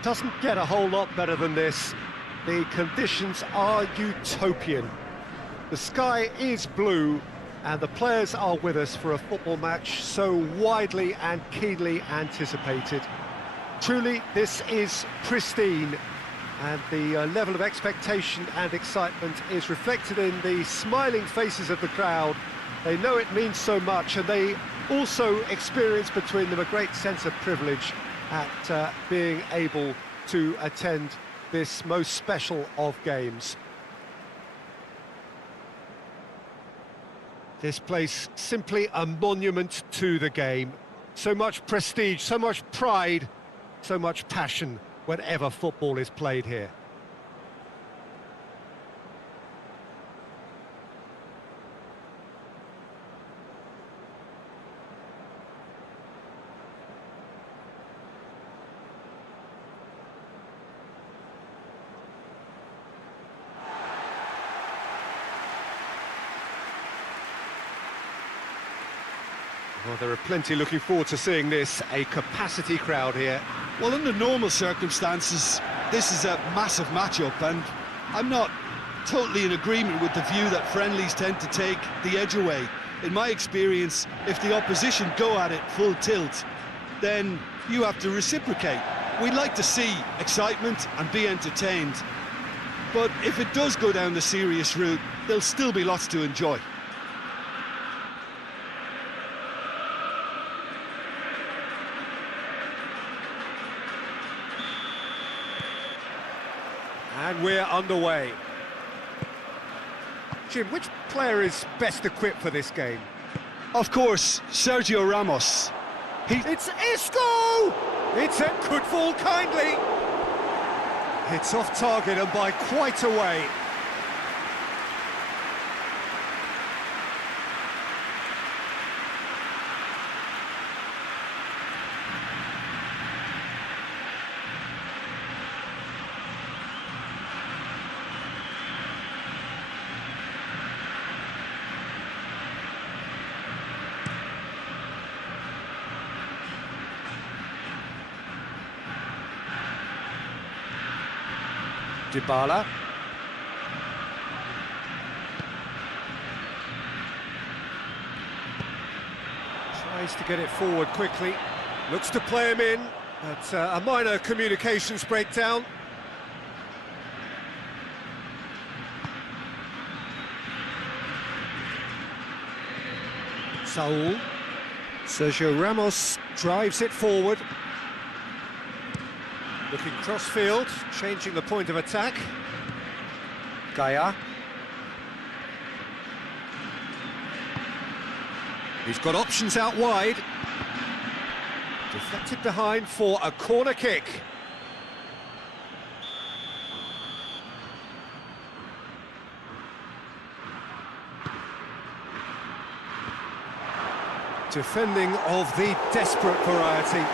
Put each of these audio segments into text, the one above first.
Doesn't get a whole lot better than this. The conditions are utopian. The sky is blue, and the players are with us for a football match so widely and keenly anticipated. Truly, this is pristine, and the level of expectation and excitement is reflected in the smiling faces of the crowd. They know it means so much, and they also experience between them a great sense of privilege at being able to attend this most special of games. This place, simply a monument to the game. So much prestige, so much pride, so much passion whenever football is played here. Well, there are plenty looking forward to seeing this, a capacity crowd here. Well, under normal circumstances, this is a massive matchup, and I'm not totally in agreement with the view that friendlies tend to take the edge away. In my experience, if the opposition go at it full tilt, then you have to reciprocate. We'd like to see excitement and be entertained, but if it does go down the serious route, there'll still be lots to enjoy. And we're underway. Jim, which player is best equipped for this game? Of course, Sergio Ramos. It's Isco! It could fall kindly. It's off target and by quite a way. Dybala. Tries to get it forward quickly. Looks to play him in, but a minor communications breakdown. Saul. Sergio Ramos drives it forward. Looking cross-field, changing the point of attack. Gaia. He's got options out wide. Deflected behind for a corner kick. Defending of the desperate variety.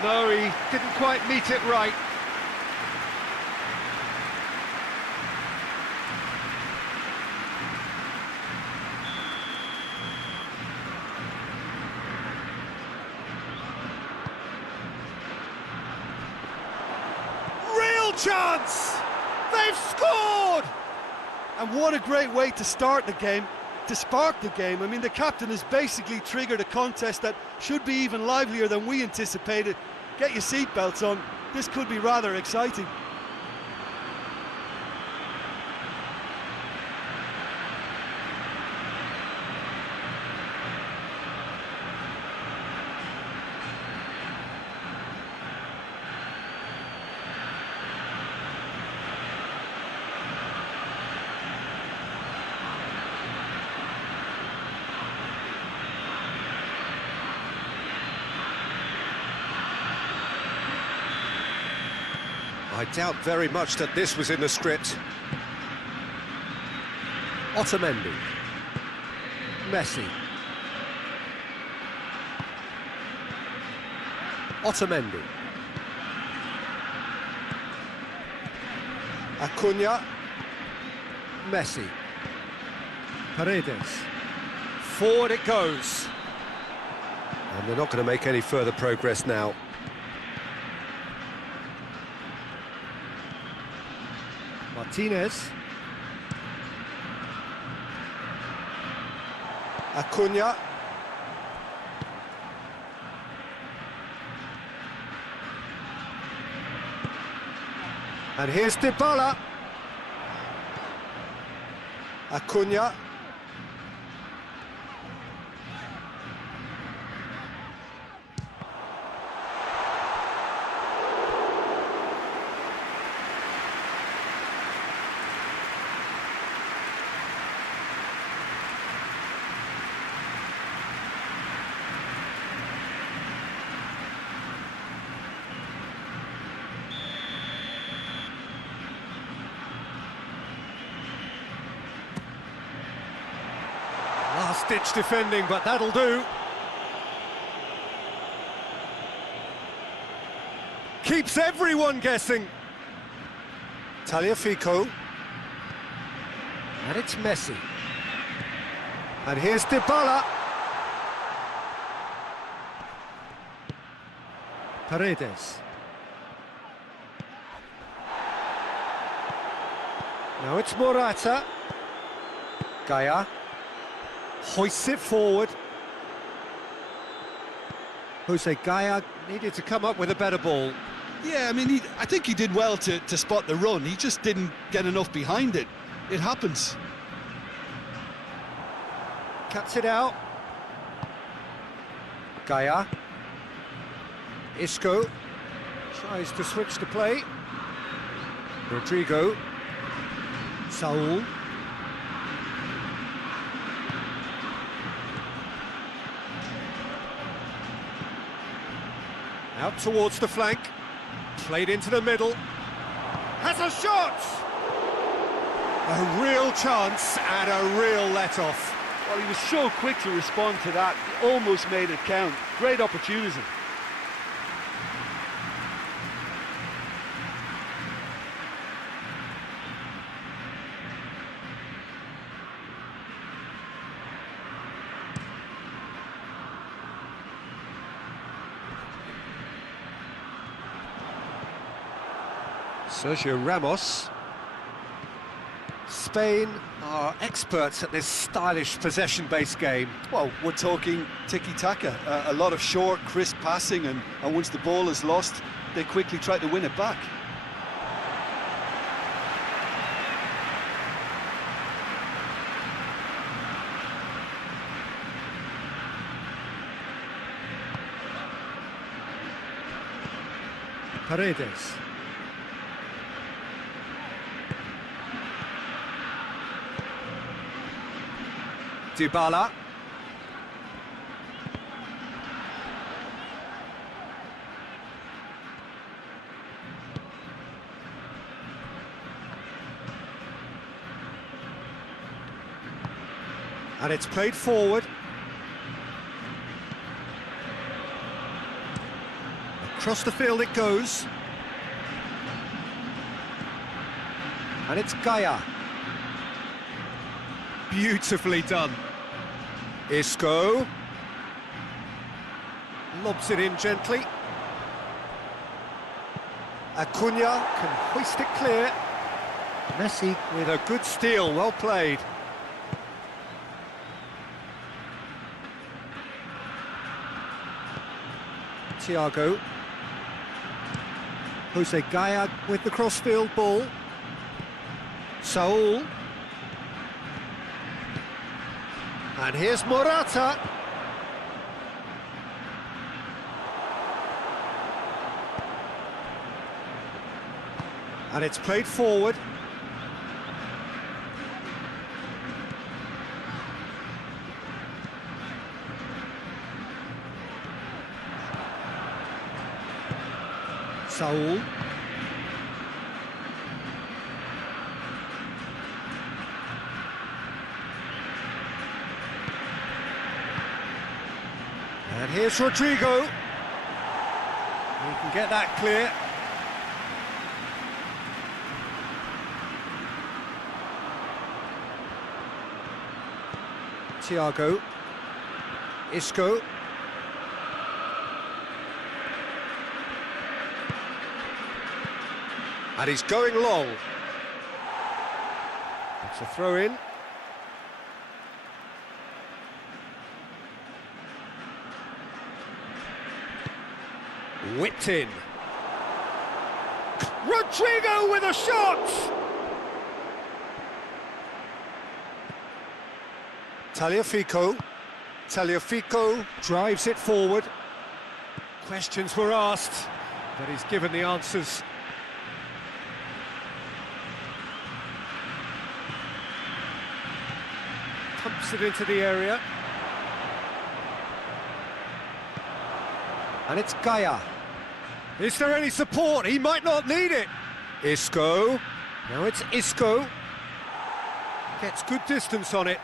No, he didn't quite meet it right. Real chance! They've scored! And what a great way to start the game, to spark the game. I mean, the captain has basically triggered a contest that should be even livelier than we anticipated. Get your seatbelts on, this could be rather exciting. I doubt very much that this was in the script. Otamendi. Messi. Otamendi. Acuna. Messi. Paredes. Forward it goes. And they're not going to make any further progress now. Martinez. Acuna. And here's Dybala. Acuna. Last-ditch defending, but that'll do. Keeps everyone guessing. Tagliafico. And it's Messi. And here's Dybala. Paredes. Now it's Morata. Gaia. Hoists it forward. Jose Gaia needed to come up with a better ball. Yeah, I mean, I think he did well to spot the run. He just didn't get enough behind it. It happens. Cuts it out. Gaia. Isco. Tries to switch the play. Rodrigo. Saul. Out towards the flank, played into the middle, has a shot! A real chance and a real let-off. Well, he was so quick to respond to that, he almost made it count. Great opportunity. Sergio Ramos. Spain are experts at this stylish possession-based game. Well, we're talking tiki-taka, a lot of short, crisp passing, and once the ball is lost, they quickly try to win it back. Paredes. Dybala. And it's played forward. Across the field it goes. And it's Gaia. Beautifully done. Isco. Lobs it in gently. Acuna can hoist it clear. Messi with a good steal, well played. Thiago. Jose Gaia with the crossfield ball. Saul. And here's Morata. And it's played forward. Saul. And here's Rodrigo. He can get that clear. Thiago. Isco. And he's going long. It's a throw-in. Whipped in. Rodrigo with a shot! Tagliafico drives it forward. Questions were asked, but he's given the answers. Pumps it into the area. And it's Gaia. Is there any support? He might not need it. Isco. Now it's Isco. Gets good distance on it.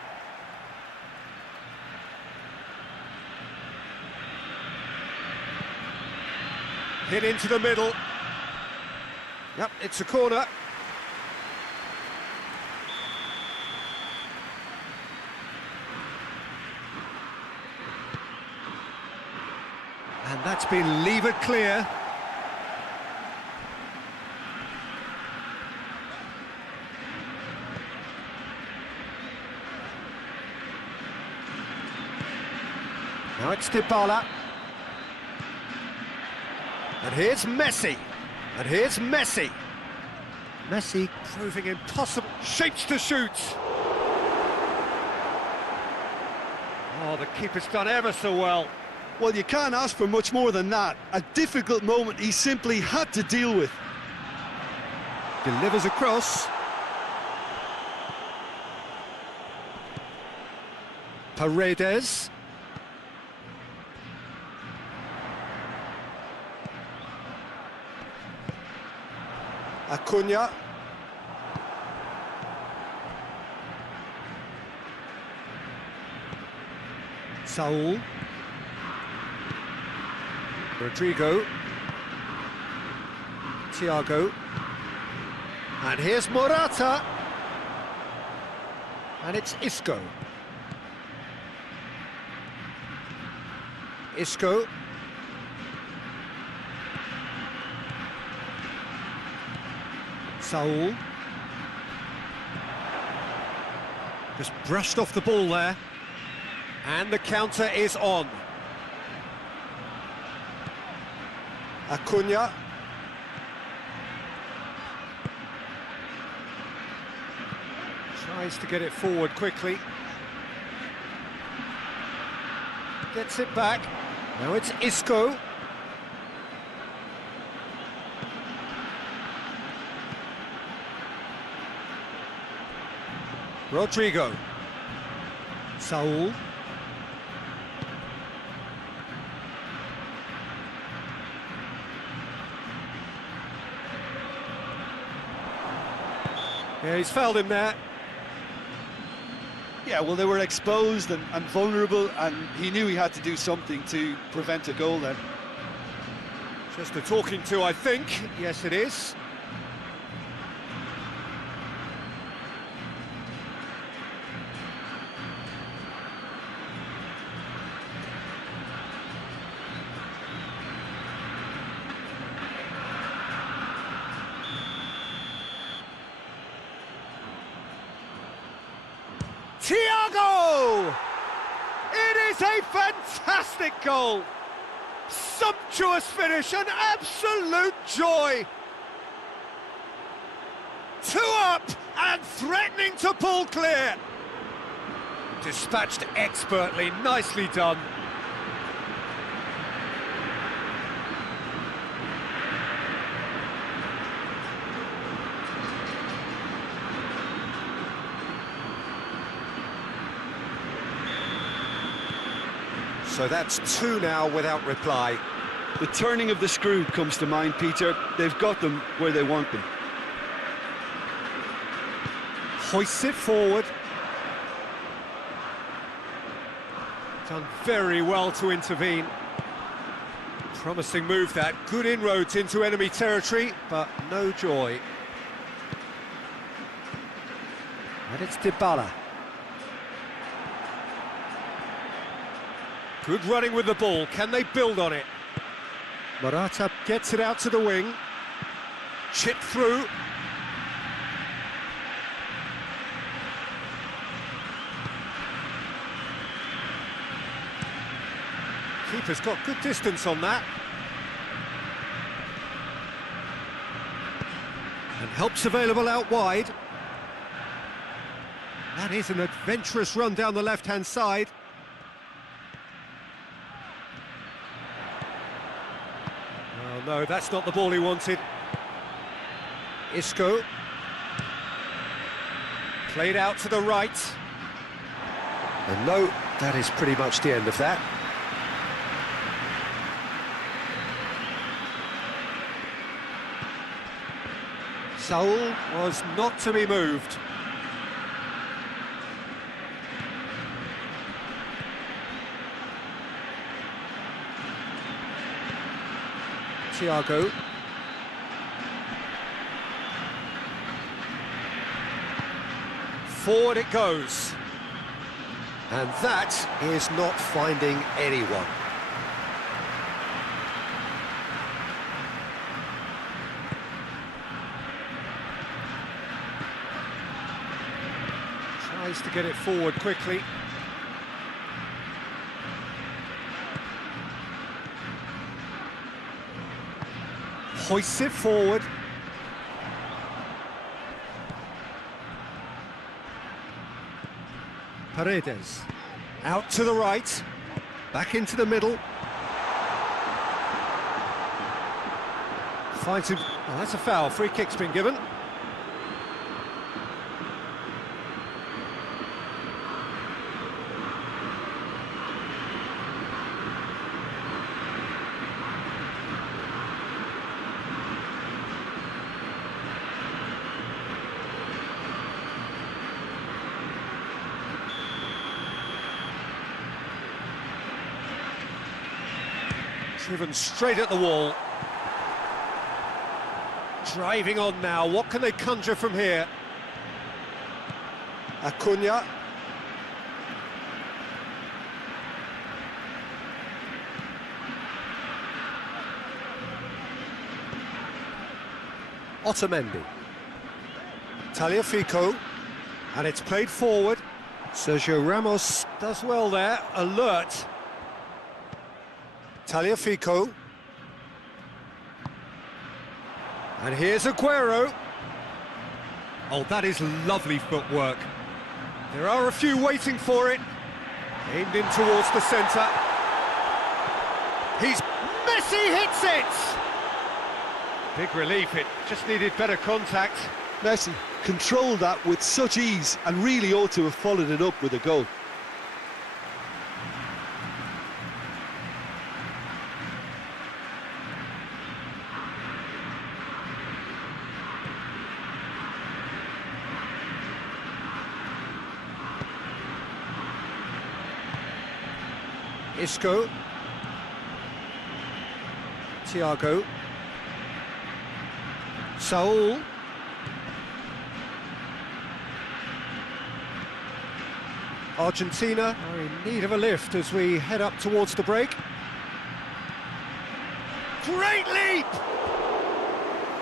Hit into the middle. Yep, it's a corner. And that's been levered clear. Now it's Dybala. And here's Messi. And here's Messi. Messi proving impossible. Shapes to shoot. Oh, the keeper's done ever so well. Well, you can't ask for much more than that. A difficult moment he simply had to deal with. Delivers across. Paredes. Acuna. Saul. Rodrigo. Thiago. And here's Morata. And it's Isco. Isco. Saul. Just brushed off the ball there. And the counter is on. Acuna. Tries to get it forward quickly. Gets it back. Now it's Isco. Rodrigo. Saul. Yeah, he's fouled him there. Yeah, well, they were exposed and vulnerable, and he knew he had to do something to prevent a goal then. Just a talking to, I think. Yes, it is. Thiago! It is a fantastic goal! Sumptuous finish, an absolute joy! 2 up and threatening to pull clear! Dispatched expertly, nicely done. So that's 2 now without reply. The turning of the screw comes to mind, Peter. They've got them where they want them. Hoists it forward. Done very well to intervene. Promising move that. Good inroads into enemy territory, but no joy. And it's Dybala. Good running with the ball. Can they build on it? Morata gets it out to the wing. Chip through. Keeper's got good distance on that. And help's available out wide. That is an adventurous run down the left-hand side. Oh no, that's not the ball he wanted. Isco. Played out to the right. And no, that is pretty much the end of that. Saul was not to be moved. Thiago. Forward it goes. And that is not finding anyone. Tries to get it forward quickly. Hoists it forward. Paredes. Out to the right. Back into the middle. Finds him. Oh, that's a foul. Free kick's been given. Driven straight at the wall. Driving on now. What can they conjure from here? Acuna. Otamendi. Tagliafico. And it's played forward. Sergio Ramos does well there. Alert. Tagliafico. And here's Aguero. Oh, that is lovely footwork. There are a few waiting for it. Aimed in towards the centre. Messi hits it! Big relief, it just needed better contact. Messi controlled that with such ease and really ought to have followed it up with a goal. Isco. Thiago. Saul. Argentina are in need of a lift as we head up towards the break. Great leap!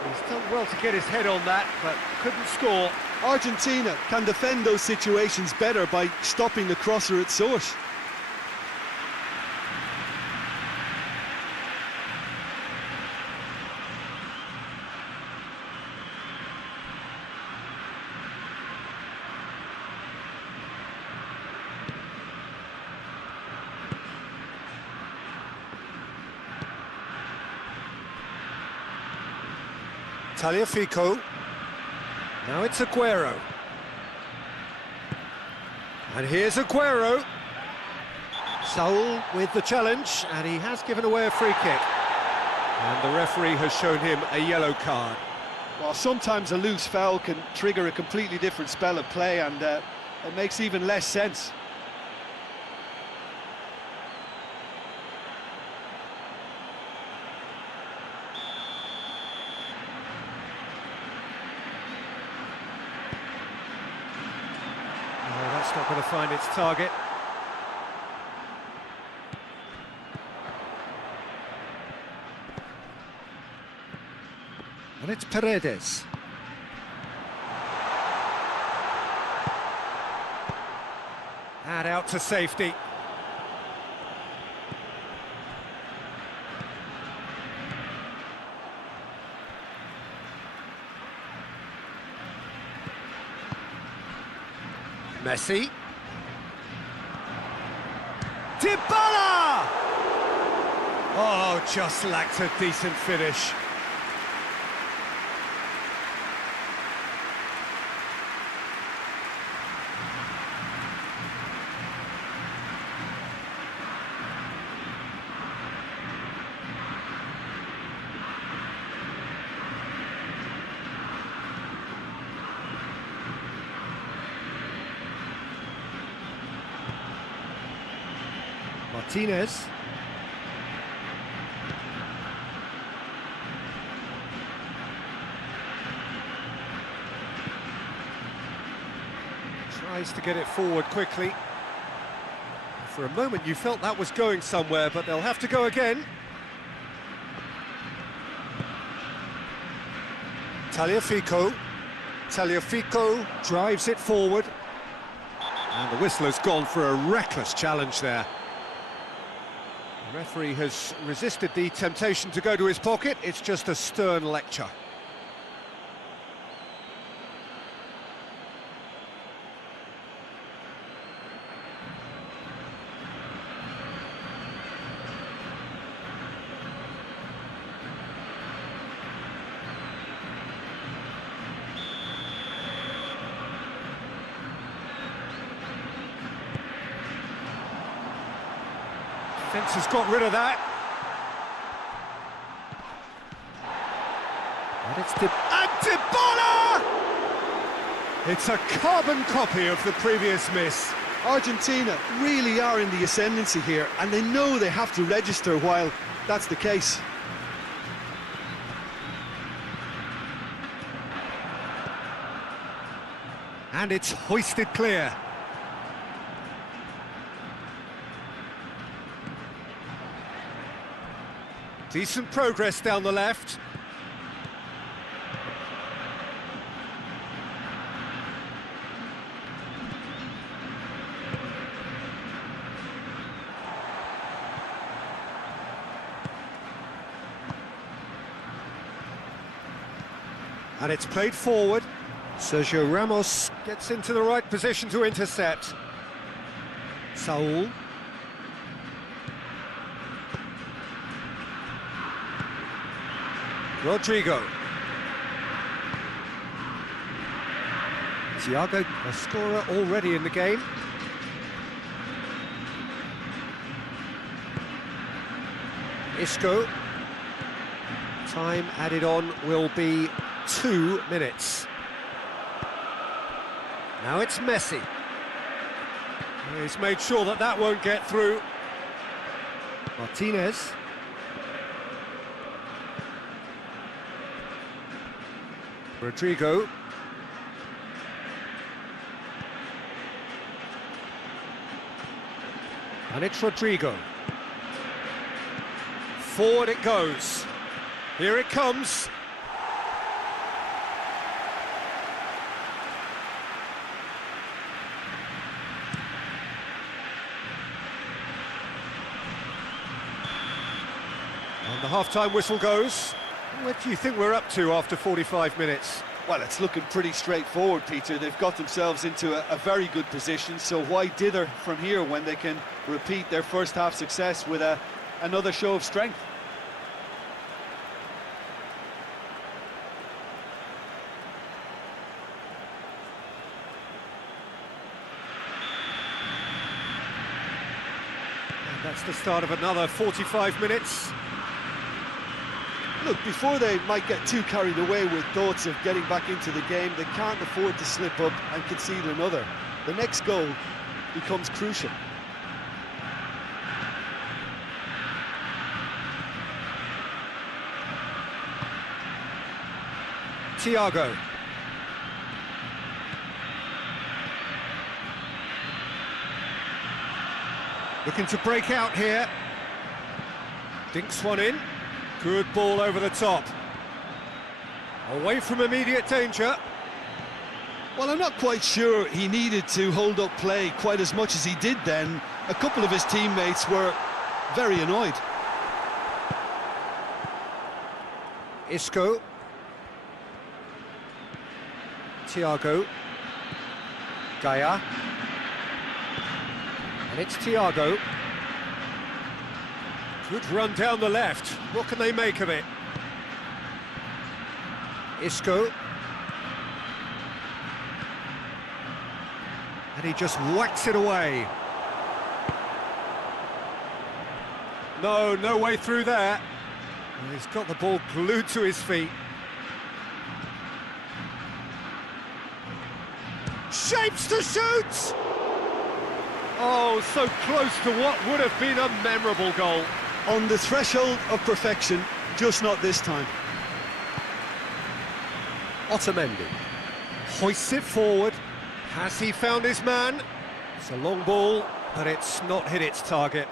He's done well to get his head on that, but couldn't score. Argentina can defend those situations better by stopping the crosser at source. Tagliafico. Now it's Aguero. And here's Aguero. Saul with the challenge, and he has given away a free kick. And the referee has shown him a yellow card. Well, sometimes a loose foul can trigger a completely different spell of play, and it makes even less sense. That's not going to find its target. And it's Paredes. And out to safety. Messi. Dybala! Oh, just lacked a decent finish. Martinez. Tries to get it forward quickly. For a moment you felt that was going somewhere, but they'll have to go again. Tagliafico. Tagliafico drives it forward. And the whistle has gone for a reckless challenge there. The referee has resisted the temptation to go to his pocket. It's just a stern lecture. Fence has got rid of that. And it's Dybala! It's a carbon copy of the previous miss. Argentina really are in the ascendancy here, and they know they have to register while that's the case. And it's hoisted clear. Decent progress down the left. And it's played forward. Sergio Ramos gets into the right position to intercept. Saul. Rodrigo. Thiago, a scorer already in the game. Isco. Time added on will be 2 minutes. Now it's Messi. He's made sure that that won't get through. Martinez. Rodrigo. And it's Rodrigo. Forward it goes. Here it comes. And the half-time whistle goes. What do you think we're up to after 45 minutes? Well, it's looking pretty straightforward, Peter. They've got themselves into a very good position, so why dither from here when they can repeat their first half success with another show of strength? And that's the start of another 45 minutes. Look, before they might get too carried away with thoughts of getting back into the game, they can't afford to slip up and concede another. The next goal becomes crucial. Thiago. Looking to break out here. Dinks one in. Good ball over the top. Away from immediate danger. Well, I'm not quite sure he needed to hold up play quite as much as he did then. A couple of his teammates were very annoyed. Isco. Thiago. Gaia. And it's Thiago. Good run down the left. What can they make of it? Isco. And he just whacks it away. No way through there. And he's got the ball glued to his feet. Shapes to shoot! Oh, so close to what would have been a memorable goal. On the threshold of perfection, just not this time. Otamendi hoists it forward. Has he found his man? It's a long ball, but it's not hit its target.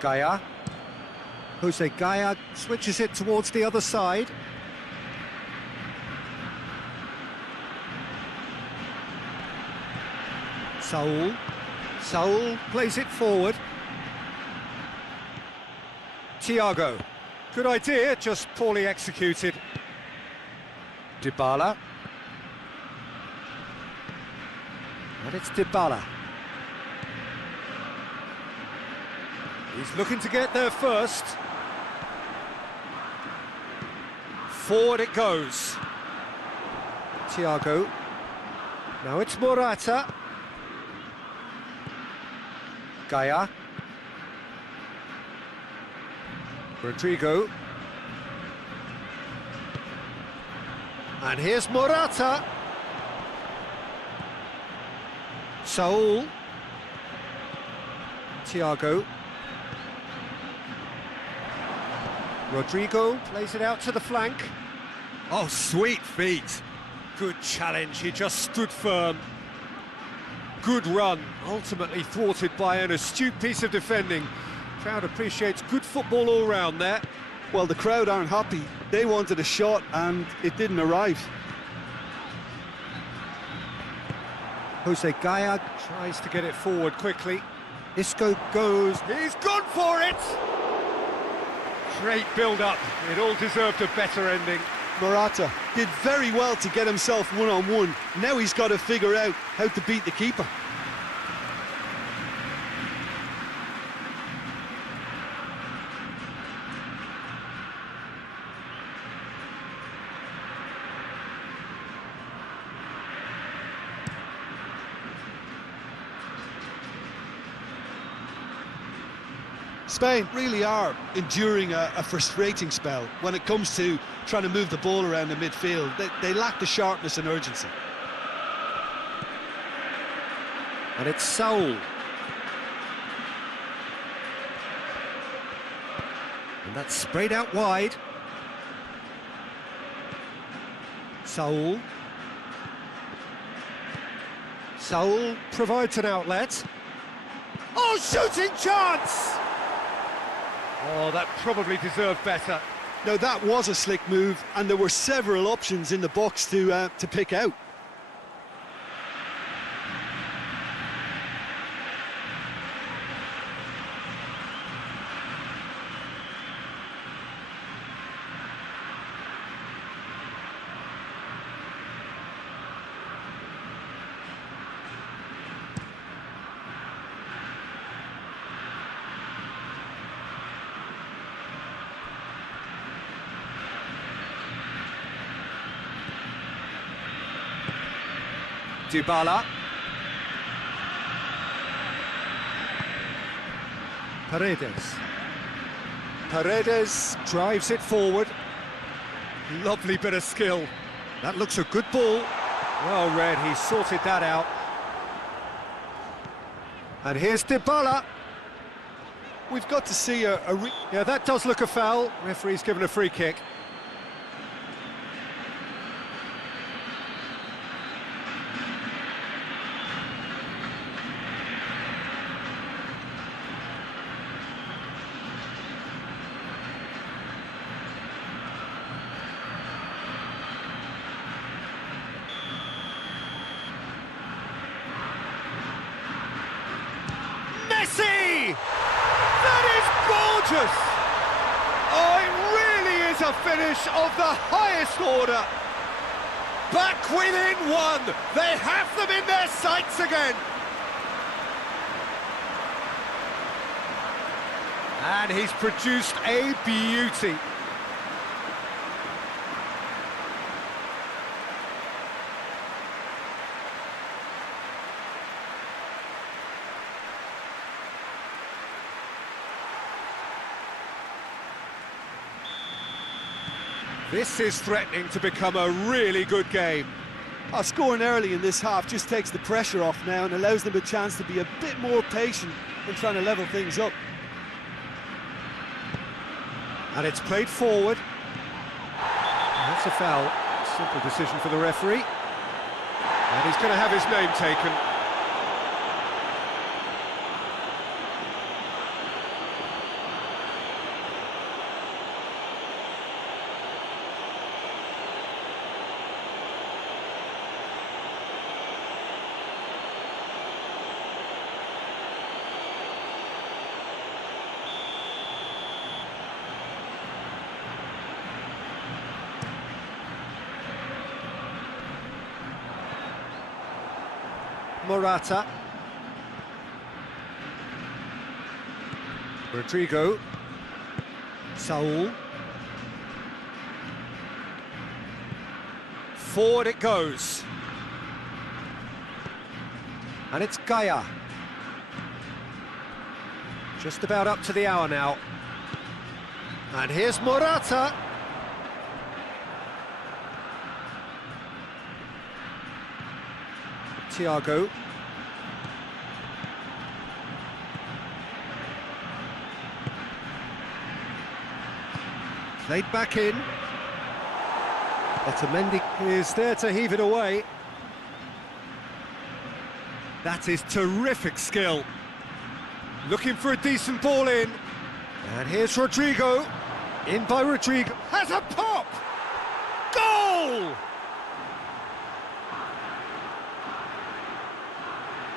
Gaia. Jose Gaia switches it towards the other side. Saul plays it forward. Thiago. Good idea, just poorly executed. Dybala. And it's Dybala. He's looking to get there first. Forward it goes. Thiago. Now it's Morata. Gaia. Rodrigo. And here's Morata. Saul. Thiago. Rodrigo plays it out to the flank. Oh, sweet feet. Good challenge, he just stood firm. Good run, ultimately thwarted by an astute piece of defending. Crowd appreciates good football all round there. Well, the crowd aren't happy. They wanted a shot and it didn't arrive. Jose Gaia tries to get it forward quickly. Isco goes, he's gone for it! Great build-up, it all deserved a better ending. Morata did very well to get himself one-on-one. Now he's got to figure out how to beat the keeper. Spain really are enduring a frustrating spell when it comes to trying to move the ball around the midfield. They lack the sharpness and urgency. And it's Saul. And that's sprayed out wide. Saul. Saul provides an outlet. Oh, shooting chance! Oh, that probably deserved better. Now that was a slick move, and there were several options in the box to pick out. Dybala. Paredes drives it forward. Lovely bit of skill. That looks a good ball. Well read, he sorted that out. And here's Dybala. We've got to see yeah, that does look a foul. Referee's given a free kick. Messi! That is gorgeous! Oh, it really is a finish of the highest order. Back within one! They have them in their sights again! And he's produced a beauty. This is threatening to become a really good game. Scoring early in this half just takes the pressure off now and allows them a chance to be a bit more patient in trying to level things up. And it's played forward. That's a foul. Simple decision for the referee. And he's going to have his name taken. Morata. Rodrigo. Saul. Forward it goes. And it's Gaia. Just about up to the hour now. And here's Morata. Thiago. Played back in. Otamendi is there to heave it away. That is terrific skill. Looking for a decent ball in. And here's Rodrigo. In by Rodrigo. Has a pop! Goal!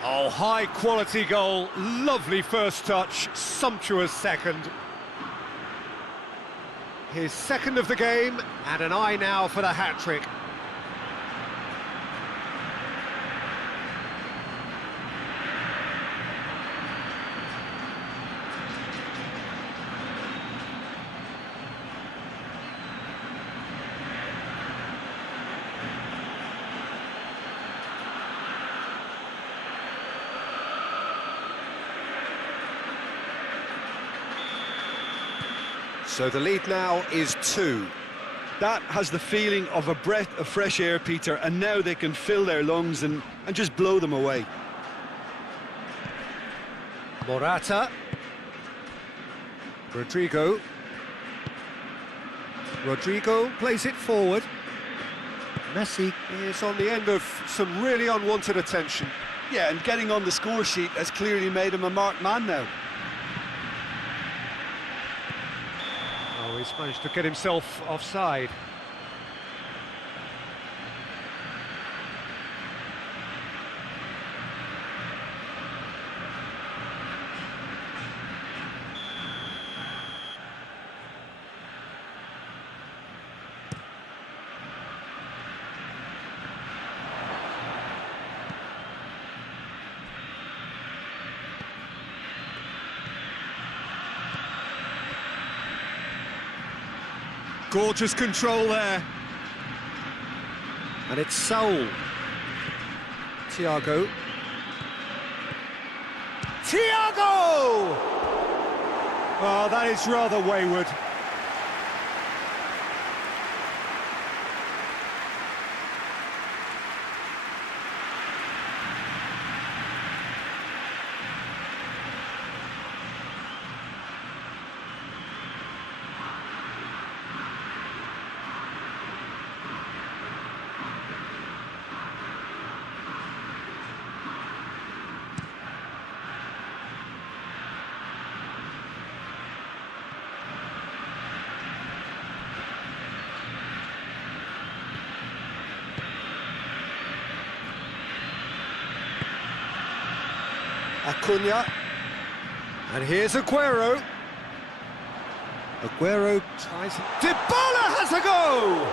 Oh, high-quality goal, lovely first touch, sumptuous second. His second of the game, and an eye now for the hat-trick. So the lead now is 2. That has the feeling of a breath of fresh air, Peter, and now they can fill their lungs and just blow them away. Morata. Rodrigo. Rodrigo plays it forward. Messi is on the end of some really unwanted attention. Yeah, and getting on the score sheet has clearly made him a marked man now. Oh, he's managed to get himself offside. Gorgeous control there. And it's Saul. Thiago. Thiago! Oh, that is rather wayward. Acuna, and here's Aguero. Aguero tries. Dybala has a go!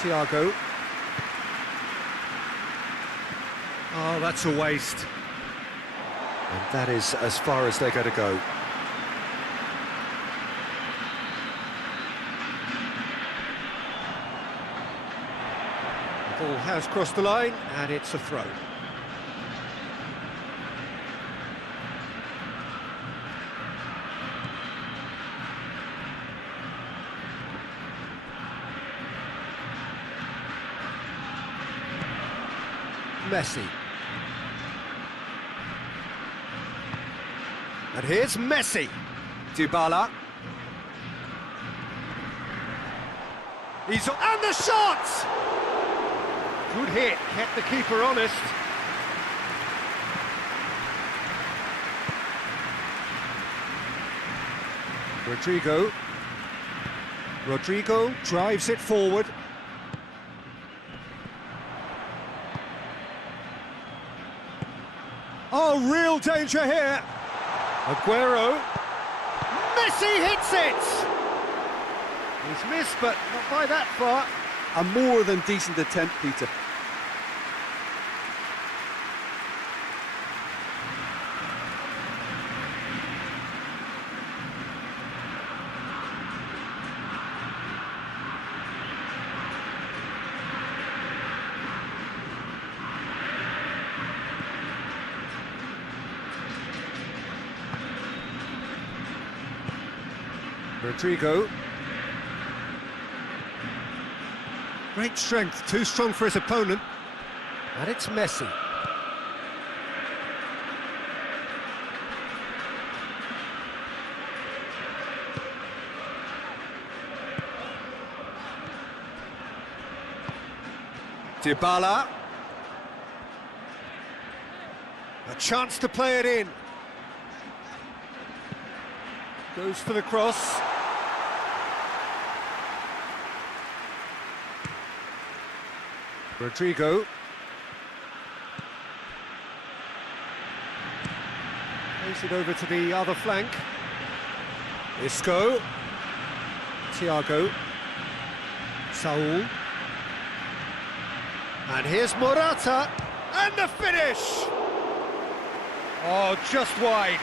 Thiago. Oh, that's a waste. And that is as far as they're going to go. The ball has crossed the line, and it's a throw. Messi. And here's Messi. Dybala. And the shot! Good hit, kept the keeper honest. Rodrigo drives it forward. Oh, real danger here. Aguero. Messi hits it! He's missed, but not by that far. A more than decent attempt, Peter. Rodrigo. Great strength, too strong for his opponent. And it's Messi. Dybala. A chance to play it in. Goes for the cross. Rodrigo. Plays it over to the other flank. Isco. Thiago. Saul. And here's Morata. And the finish! Oh, just wide.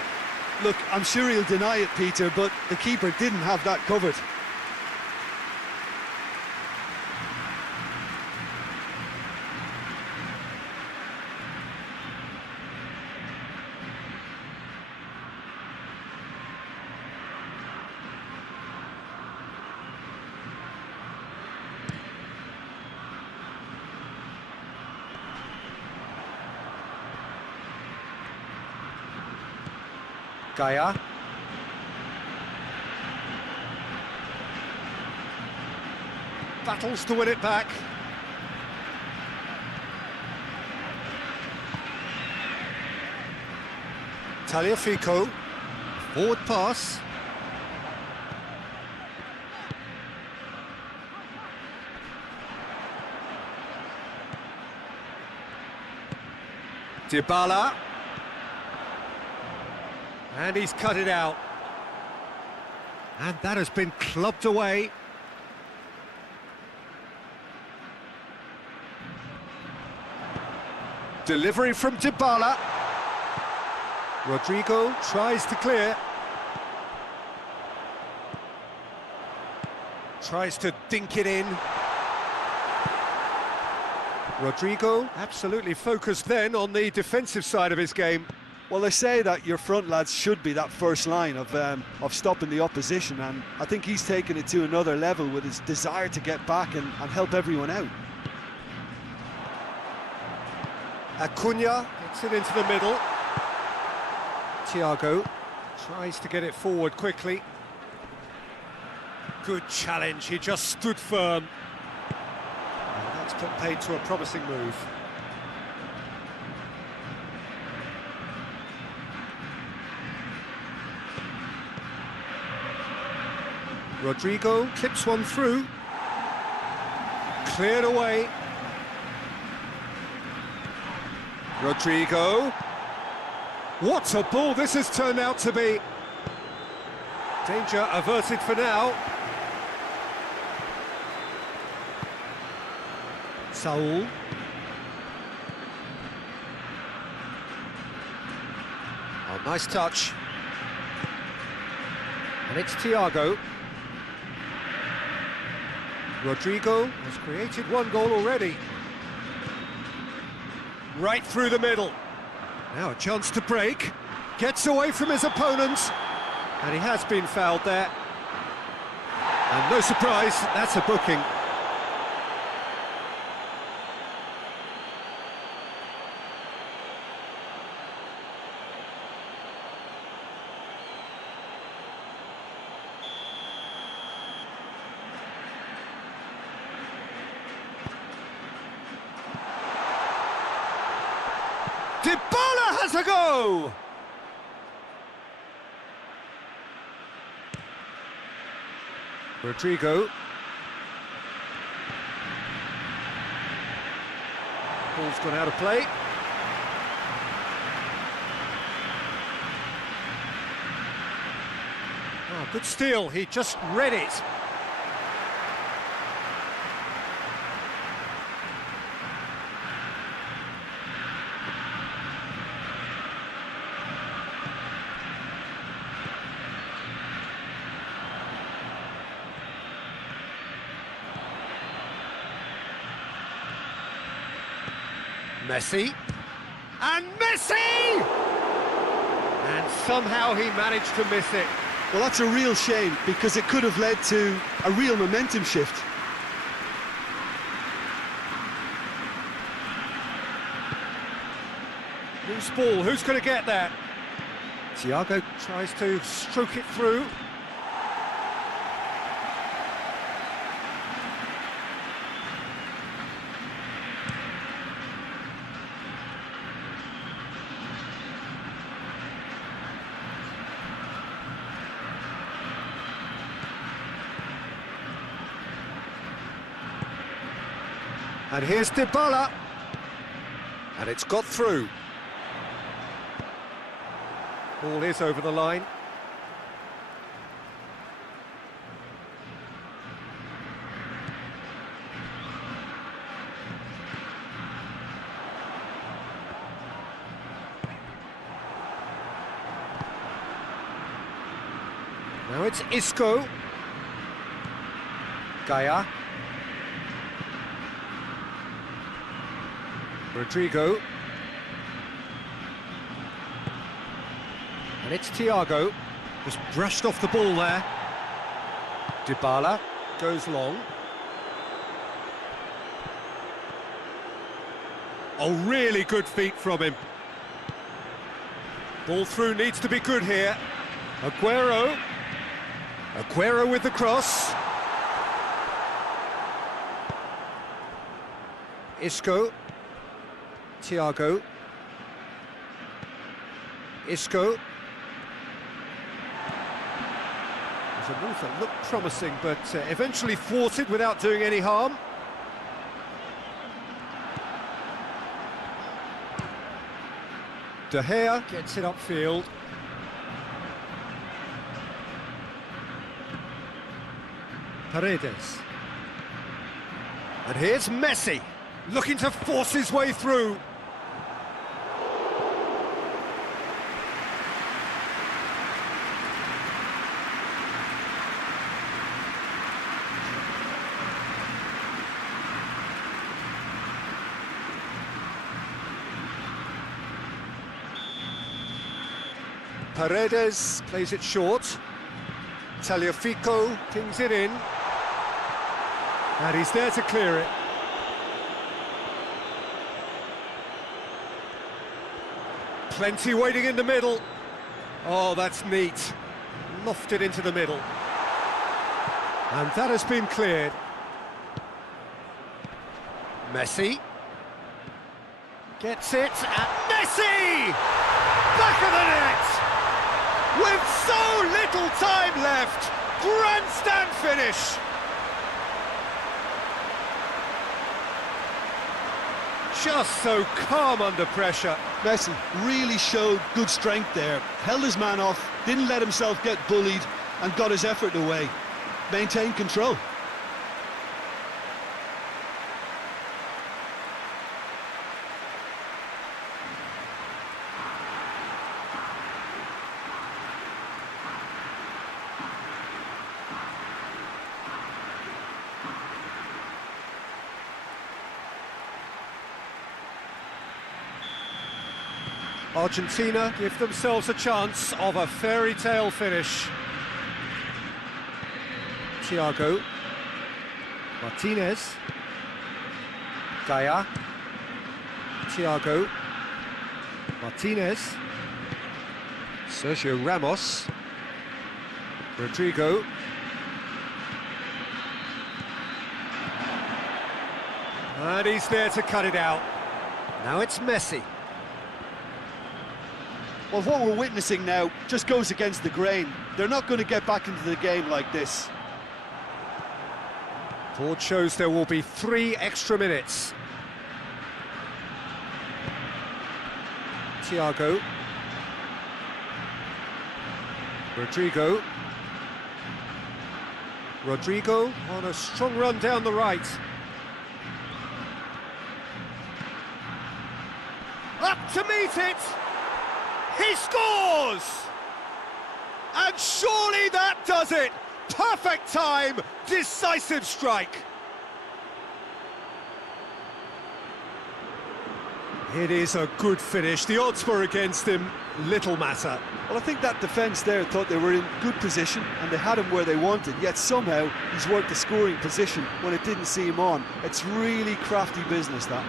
Look, I'm sure he'll deny it, Peter, but the keeper didn't have that covered. Gaia. Battles to win it back. Tagliafico. Forward pass. Dybala. And he's cut it out. And that has been clubbed away. Delivery from Dybala. Rodrigo tries to clear. Tries to dink it in. Rodrigo absolutely focused then on the defensive side of his game. Well, they say that your front lads should be that first line of stopping the opposition, and I think he's taken it to another level with his desire to get back and help everyone out. Acuna gets it into the middle. Thiago tries to get it forward quickly. Good challenge, he just stood firm. And that's put paid to a promising move. Rodrigo clips one through. Cleared away. Rodrigo. What a ball this has turned out to be. Danger averted for now. Saul. Oh, nice touch. And it's Thiago. Rodrigo has created one goal already. Right through the middle. Now a chance to break. Gets away from his opponents. And he has been fouled there. And no surprise, that's a booking. Dybala has a go! Rodrigo. Ball's gone out of play. Oh, good steal, he just read it. Messi, and Messi! And somehow he managed to miss it. Well, that's a real shame, because it could have led to a real momentum shift. Loose ball, who's going to get that? Thiago tries to stroke it through. And here's Dybala. And it's got through. Ball is over the line. Now it's Isco. Gaia. Rodrigo. And it's Thiago. Just brushed off the ball there. Dybala goes long. Oh, really good feet from him. Ball through needs to be good here. Aguero. Aguero with the cross. Isco. Thiago. Isco. There's a move that looked promising, but eventually thwarted without doing any harm. De Gea gets it upfield. Paredes. And here's Messi, looking to force his way through. Paredes plays it short. Tagliafico pings it in. And he's there to clear it. Plenty waiting in the middle. Oh, that's neat. Lofted into the middle. And that has been cleared. Messi. Gets it, and Messi! Back of the net! With so little time left! Grandstand finish! Just so calm under pressure. Messi really showed good strength there, held his man off, didn't let himself get bullied, and got his effort away. Maintained control. Argentina give themselves a chance of a fairy tale finish. Thiago. Martinez. Gaia. Thiago. Martinez. Sergio Ramos. Rodrigo. And he's there to cut it out. Now it's Messi. Well, what we're witnessing now just goes against the grain. They're not going to get back into the game like this. Board shows there will be 3 extra minutes. Thiago. Rodrigo. Rodrigo on a strong run down the right. Up to meet it! He scores! And surely that does it! Perfect time, decisive strike. It is a good finish. The odds were against him, little matter. Well, I think that defence there thought they were in good position and they had him where they wanted, yet somehow he's worked the scoring position when it didn't see him on. It's really crafty business, that.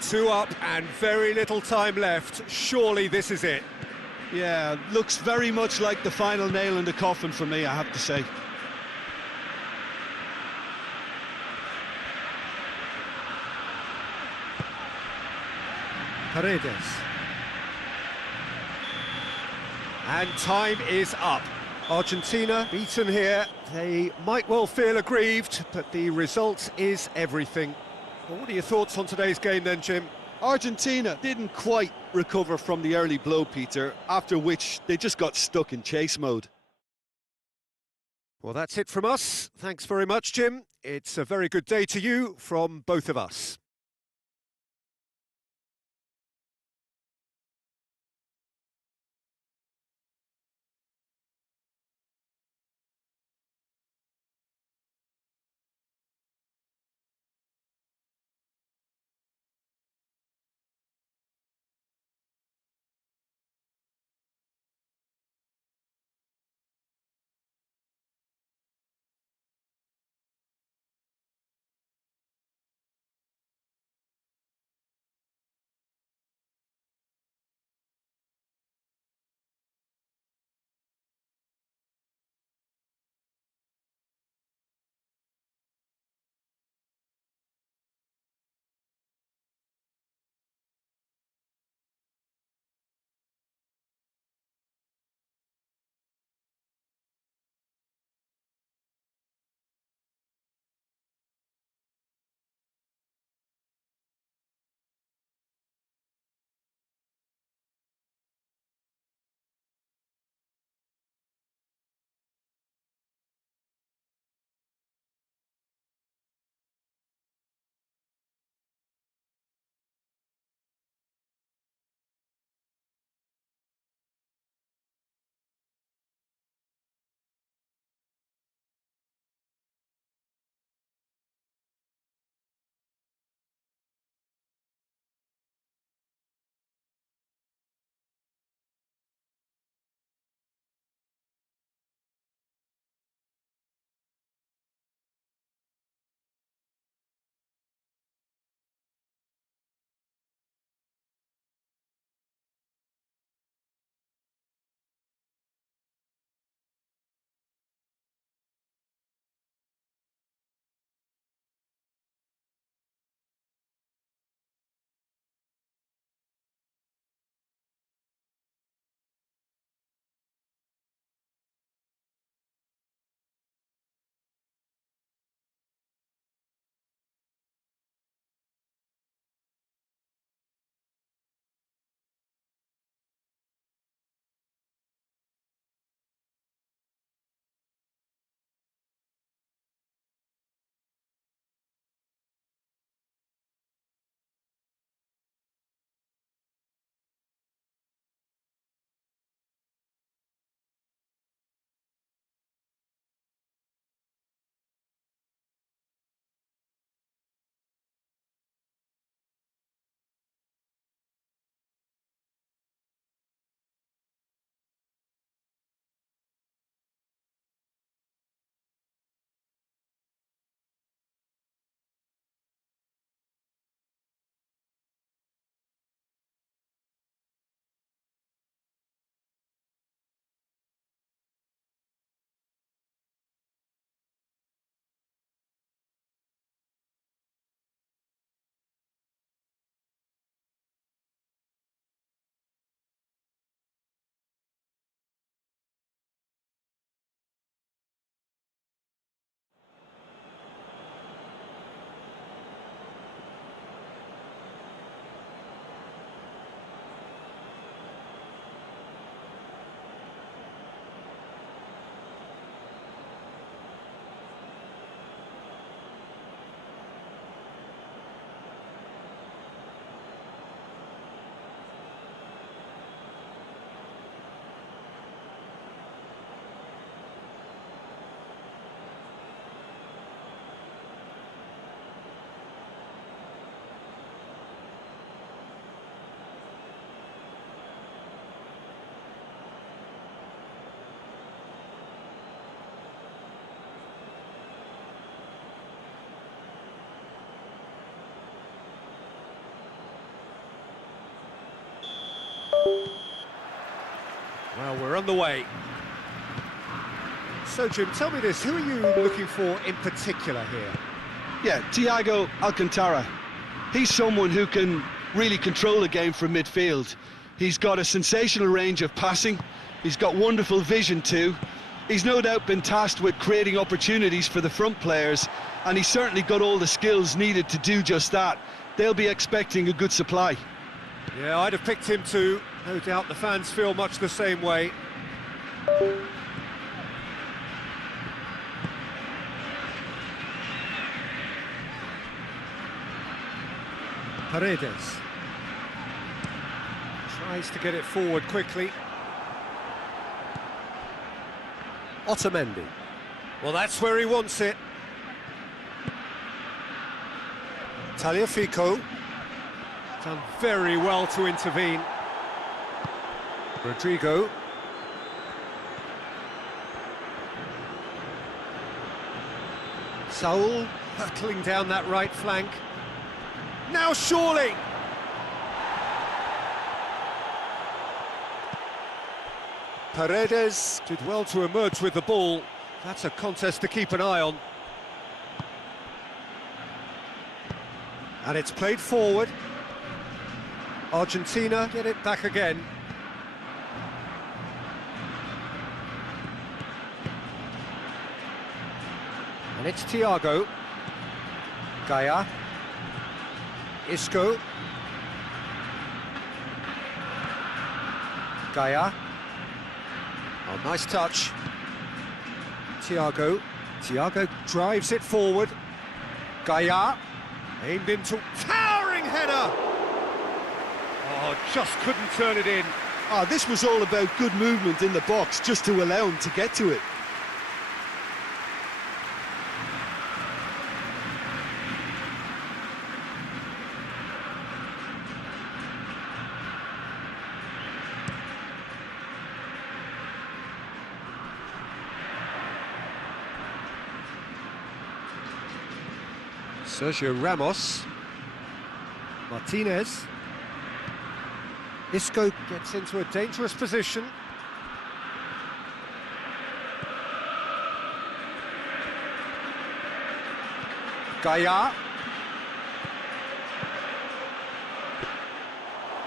Two up and very little time left. Surely this is it. Yeah, looks very much like the final nail in the coffin for me, I have to say. Paredes. And time is up. Argentina beaten here. They might well feel aggrieved, but the result is everything. Well, what are your thoughts on today's game then, Jim? Argentina didn't quite recover from the early blow, Peter, after which they just got stuck in chase mode. Well, that's it from us. Thanks very much, Jim. It's a very good day to you from both of us. Well, we're on the way. So, Jim, tell me this, who are you looking for in particular here? Yeah, Thiago Alcantara. He's someone who can really control the game from midfield. He's got a sensational range of passing. He's got wonderful vision too. He's no doubt been tasked with creating opportunities for the front players, and he's certainly got all the skills needed to do just that. They'll be expecting a good supply. Yeah, I'd have picked him too. No doubt the fans feel much the same way. Paredes tries to get it forward quickly. Otamendi. Well, that's where he wants it. Tagliafico. Done very well to intervene. Rodrigo. Saul hurtling down that right flank. Now surely! Paredes did well to emerge with the ball. That's a contest to keep an eye on. And it's played forward. Argentina get it back again. And it's Thiago. Gaia. Isco. Gaia. Oh, nice touch. Thiago. Thiago drives it forward. Gaia. Aimed into... Towering header! Oh, just couldn't turn it in. Ah, this was all about good movement in the box, just to allow him to get to it. Sergio Ramos. Martinez. Isco gets into a dangerous position. Gaia.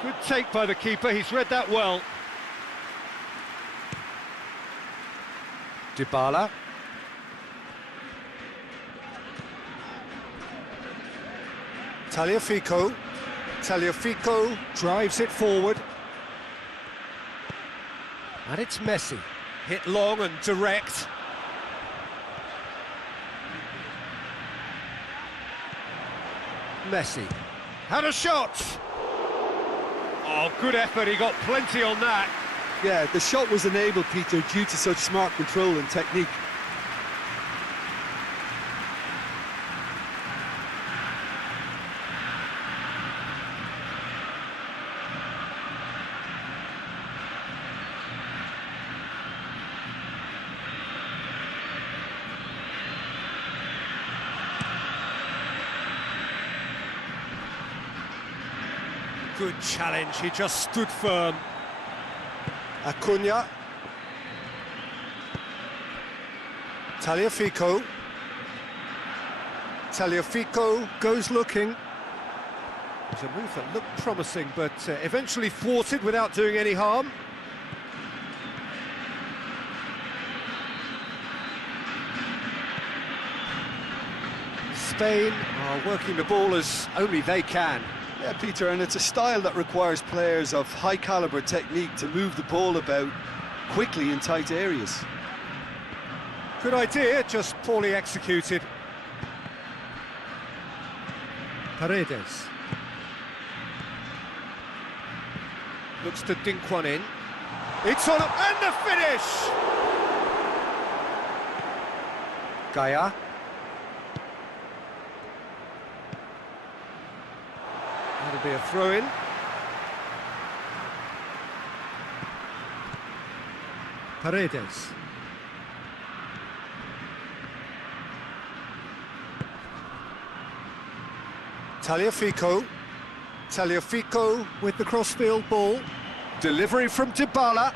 Good take by the keeper, he's read that well. Dybala. Tagliafico. Tagliafico drives it forward. And it's Messi. Hit long and direct. Messi. Had a shot! Oh, good effort, he got plenty on that. Yeah, the shot was enabled, Peter, due to such smart control and technique. Good challenge, he just stood firm. Acuna. Tagliafico. Tagliafico goes looking. It was a move that looked promising, but eventually thwarted without doing any harm. Spain are working the ball as only they can. Yeah, Peter, and it's a style that requires players of high-caliber technique to move the ball about quickly in tight areas. Good idea, just poorly executed. Paredes. Looks to dink one in. It's on, and the finish! Gaia. That'll be a throw-in. Paredes. Tagliafico. Tagliafico with the crossfield ball. Delivery from Dybala.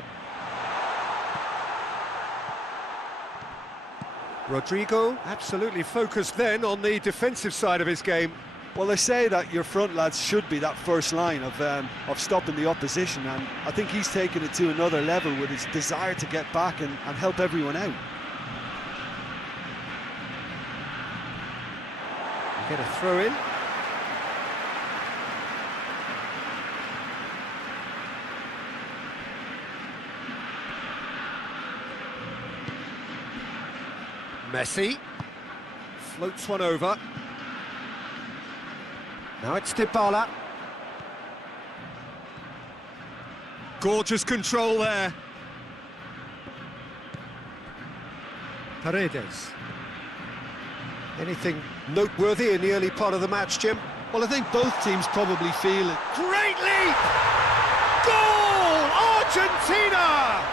Rodrigo absolutely focused then on the defensive side of his game. Well, they say that your front lads should be that first line of stopping the opposition, and I think he's taken it to another level with his desire to get back and help everyone out. Get a throw in. Messi floats one over. Now it's Dybala. Gorgeous control there. Paredes. Anything noteworthy in the early part of the match, Jim? Well, I think both teams probably feel it. Great leap! Goal! Argentina!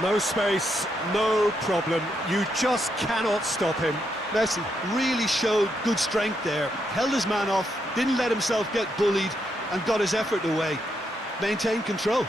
No space, no problem. You just cannot stop him. Messi really showed good strength there. Held his man off, didn't let himself get bullied, and got his effort away. Maintained control.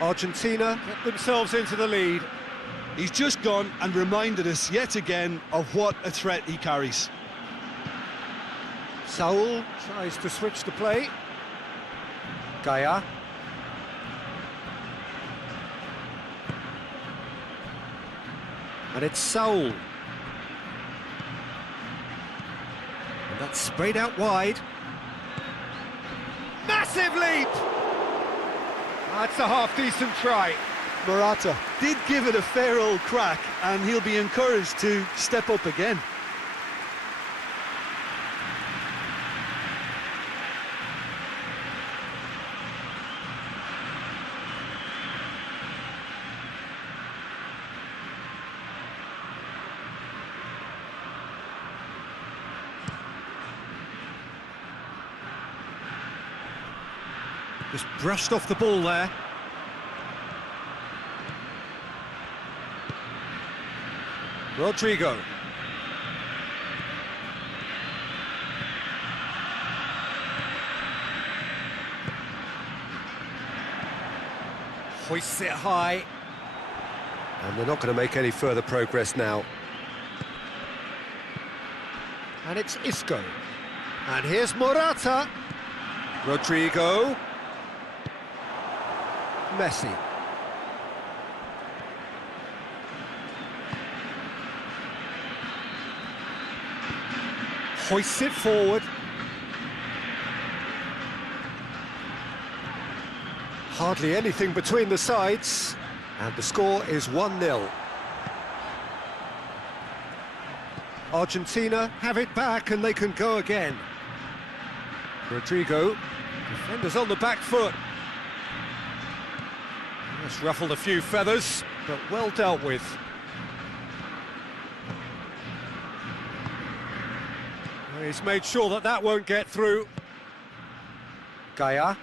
Argentina get themselves into the lead. He's just gone and reminded us yet again of what a threat he carries. Saul tries to switch the play. Gaia. And it's Saul. And that's sprayed out wide. Massive leap! That's a half-decent try. Morata did give it a fair old crack, and he'll be encouraged to step up again. Just brushed off the ball there. Rodrigo. Hoists it high. And they're not going to make any further progress now. And it's Isco. And here's Morata. Rodrigo. Messi. Hoists it forward. Hardly anything between the sides, and the score is 1-0. Argentina have it back and they can go again. Rodrigo, defenders on the back foot. That's ruffled a few feathers, but well dealt with. He's made sure that that won't get through. Gaia.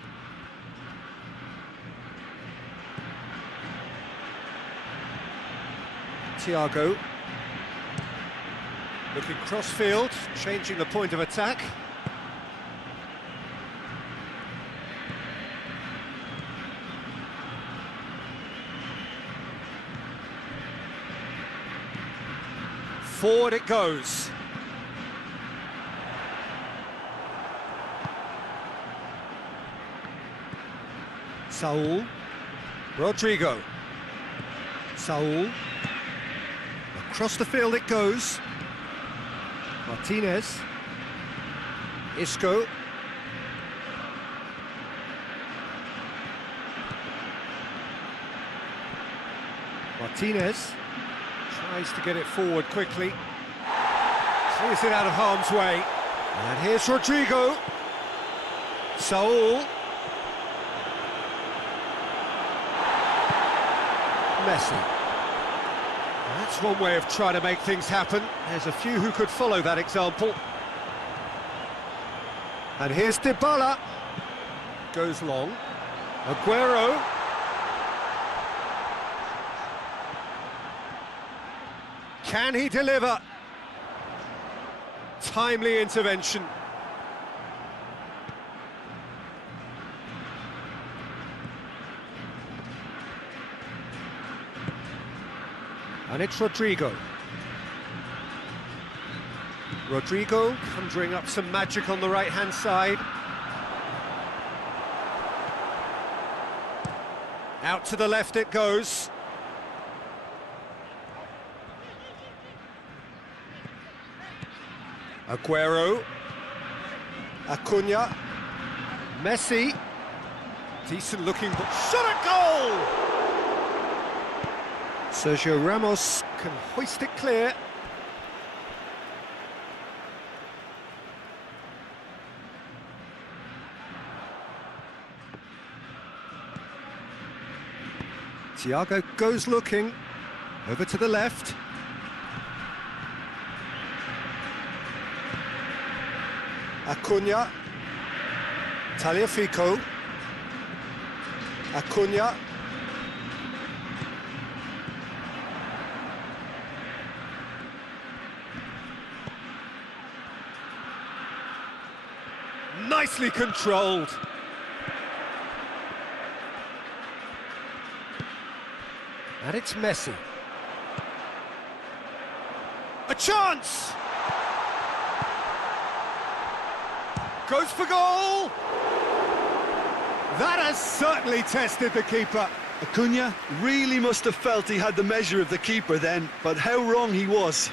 Thiago. Looking cross-field, changing the point of attack. Forward it goes. Saul. Rodrigo. Saul. Across the field it goes. Martinez. Isco. Martinez tries to get it forward quickly. Clears it out of harm's way. And here's Rodrigo. Saul. Messi. That's one way of trying to make things happen. There's a few who could follow that example. And here's Dybala. Goes long. Aguero. Can he deliver? Timely intervention. And it's Rodrigo. Rodrigo conjuring up some magic on the right-hand side. Out to the left it goes. Aguero. Acuna. Messi. Decent looking, but shot at goal! Sergio Ramos can hoist it clear. Thiago goes looking. Over to the left. Acuna. Tagliafico. Acuna. Nicely controlled. And it's Messi. A chance! Goes for goal! That has certainly tested the keeper. Acuna really must have felt he had the measure of the keeper then, but how wrong he was.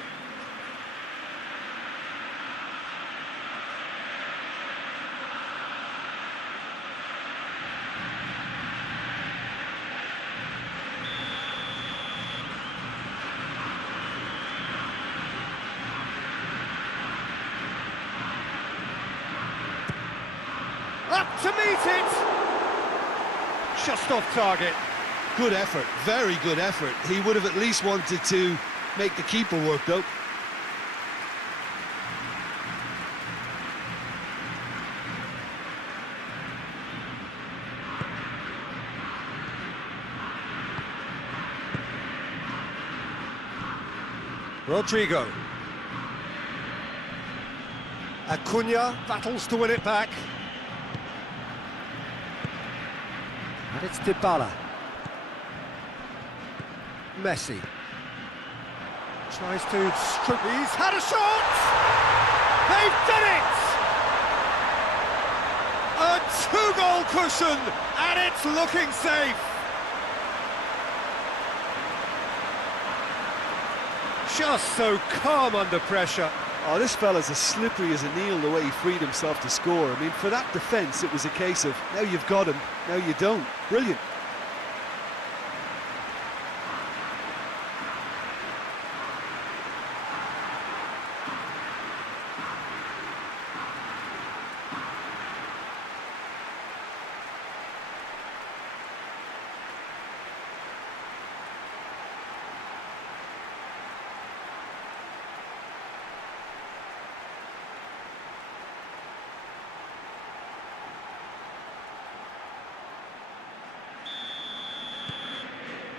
Up to meet it! Just off target. Good effort, very good effort. He would have at least wanted to make the keeper work though. Rodrigo. Acuna battles to win it back. And it's Dybala. Messi. Tries to strip. He's had a shot! They've done it! A two-goal cushion, and it's looking safe. Just so calm under pressure. Oh, this fella's as slippery as a needle the way he freed himself to score. I mean, for that defence, it was a case of, now you've got him, now you don't. Brilliant.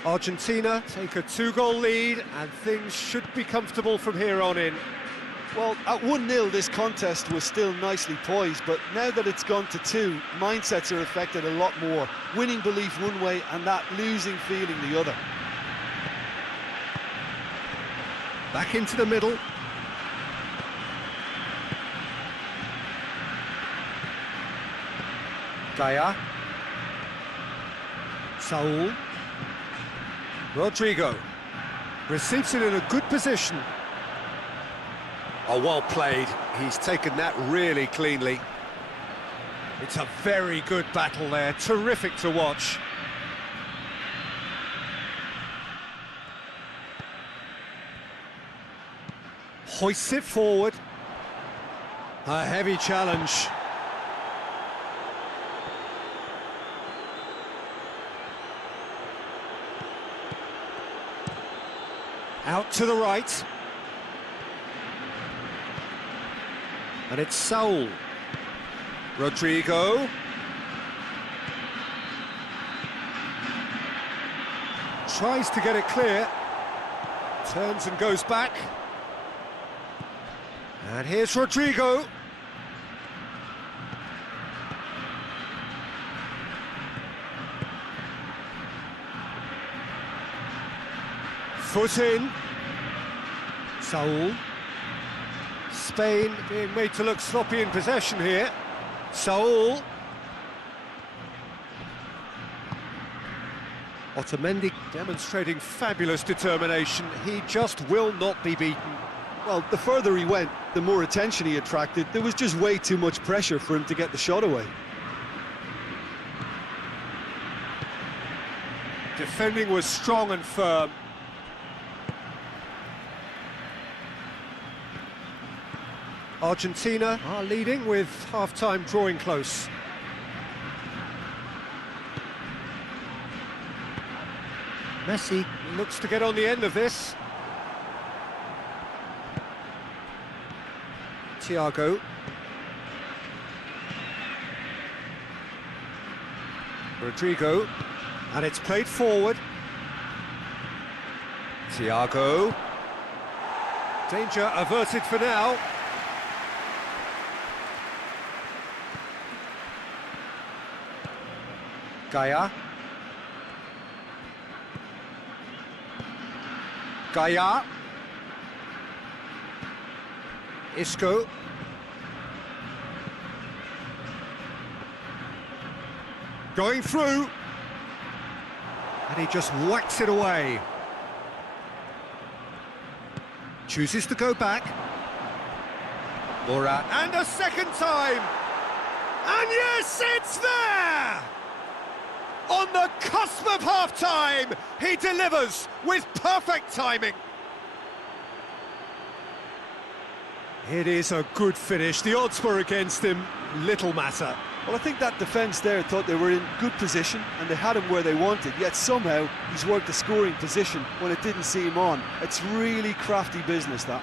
Argentina take a two-goal lead, and things should be comfortable from here on in. Well, at 1-0, this contest was still nicely poised, but now that it's gone to 2, mindsets are affected a lot more. Winning belief one way and that losing feeling the other. Back into the middle. Gaia. Saul. Rodrigo receives it in a good position. Oh, well played. He's taken that really cleanly. It's a very good battle there. Terrific to watch. Hoists it forward. A heavy challenge. Out to the right. And it's Saul. Rodrigo. Tries to get it clear. Turns and goes back. And here's Rodrigo. Foot in. Saul. Spain being made to look sloppy in possession here. Saul. Otamendi demonstrating fabulous determination. He just will not be beaten. Well, the further he went, the more attention he attracted. There was just way too much pressure for him to get the shot away. Defending was strong and firm. Argentina are leading with half-time drawing close. Messi looks to get on the end of this. Thiago. Rodrigo. And it's played forward. Thiago. Danger averted for now. Gaia. Gaia. Isco. Going through. And he just whacks it away. Chooses to go back. Morat. And a second time. And yes, it's there! On the cusp of half-time, he delivers with perfect timing. It is a good finish. The odds were against him, little matter. Well, I think that defence there thought they were in good position and they had him where they wanted, yet somehow he's worked a scoring position when it didn't see him on. It's really crafty business, that.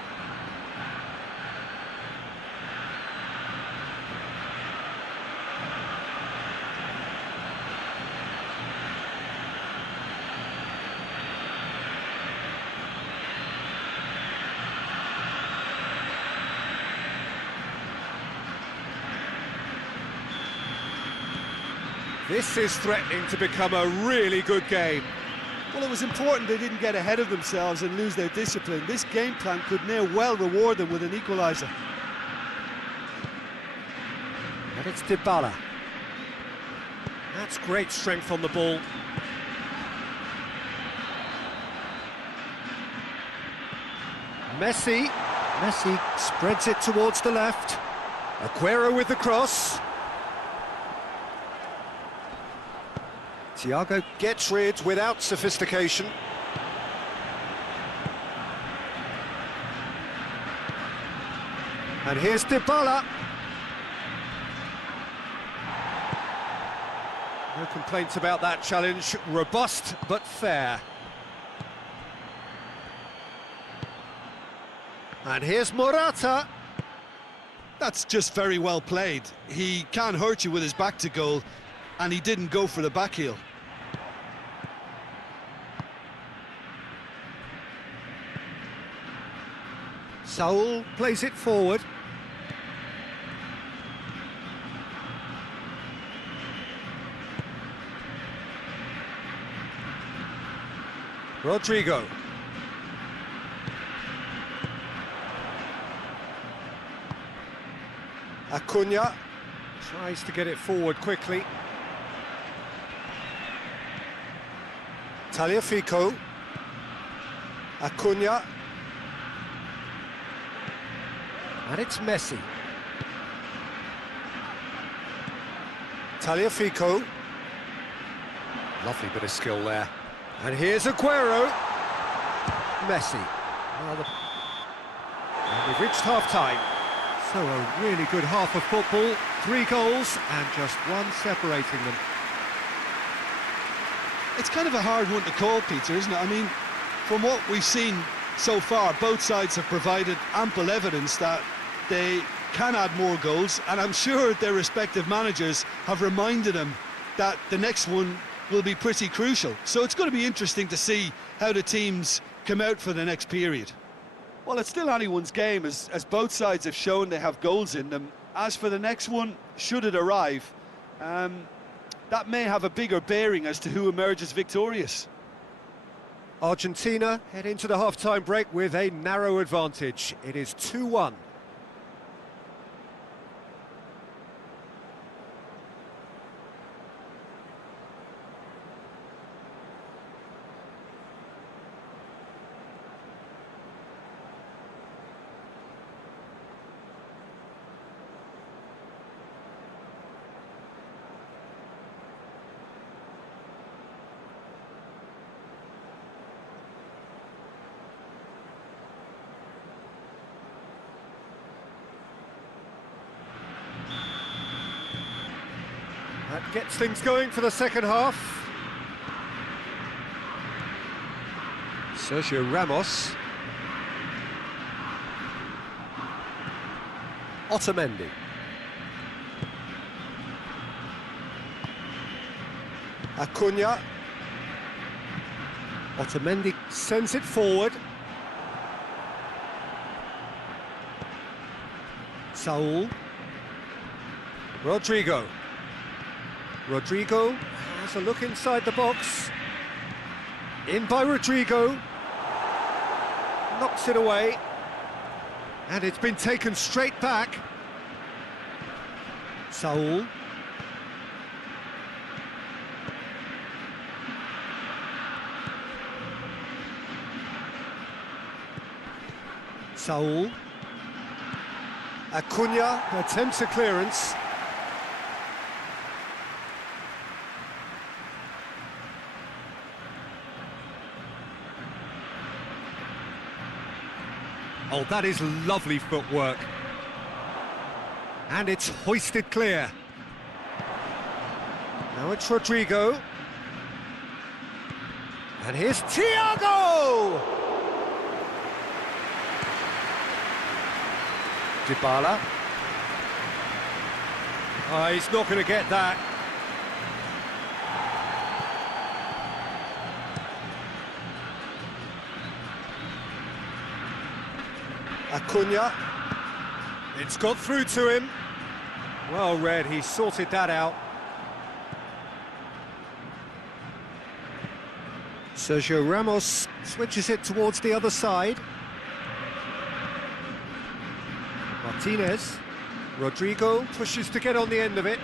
This is threatening to become a really good game. Well, it was important they didn't get ahead of themselves and lose their discipline. This game plan could now well reward them with an equaliser. And it's Dybala. That's great strength on the ball. Messi. Messi spreads it towards the left. Aguero with the cross. Thiago gets rid without sophistication. And here's Dybala. No complaints about that challenge. Robust but fair. And here's Morata. That's just very well played. He can hurt you with his back to goal, and he didn't go for the back heel. Saul plays it forward. Rodrigo. Acuna tries to get it forward quickly. Tagliafico. Acuna. And it's Messi. Tagliafico. Lovely bit of skill there. And here's Aguero. Messi. And we've reached half-time. So a really good half of football, 3 goals and just one separating them. It's kind of a hard one to call, Peter, isn't it? I mean, from what we've seen so far, both sides have provided ample evidence that they can add more goals, and I'm sure their respective managers have reminded them that the next one will be pretty crucial. So it's going to be interesting to see how the teams come out for the next period. Well, it's still anyone's game, as both sides have shown they have goals in them. As for the next one, should it arrive, that may have a bigger bearing as to who emerges victorious. Argentina head into the half-time break with a narrow advantage. It is 2-1. That gets things going for the second half. Sergio Ramos. Otamendi. Acuna. Otamendi sends it forward. Saul. Rodrigo. Rodrigo has a look inside the box. In by Rodrigo. Knocks it away. And it's been taken straight back. Saul. Saul. Acuna attempts a clearance. Oh, that is lovely footwork. And it's hoisted clear. Now it's Rodrigo. And here's Thiago! Dybala. Oh, he's not going to get that. Acuna, it's got through to him. Well read, he sorted that out. Sergio Ramos switches it towards the other side. Martinez, Rodrigo pushes to get on the end of it.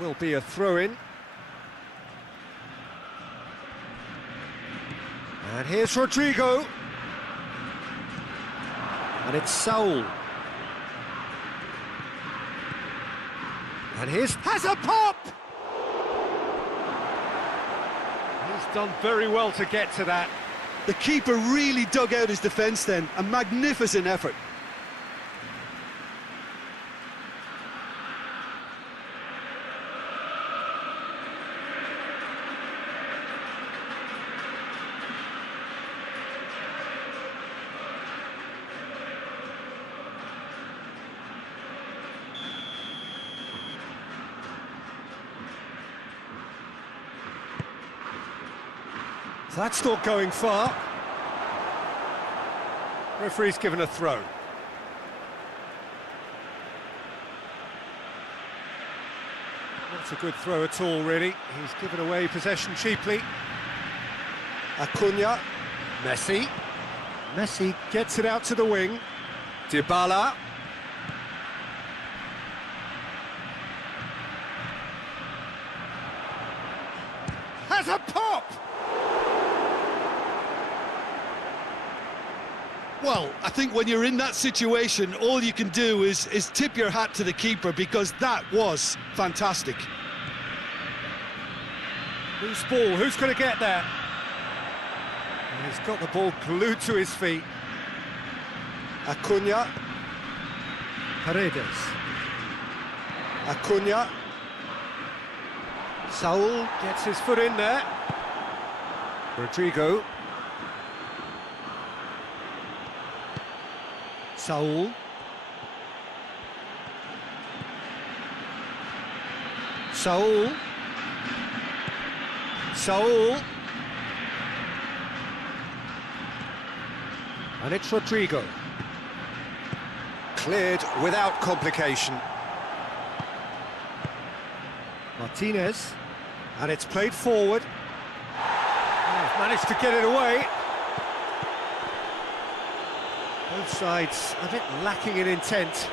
Will be a throw-in. And here's Rodrigo. And it's Saul. And here's... has a pop! He's done very well to get to that. The keeper really dug out his defence then. A magnificent effort. That's not going far. Referee's given a throw. Not a good throw at all, really. He's given away possession cheaply. Acuna. Messi. Messi gets it out to the wing. Dybala. Has a pop! Well, I think when you're in that situation, all you can do is tip your hat to the keeper, because that was fantastic. Loose ball, who's going to get there? And he's got the ball glued to his feet. Acuna. Paredes. Acuna. Saul gets his foot in there. Rodrigo. Saul. Saul. Saul. And it's Rodrigo. Cleared without complication. Martinez. And it's played forward. Oh, managed to get it away. Both sides a bit lacking in intent.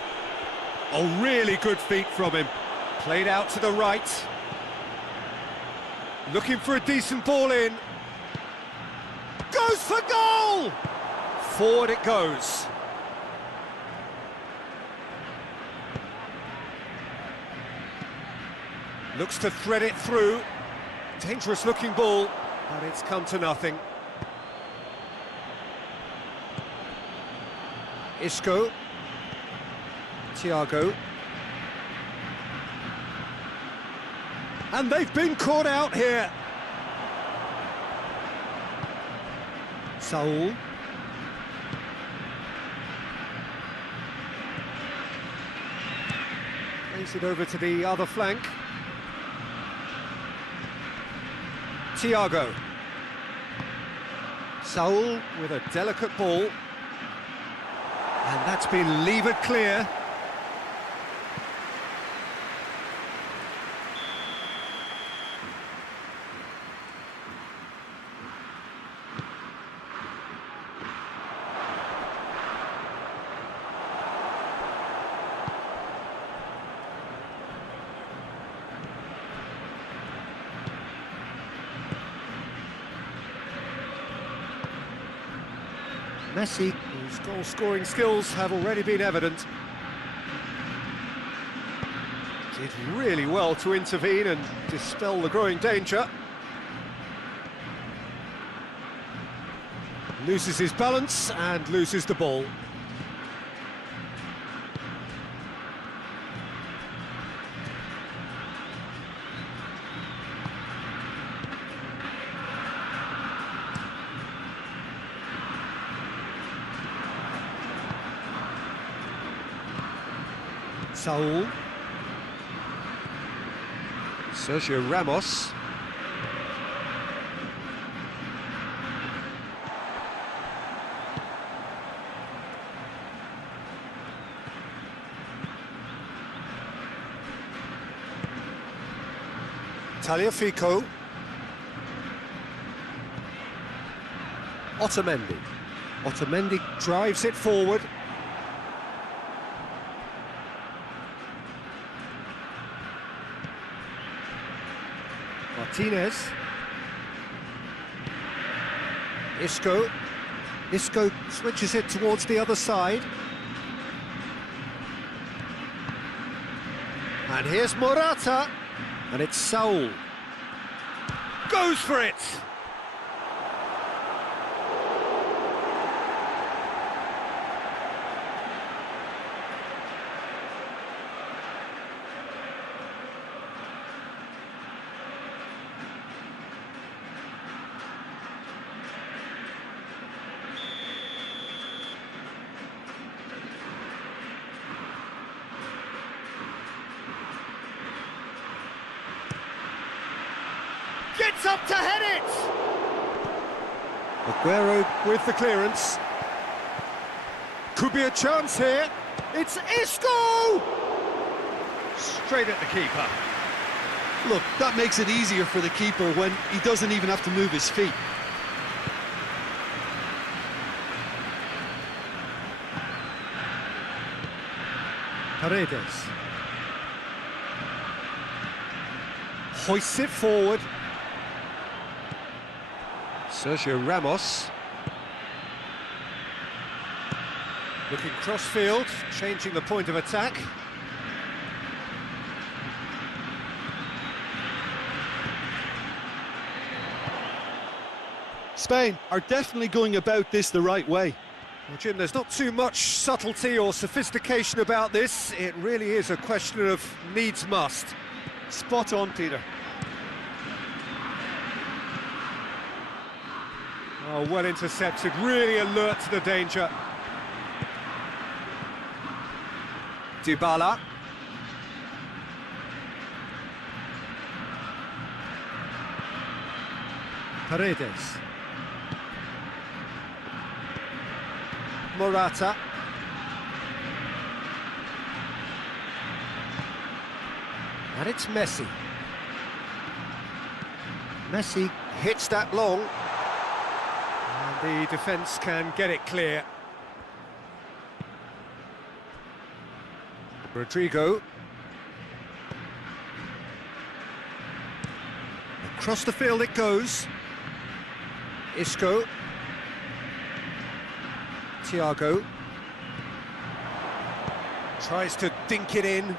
Oh, really good feet from him. Played out to the right. Looking for a decent ball in. Goes for goal! Forward it goes. Looks to thread it through. Dangerous looking ball, but it's come to nothing. Isco. Thiago. And they've been caught out here. Saul. Plays it over to the other flank. Thiago. Saul with a delicate ball. And that's been levered clear. Messi, whose goal-scoring skills have already been evident, did really well to intervene and dispel the growing danger. Loses his balance and loses the ball. Saul. Sergio Ramos. Tagliafico. Otamendi. Otamendi drives it forward. Martinez. Isco. Isco switches it towards the other side. And here's Morata. And it's Saul. Goes for it! Gets up to head it! Aguero with the clearance. Could be a chance here. It's Isco! Straight at the keeper. Look, that makes it easier for the keeper when he doesn't even have to move his feet. Paredes. Hoists it forward. Sergio Ramos. Looking cross-field, changing the point of attack. Spain are definitely going about this the right way. Well, Jim, there's not too much subtlety or sophistication about this. It really is a question of needs must. Spot on, Peter. Oh, well intercepted, really alert to the danger. Dybala. Paredes. Morata. And it's Messi. Messi hits that long. And the defence can get it clear. Rodrigo. Across the field it goes. Isco. Thiago. Tries to dink it in.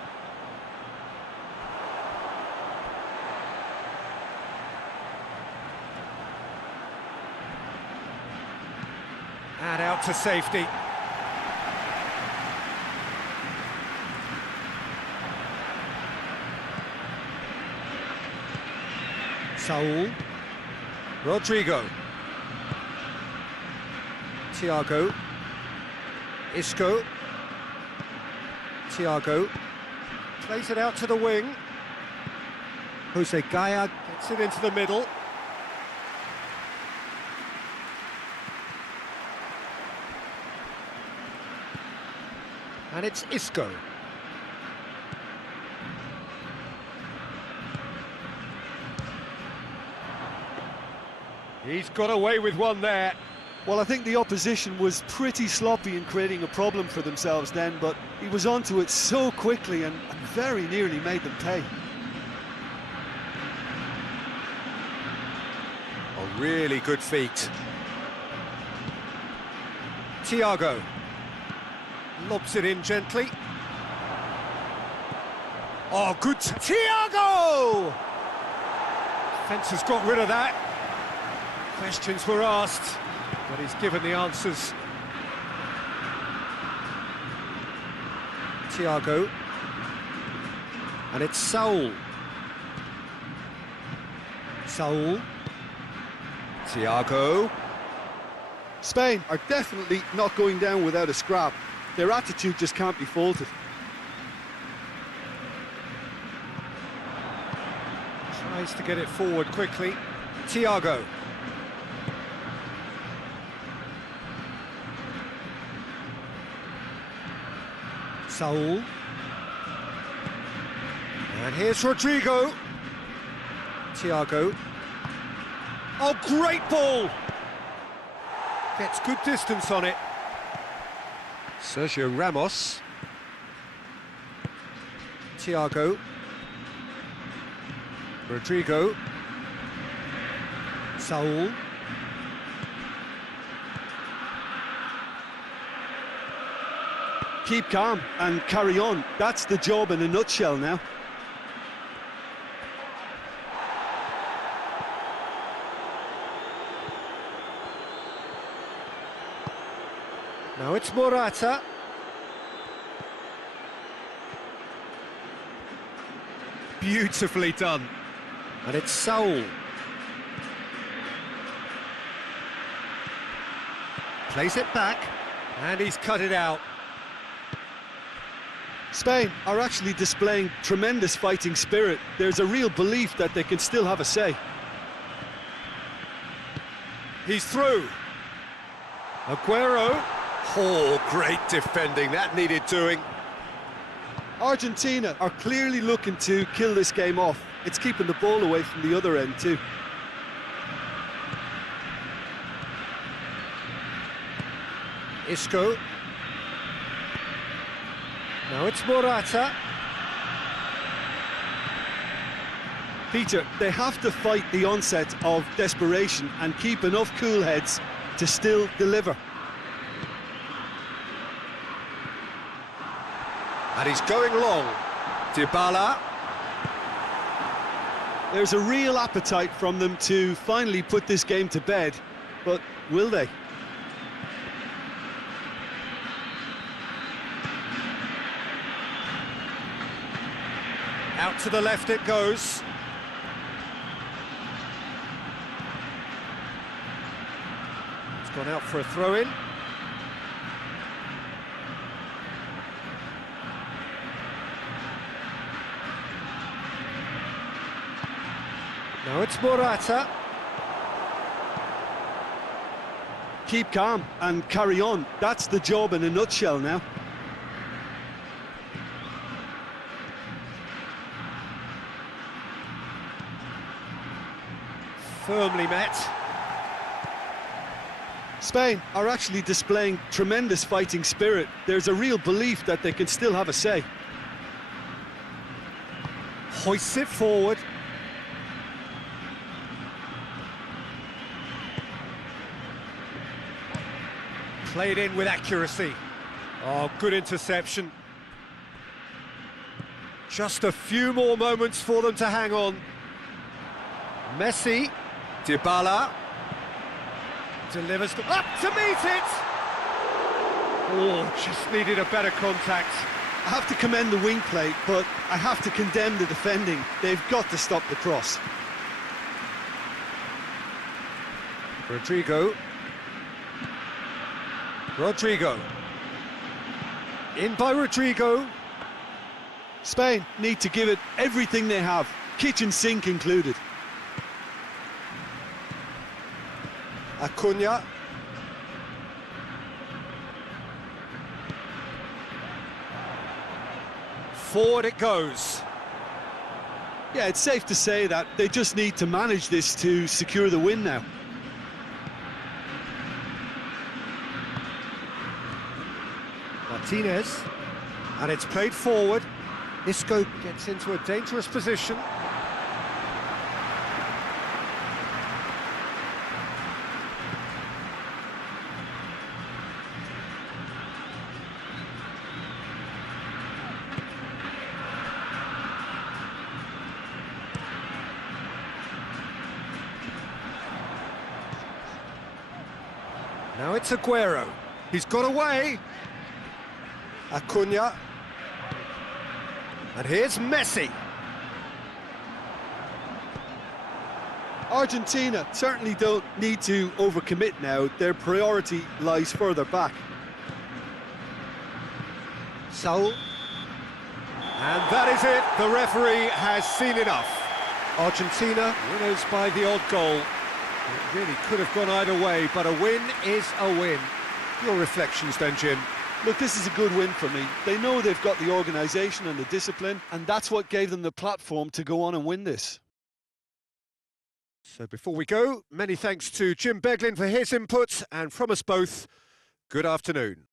And out to safety. Saul. Rodrigo. Thiago. Isco. Thiago. Plays it out to the wing. Jose Gaya gets it into the middle. And it's Isco. He's got away with one there. Well, I think the opposition was pretty sloppy in creating a problem for themselves then, but he was onto it so quickly and very nearly made them pay. A really good feat. Thiago lobs it in gently. Oh, good Thiago! Defence has got rid of that. Questions were asked, but he's given the answers. Thiago. And it's Saul. Saul. Thiago. Spain are definitely not going down without a scrap. Their attitude just can't be faulted. Tries to get it forward quickly. Thiago. Saul. And here's Rodrigo. Thiago. Oh, great ball! Gets good distance on it. Sergio Ramos. Thiago. Rodrigo. Saul. Keep calm and carry on. That's the job in a nutshell now. Now it's Morata. Beautifully done. And it's Saul. Plays it back, and he's cut it out. Spain are actually displaying tremendous fighting spirit. There's a real belief that they can still have a say. He's through. Aguero. Oh, great defending, that needed doing. Argentina are clearly looking to kill this game off. It's keeping the ball away from the other end too. Isco. Now it's Morata. Peter, they have to fight the onset of desperation and keep enough cool heads to still deliver. And he's going long. Dybala. There's a real appetite from them to finally put this game to bed. but will they? Out to the left it goes. It's gone out for a throw-in. Now it's Morata. Keep calm and carry on. That's the job in a nutshell now. Firmly met. Spain are actually displaying tremendous fighting spirit. There's a real belief that they can still have a say. Hoists it forward. Played in with accuracy. Oh, good interception. Just a few more moments for them to hang on. Messi, Dybala, delivers up to meet it! Oh, just needed a better contact. I have to commend the wing play, but I have to condemn the defending. They've got to stop the cross. Rodrigo. In by Rodrigo. Spain need to give it everything they have, kitchen sink included. Acuna. Forward it goes. Yeah, it's safe to say that they just need to manage this to secure the win now. Martinez. And it's played forward. Isco gets into a dangerous position. Now it's Aguero. He's got away. Acuna. And here's Messi. Argentina certainly don't need to overcommit now. Their priority lies further back. Saul. And that is it. The referee has seen enough. Argentina winners by the odd goal. It really could have gone either way, but a win is a win. Your reflections then, Jim? Look, this is a good win for me. They know they've got the organisation and the discipline, and that's what gave them the platform to go on and win this. So before we go, many thanks to Jim Beglin for his input, and from us both, good afternoon.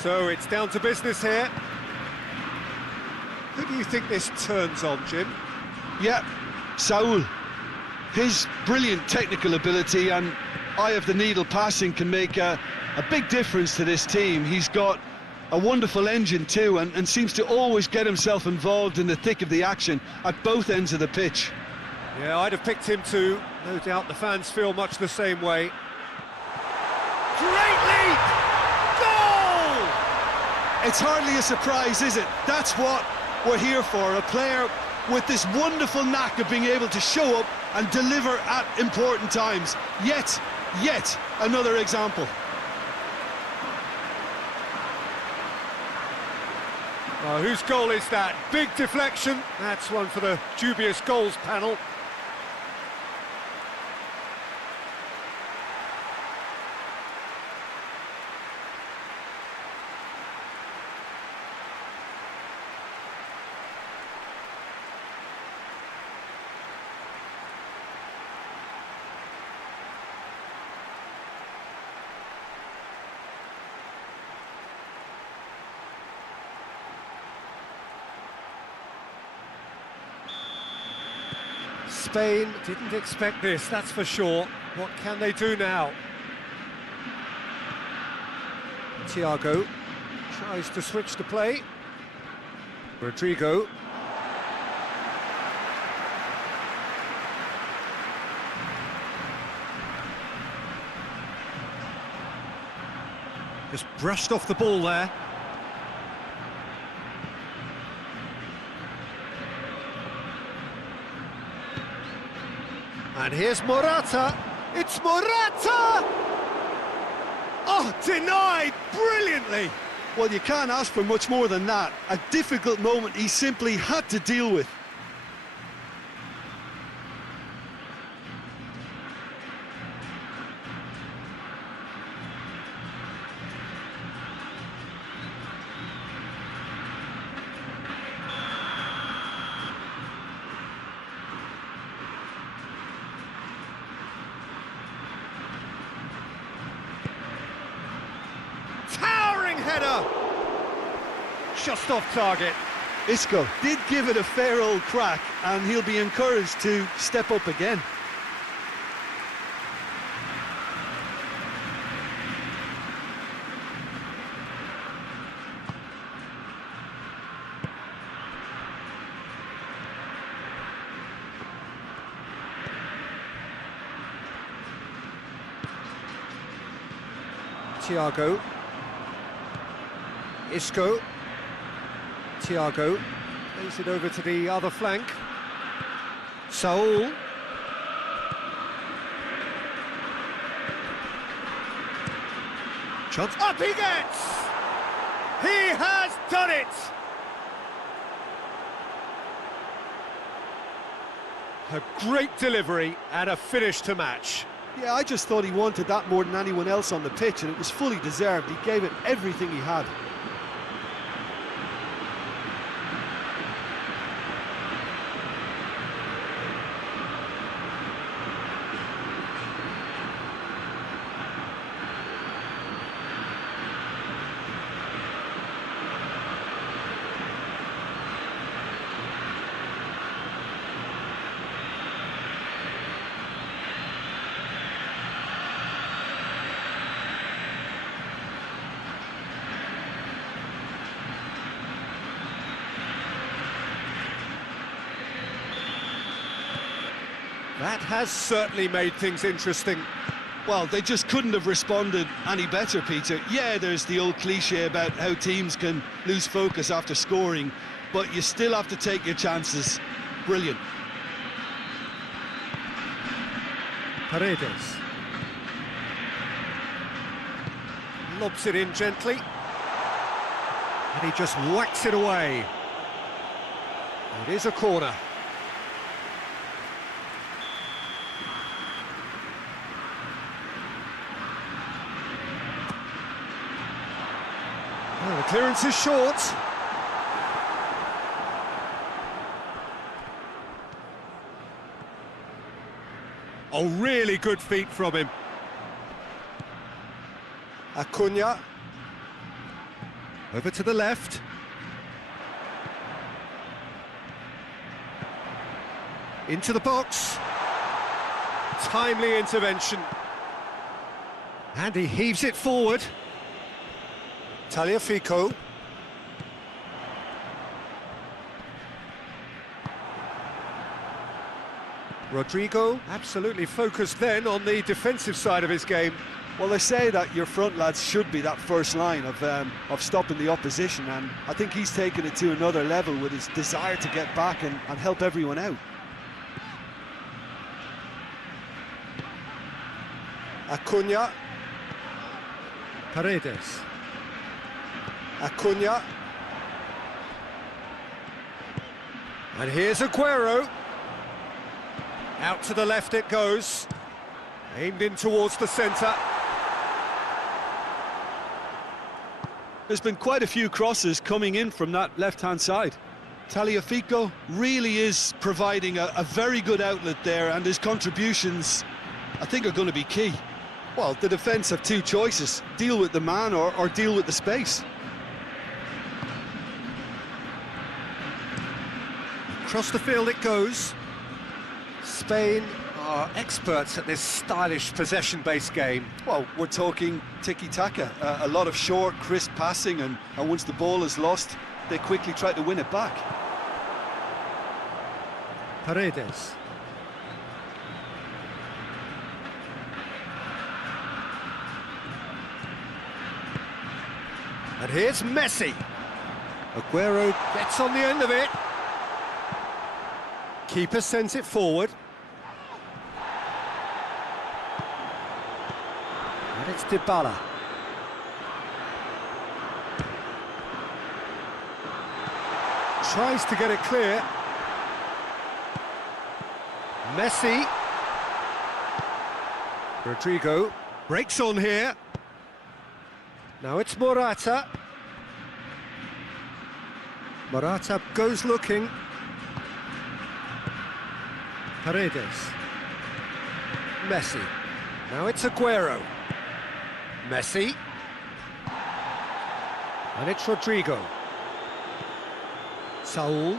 So it's down to business here. Who do you think this turns on, Jim? Yeah, Saul. His brilliant technical ability and eye of the needle passing can make a big difference to this team. He's got a wonderful engine too, and seems to always get himself involved in the thick of the action at both ends of the pitch. Yeah, I'd have picked him too. No doubt the fans feel much the same way. Great leap! Goal! It's hardly a surprise, is it? That's what we're here for, a player with this wonderful knack of being able to show up and deliver at important times. Yet another example. Whose goal is that? Big deflection. That's one for the dubious goals panel. Spain didn't expect this, that's for sure. What can they do now? Thiago tries to switch the play. Rodrigo. Just brushed off the ball there. And here's Morata. It's Morata! Oh, denied brilliantly. Well, you can't ask for much more than that. A difficult moment he simply had to deal with. Header! Just off target. Isco did give it a fair old crack, and he'll be encouraged to step up again. Thiago. Isco. Thiago plays it over to the other flank. Saul. Chance. Up he gets! He has done it! A great delivery and a finish to match. Yeah, I just thought he wanted that more than anyone else on the pitch, and it was fully deserved. He gave it everything he had. That has certainly made things interesting. Well, they just couldn't have responded any better, Peter. Yeah, there's the old cliche about how teams can lose focus after scoring, but you still have to take your chances. Brilliant. Paredes. Lobs it in gently. And he just whacks it away. It is a corner. Well, the clearance is short. Oh, really good feet from him. Acuna. Over to the left. Into the box. Timely intervention. And he heaves it forward. Tagliafico. Rodrigo absolutely focused then on the defensive side of his game. Well, they say that your front lads should be that first line of stopping the opposition, and I think he's taken it to another level with his desire to get back and help everyone out. Acuna. Paredes. Acuna. And here's Aguero. Out to the left it goes. Aimed in towards the centre. There's been quite a few crosses coming in from that left-hand side. Tagliafico really is providing a very good outlet there, and his contributions, I think, are going to be key. Well, the defence have two choices: deal with the man or deal with the space. Across the field it goes. Spain are experts at this stylish possession-based game. Well, we're talking tiki-taka, a lot of short, crisp passing, and once the ball is lost, they quickly try to win it back. Paredes. And here's Messi. Aguero gets on the end of it. Keeper sends it forward. And it's Dybala. Tries to get it clear. Messi. Rodrigo breaks on here. Now it's Morata. Morata goes looking. Paredes. Messi. Now it's Aguero. Messi. And it's Rodrigo. Saul.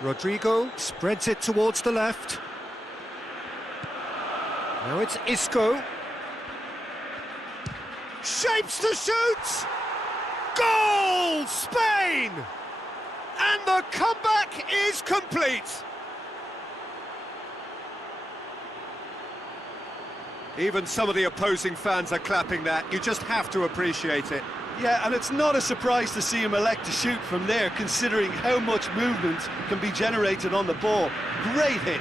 Rodrigo spreads it towards the left. Now it's Isco. Shapes to shoot! Goal! Spain! And the comeback is complete! Even some of the opposing fans are clapping that. You just have to appreciate it. Yeah, and it's not a surprise to see him elect to shoot from there, considering how much movement can be generated on the ball. Great hit.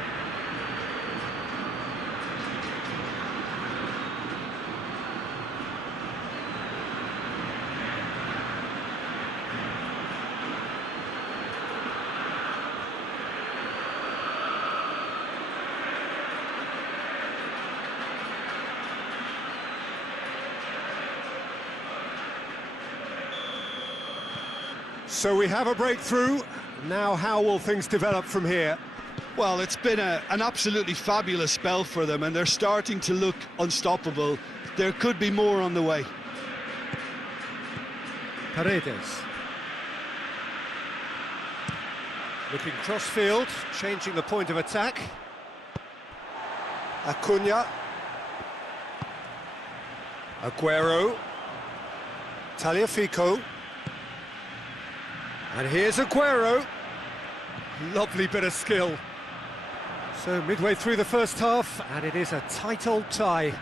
So we have a breakthrough. Now how will things develop from here? Well, it's been an absolutely fabulous spell for them, and they're starting to look unstoppable. There could be more on the way. Paredes. Looking cross-field, changing the point of attack. Acuna. Aguero. Tagliafico. And here's Aguero. Lovely bit of skill. So midway through the first half, and it is a tight old tie.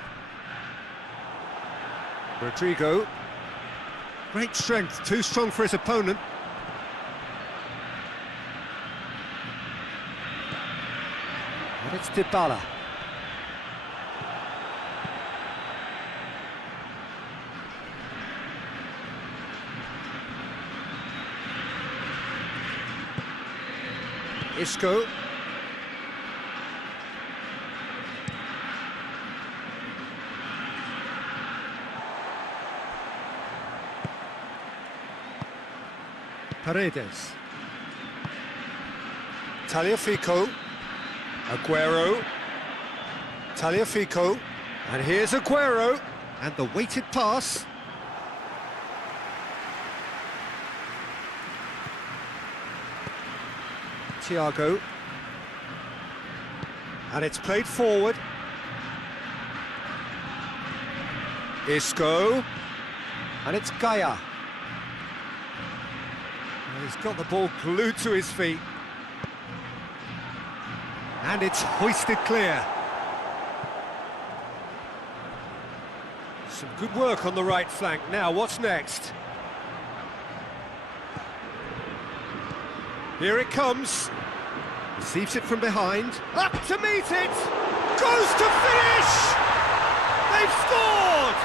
Rodrigo. Great strength, too strong for his opponent. And it's Dybala. Isco. Paredes. Tagliafico. Aguero. Tagliafico. And here's Aguero. And the weighted pass. Thiago. And it's played forward. Isco. And it's Gaia. And he's got the ball glued to his feet. And it's hoisted clear. Some good work on the right flank. Now, what's next? Here it comes. Receives it from behind. Up to meet it! Goes to finish! They've scored!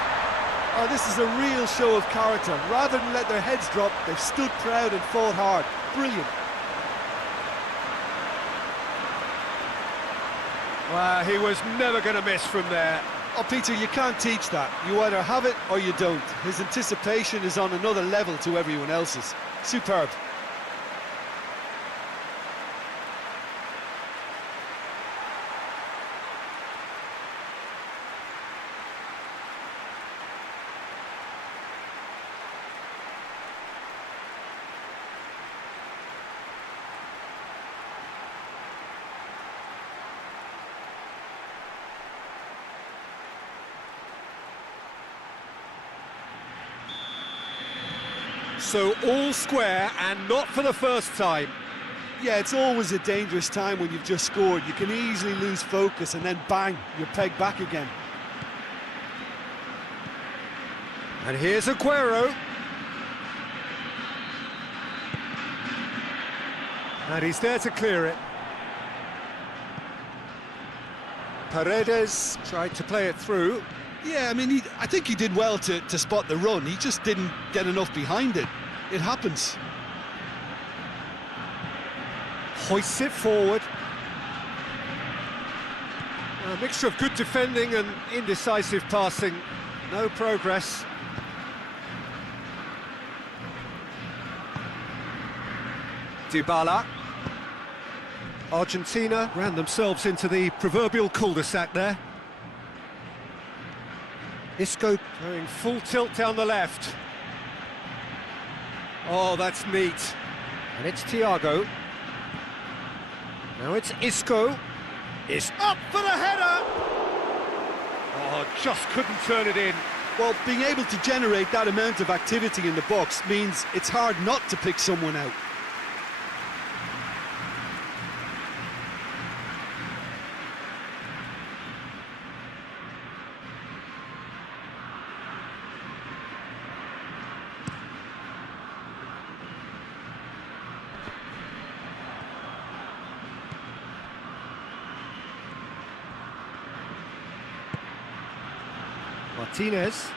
Oh, this is a real show of character. Rather than let their heads drop, they've stood proud and fought hard. Brilliant. Well, he was never going to miss from there. Oh, Peter, you can't teach that. You either have it or you don't. His anticipation is on another level to everyone else's. Superb. So all square, and not for the first time. Yeah, it's always a dangerous time when you've just scored. You can easily lose focus and then bang, you're pegged back again. And here's Aguero. And he's there to clear it. Paredes tried to play it through. Yeah, I mean, I think he did well to spot the run. He just didn't get enough behind it. It happens. Hoists it forward. A mixture of good defending and indecisive passing. No progress. Dybala. Argentina ran themselves into the proverbial cul-de-sac there. Isco going full tilt down the left. Oh, that's neat. And it's Thiago. Now it's Isco. It's up for the header! Oh, just couldn't turn it in. Well, being able to generate that amount of activity in the box means it's hard not to pick someone out. Martinez.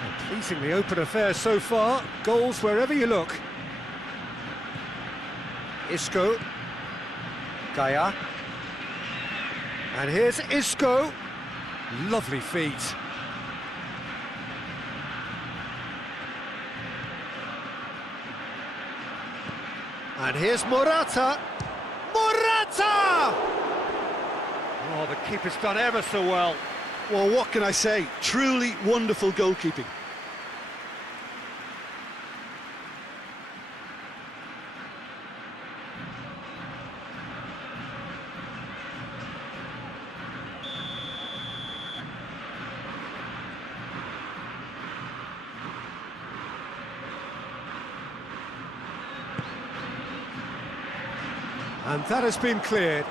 A pleasingly open affair so far. Goals wherever you look. Isco. Gaia. And here's Isco. Lovely feet. And here's Morata. Morata! Oh, the keeper's done ever so well. Well, what can I say? Truly wonderful goalkeeping. And that has been cleared.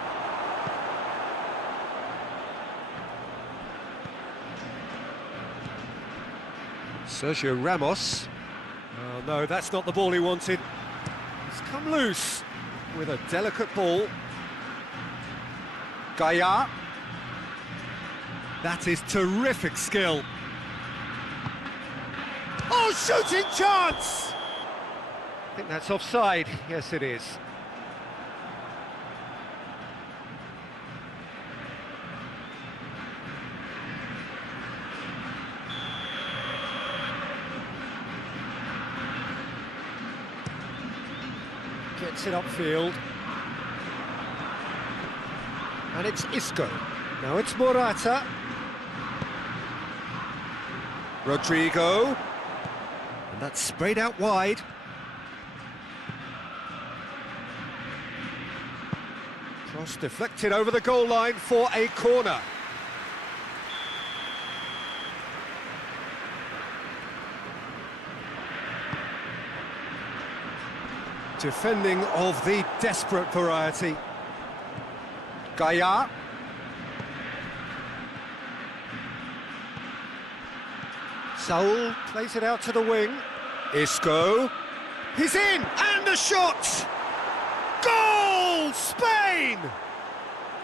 Sergio Ramos. Oh no, that's not the ball he wanted. He's come loose with a delicate ball. Gaia. That is terrific skill. Oh, shooting chance! I think that's offside. Yes, it is. Gets it upfield. And it's Isco. Now it's Morata. Rodrigo. And that's sprayed out wide. Cross deflected over the goal line for a corner. Defending of the desperate variety. Gaia. Saul plays it out to the wing. Isco. He's in! And the shot! Goal! Spain!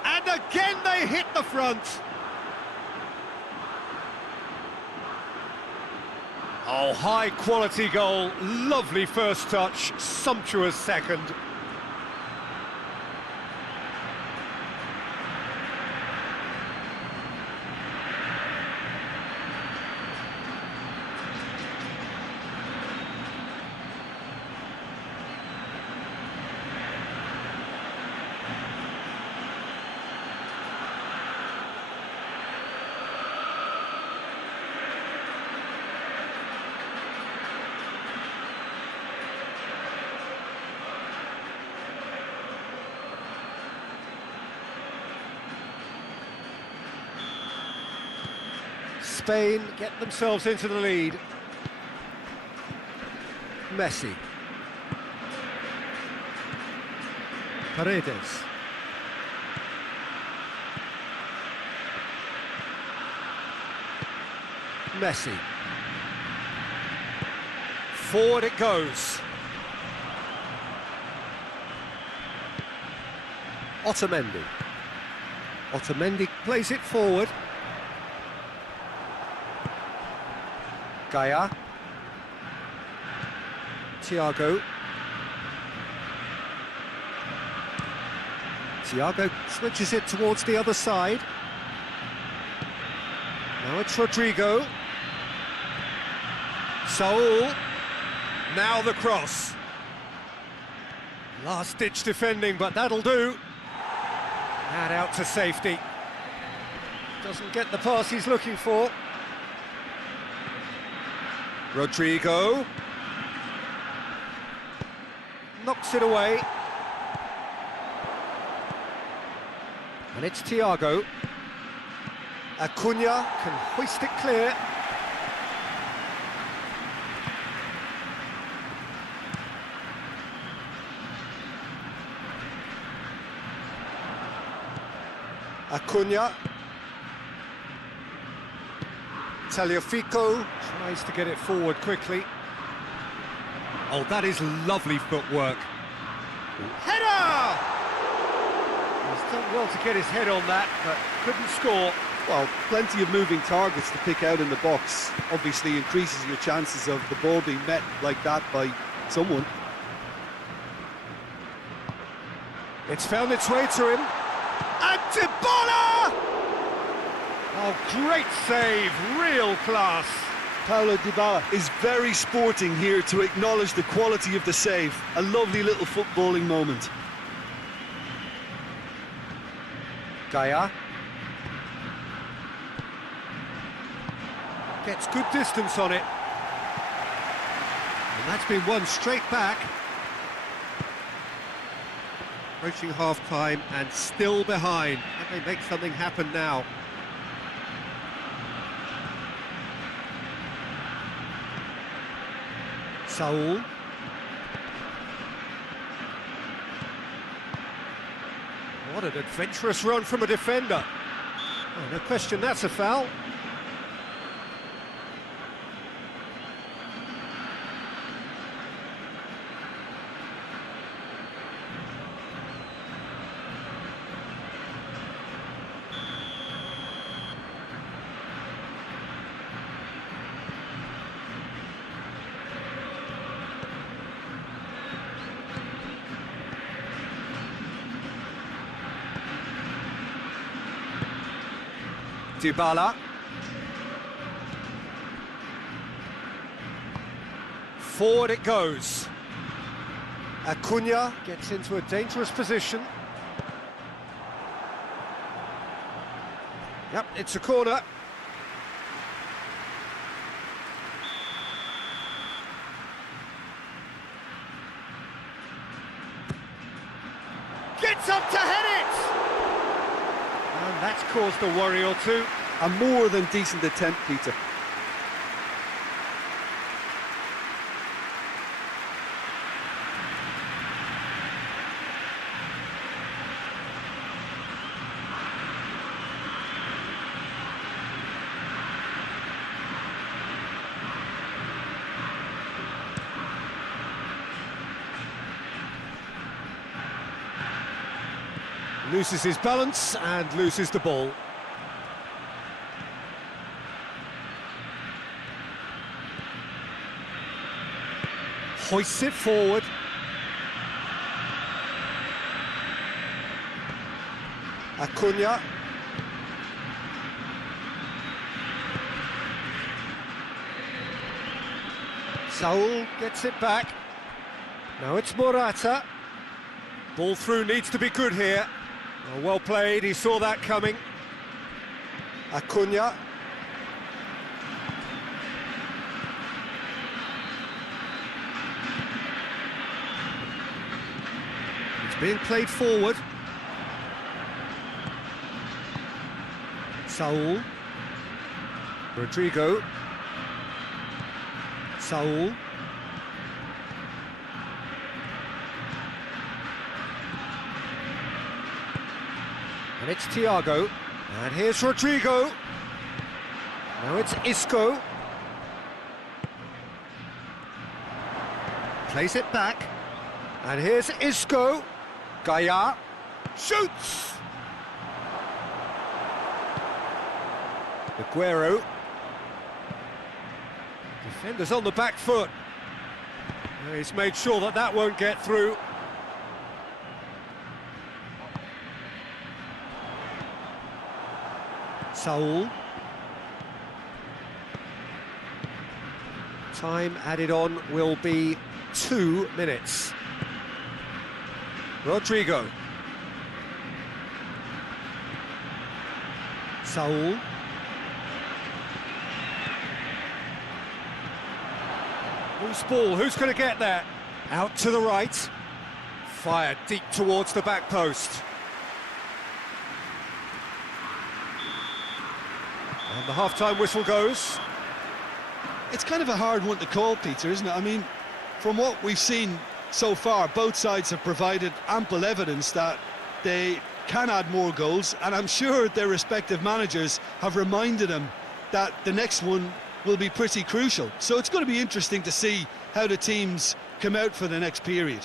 And again they hit the front. Oh, high-quality goal, lovely first touch, sumptuous second. Spain get themselves into the lead. Messi. Paredes. Messi. Forward it goes. Otamendi. Otamendi plays it forward. Gaia. Thiago. Thiago switches it towards the other side. Now it's Rodrigo. Saul. Now the cross. Last-ditch defending, but that'll do. And out to safety. Doesn't get the pass he's looking for. Rodrigo knocks it away, and it's Thiago. Acuna can hoist it clear. Acuna. Tagliafico tries to get it forward quickly. Oh, that is lovely footwork. Header! He's done well to get his head on that, but couldn't score. Well, plenty of moving targets to pick out in the box. Obviously increases your chances of the ball being met like that by someone. It's found its way to him. And Dybala! Oh, great save, real class. Paulo Dybala is very sporting here to acknowledge the quality of the save. A lovely little footballing moment. Gaia. Gets good distance on it. And that's been won straight back. Approaching half-time and still behind. Can they make something happen now? Saul. What an adventurous run from a defender. Oh, no question, that's a foul. Dybala. Forward it goes. Acuna gets into a dangerous position. Yep, it's a corner. caused a worry or two. A more than decent attempt, Peter. Loses his balance and loses the ball. Hoists it forward. Acuna. Saul gets it back. Now it's Morata. Ball through needs to be good here. Well played, he saw that coming. Acuna. It's being played forward. Saul. Rodrigo. Saul. And it's Thiago, and here's Rodrigo. Now it's Isco. Plays it back, and here's Isco. Gaia shoots. Aguero. Defenders on the back foot. He's made sure that that won't get through. Saul. Time added on will be 2 minutes. Rodrigo. Saul. Loose ball, who's going to get that? Out to the right. Fired deep towards the back post. And the half-time whistle goes. It's kind of a hard one to call, Peter, isn't it? I mean, from what we've seen so far, both sides have provided ample evidence that they can add more goals, and I'm sure their respective managers have reminded them that the next one will be pretty crucial. So it's going to be interesting to see how the teams come out for the next period.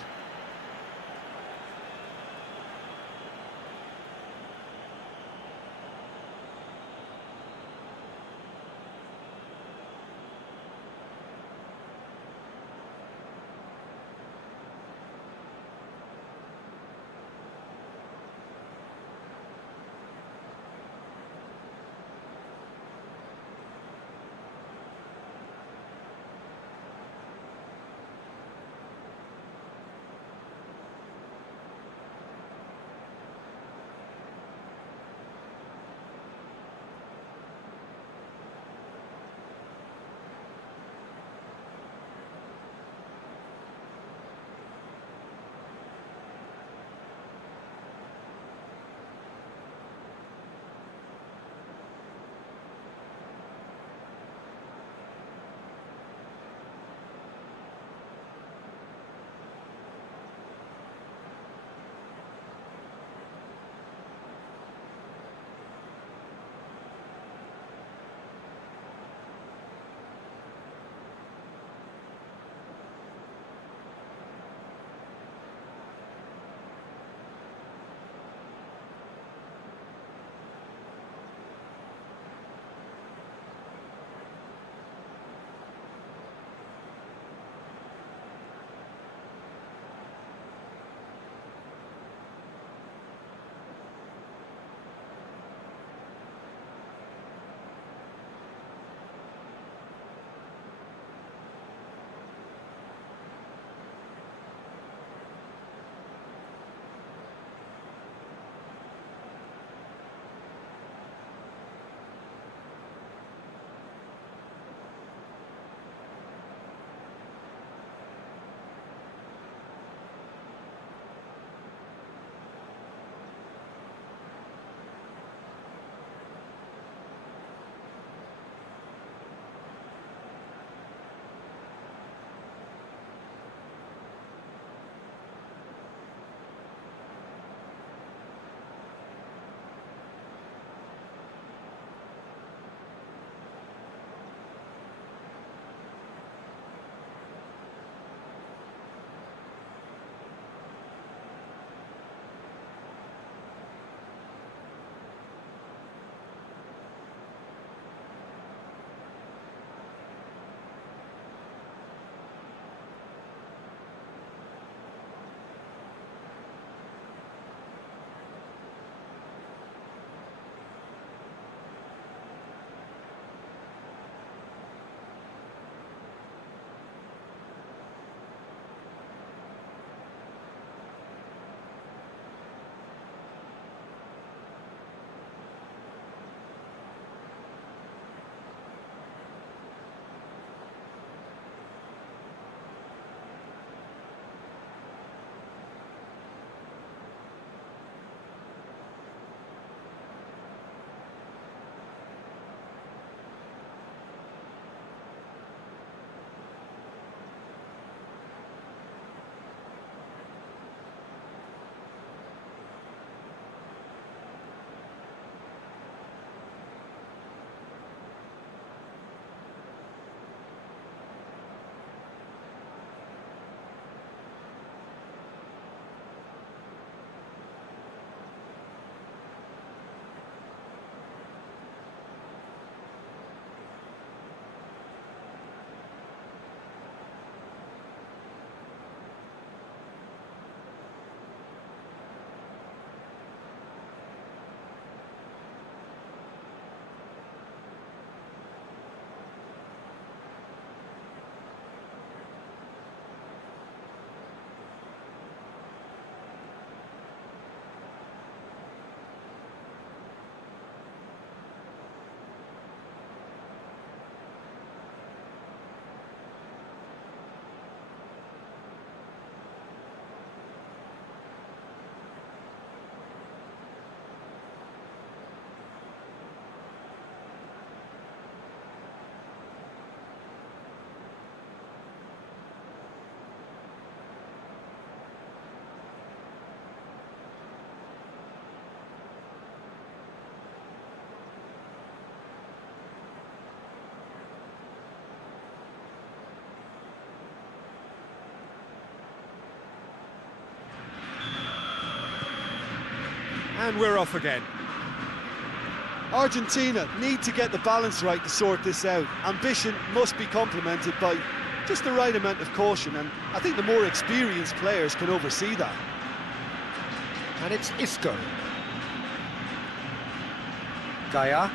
And we're off again. Argentina need to get the balance right to sort this out. Ambition must be complemented by just the right amount of caution, and I think the more experienced players can oversee that. And it's Isco. Gaia.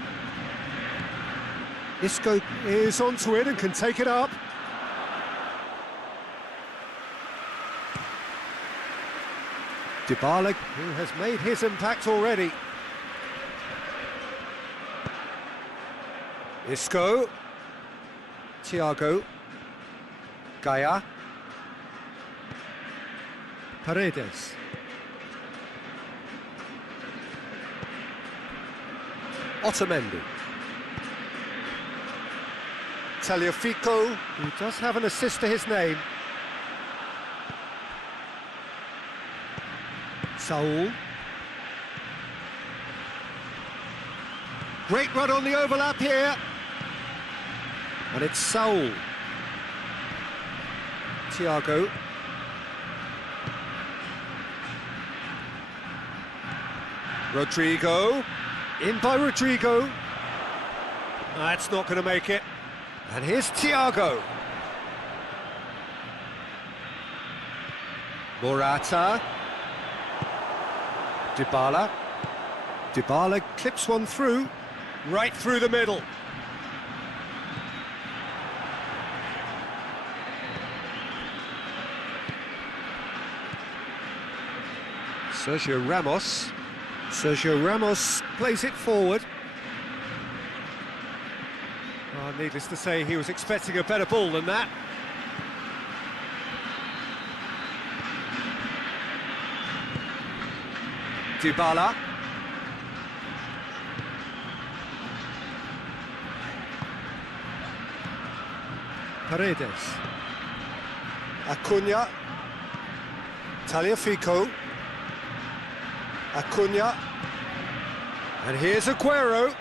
Isco is onto it and can take it up. Dybala, who has made his impact already. Isco. Thiago. Gaia. Paredes. Otamendi. Tagliafico, who does have an assist to his name. Saul. Great run on the overlap here. And it's Saul. Thiago. Rodrigo. In by Rodrigo. That's not going to make it. And here's Thiago. Morata. Dybala. Dybala clips one through, right through the middle. Sergio Ramos. Sergio Ramos plays it forward. Oh, needless to say, he was expecting a better ball than that. Dybala. Paredes. Acuna. Tagliafico. Acuna. And here's Aguero.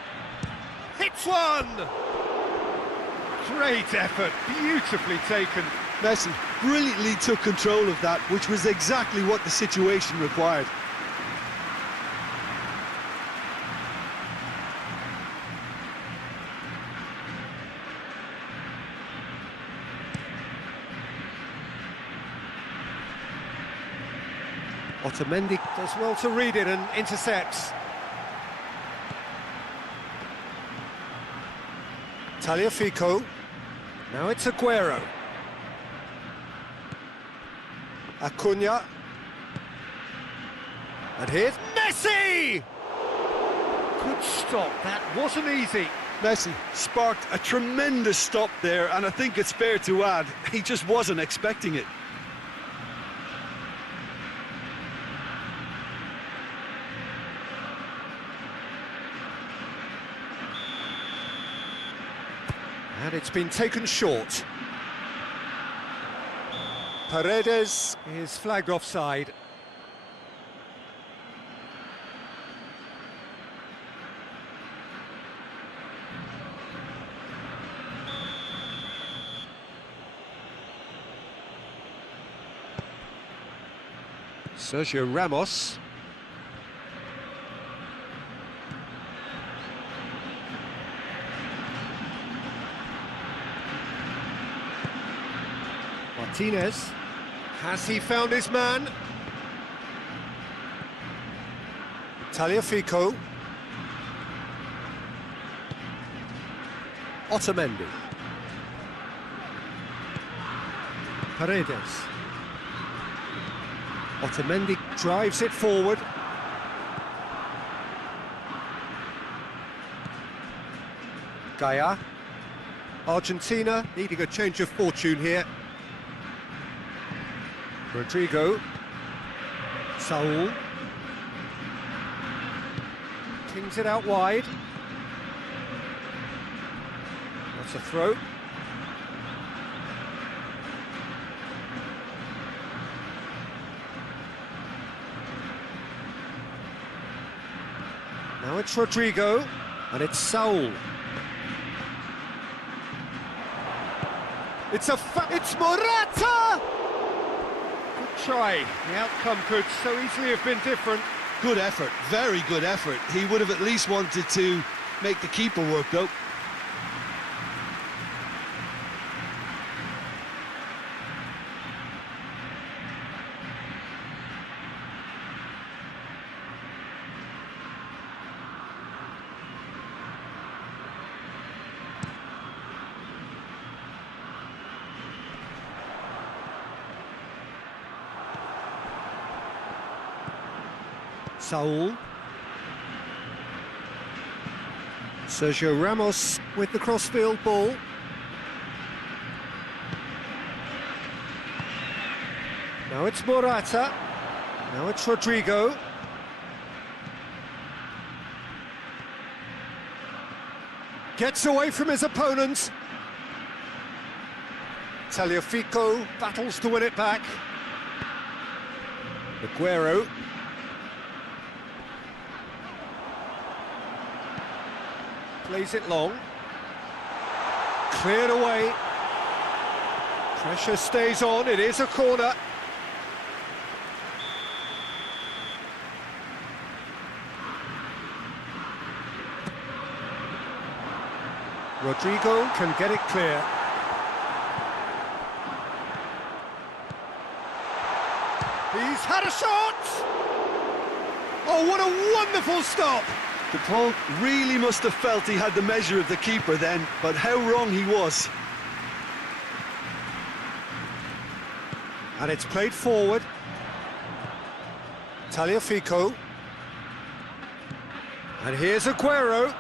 Hits one! Great effort, beautifully taken. Messi brilliantly took control of that, which was exactly what the situation required. Otamendi does well to read it and intercepts. Tagliafico. Now it's Aguero. Acuna. And here's Messi! Good stop, that wasn't easy. Messi sparked a tremendous stop there, and I think it's fair to add, he just wasn't expecting it. And it's been taken short. Paredes is flagged offside. Sergio Ramos. Martinez. Has he found his man? Tagliafico. Otamendi. Paredes. Otamendi drives it forward. Gaia. Argentina needing a change of fortune here. Rodrigo. Saul. Tings it out wide. That's a throw. Now it's Rodrigo, and it's Saul. It's Morata! Good try. The outcome could so easily have been different. Good effort, very good effort. He would have at least wanted to make the keeper work, though. Saul. Sergio Ramos with the crossfield ball. Now it's Morata. Now it's Rodrigo. Gets away from his opponent. Tagliafico battles to win it back. Aguero. Plays it long. Cleared away. Pressure stays on, it is a corner. Rodrigo can get it clear. He's had a shot! Oh, what a wonderful stop! The Paul really must have felt he had the measure of the keeper then, but how wrong he was. And it's played forward. Tagliafico. And here's Aguero.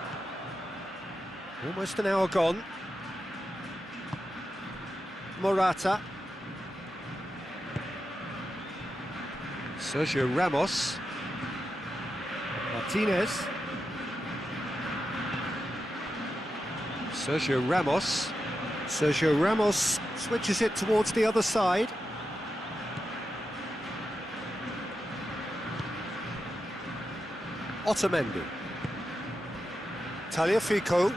Almost an hour gone. Morata. Sergio Ramos. Martinez. Sergio Ramos. Sergio Ramos switches it towards the other side. Otamendi. Tagliafico.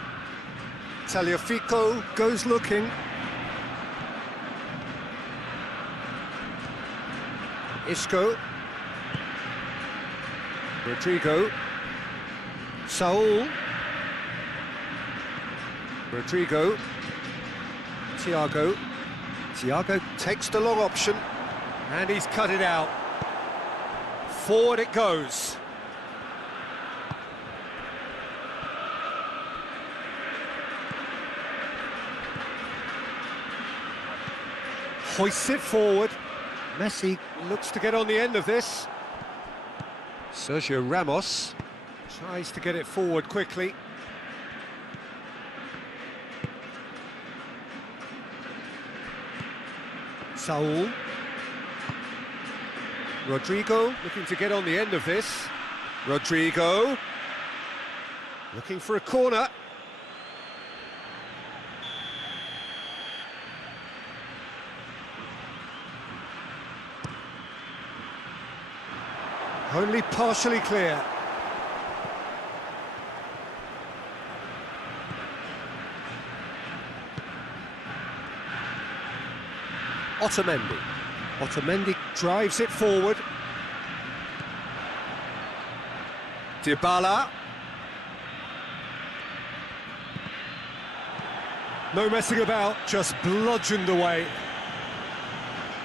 Tagliafico goes looking. Isco. Rodrigo. Saul. Rodrigo. Thiago. Thiago takes the long option. And he's cut it out. Forward it goes. Hoists it forward. Messi looks to get on the end of this. Sergio Ramos tries to get it forward quickly. Saul. Rodrigo looking to get on the end of this. Rodrigo looking for a corner. Only partially clear. Otamendi. Otamendi drives it forward. Dybala. No messing about, just bludgeoned away.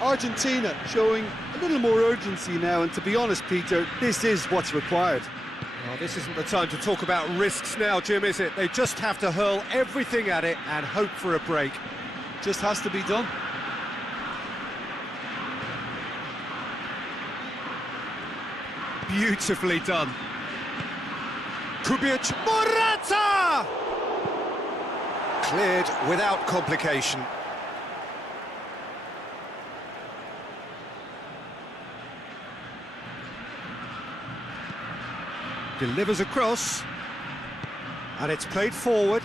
Argentina showing a little more urgency now, and to be honest, Peter, this is what's required. Well, this isn't the time to talk about risks now, Jim, is it? They just have to hurl everything at it and hope for a break. Just has to be done. Beautifully done. Kubic, Morata! Cleared without complication. Delivers across, and it's played forward.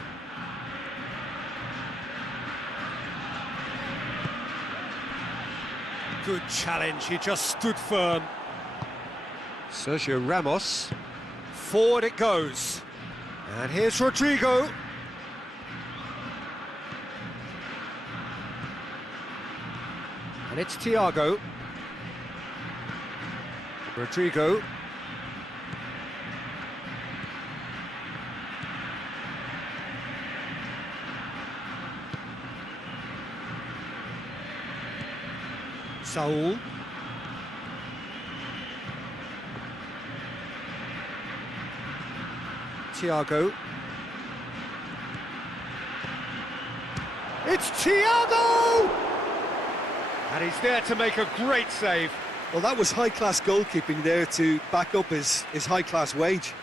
Good challenge, he just stood firm. Sergio Ramos, forward it goes. And here's Rodrigo. And it's Thiago. Rodrigo. Saul. Thiago. It's Thiago! And he's there to make a great save. Well, that was high-class goalkeeping there to back up his high-class wage.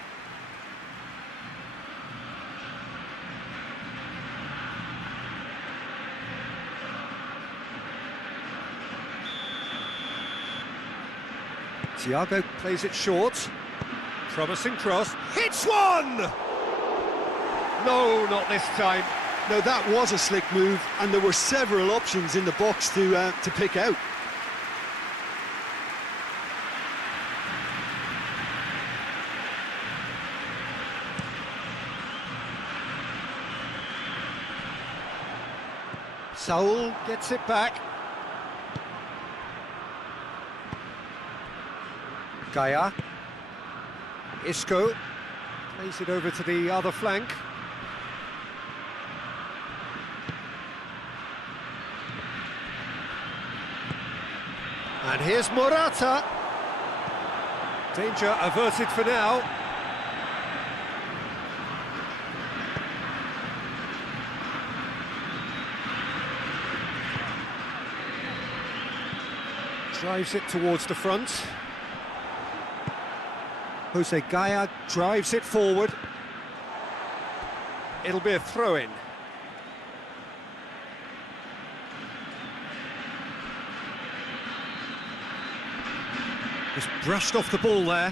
Thiago plays it short. Promising cross. Hits one! No, not this time. Now, that was a slick move, and there were several options in the box to pick out. Saul gets it back. Gaia. Isco plays it over to the other flank. And here's Morata. Danger averted for now. Drives it towards the front. Jose Gaia drives it forward. It'll be a throw-in. Just brushed off the ball there.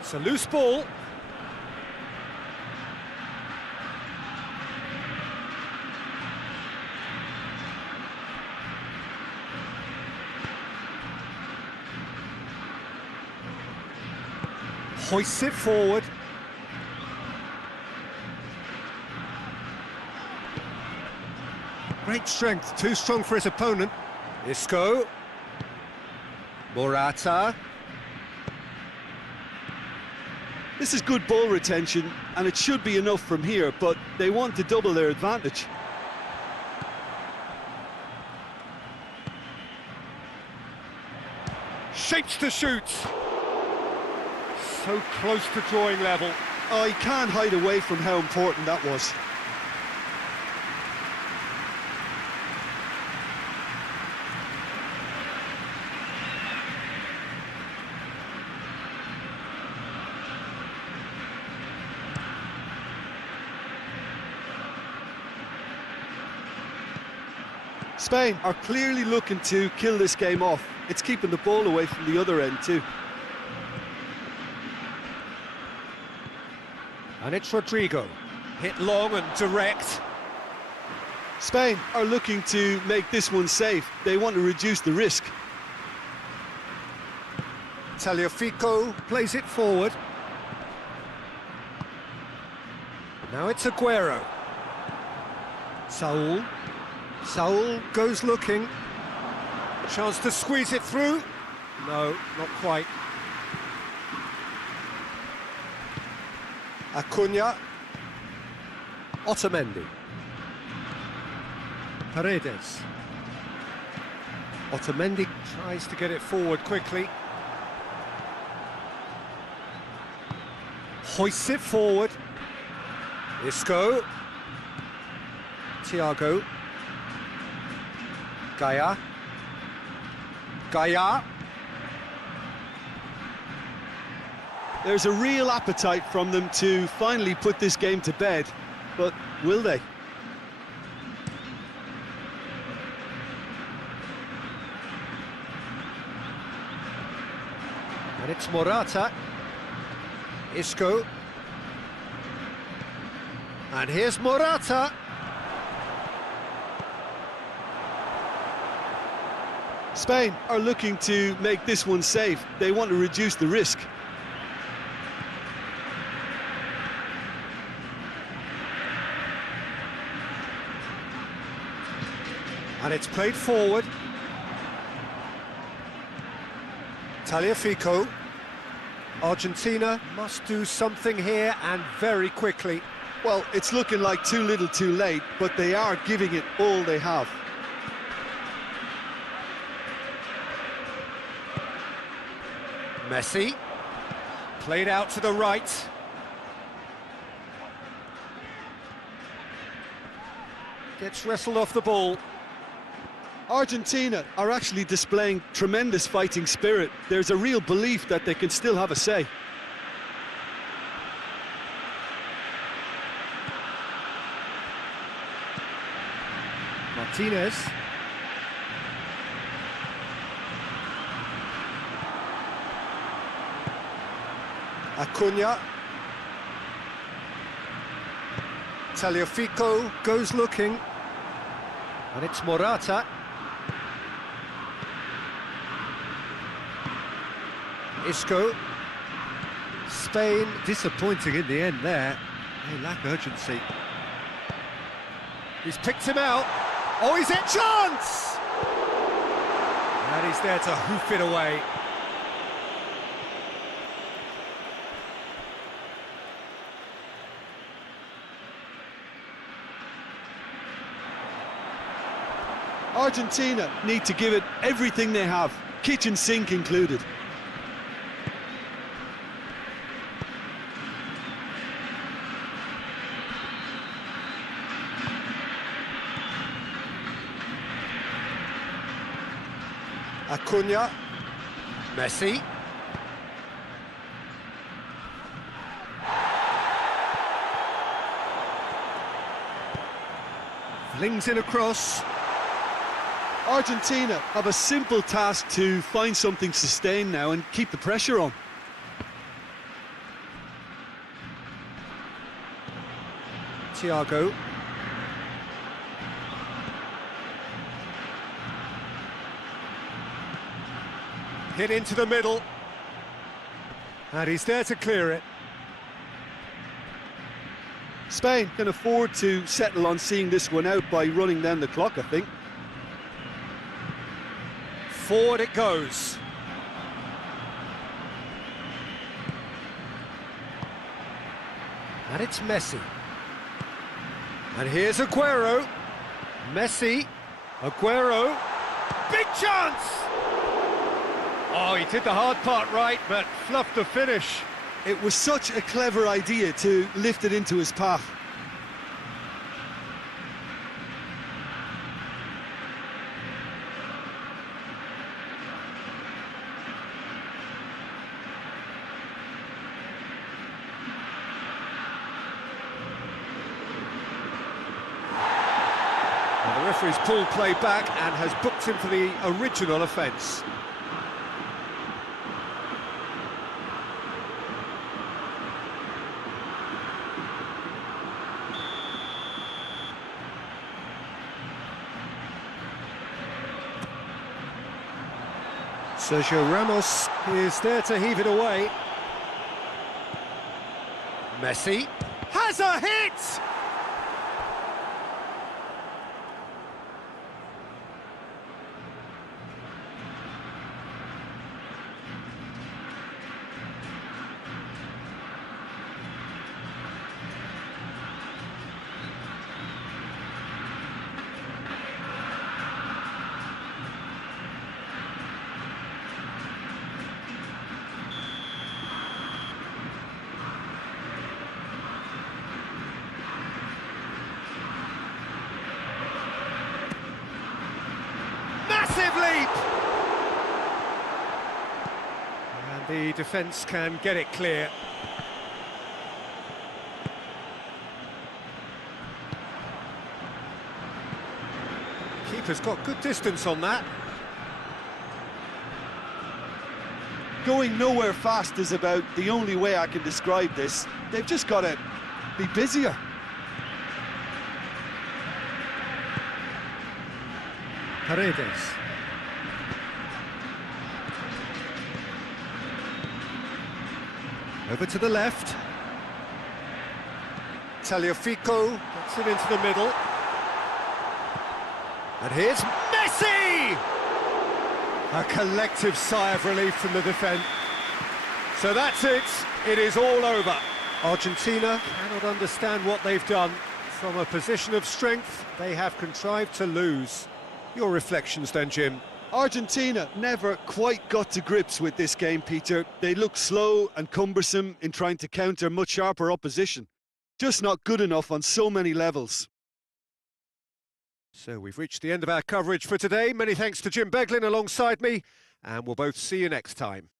It's a loose ball. Hoists it forward. Great strength, too strong for his opponent. Isco. Morata. This is good ball retention, and it should be enough from here, but they want to double their advantage. Shapes to shoot. So close to drawing level. Oh, he can't hide away from how important that was. Spain are clearly looking to kill this game off. It's keeping the ball away from the other end too. And it's Rodrigo. Hit long and direct. Spain are looking to make this one safe. They want to reduce the risk. Tagliafico plays it forward. Now it's Aguero. Saul. Saul goes looking. Chance to squeeze it through. No, not quite. Acuna. Otamendi. Paredes. Otamendi tries to get it forward quickly. Hoists it forward. Isco. Thiago. Gaia. Gaia. There's a real appetite from them to finally put this game to bed, but will they? And it's Morata. Isco. And here's Morata. Spain are looking to make this one safe. They want to reduce the risk. And it's played forward. Tagliafico. Argentina must do something here, and very quickly. Well, it's looking like too little too late, but they are giving it all they have. Messi, played out to the right. Gets wrestled off the ball. Argentina are actually displaying tremendous fighting spirit. There's a real belief that they can still have a say. Martinez. Acuna. Tagliafico goes looking. And it's Morata. Isco. Spain disappointing in the end there. They lack urgency. He's picked him out. Oh, he's in chance! And he's there to hoof it away. Argentina need to give it everything they have, kitchen sink included. Acuna. Messi. Flings in across. Argentina have a simple task to find something sustained now and keep the pressure on. Thiago. Hit into the middle. And he's there to clear it. Spain can afford to settle on seeing this one out by running down the clock, I think. Forward it goes. And it's Messi. And here's Aguero. Messi. Aguero. Big chance! Oh, he did the hard part right, but fluffed the finish. It was such a clever idea to lift it into his path. And the referee's pulled play back and has booked him for the original offence. Sergio Ramos is there to heave it away. Messi has a hit! Massive leap! And the defence can get it clear. Keeper's got good distance on that. Going nowhere fast is about the only way I can describe this. They've just got to be busier. Paredes. Over to the left. Tagliafico gets it into the middle. And here's Messi! A collective sigh of relief from the defence. So that's it. It is all over. Argentina cannot understand what they've done. From a position of strength, they have contrived to lose. Your reflections then, Jim? Argentina never quite got to grips with this game, Peter. They look slow and cumbersome in trying to counter much sharper opposition. Just not good enough on so many levels. So we've reached the end of our coverage for today. Many thanks to Jim Beglin alongside me, and we'll both see you next time.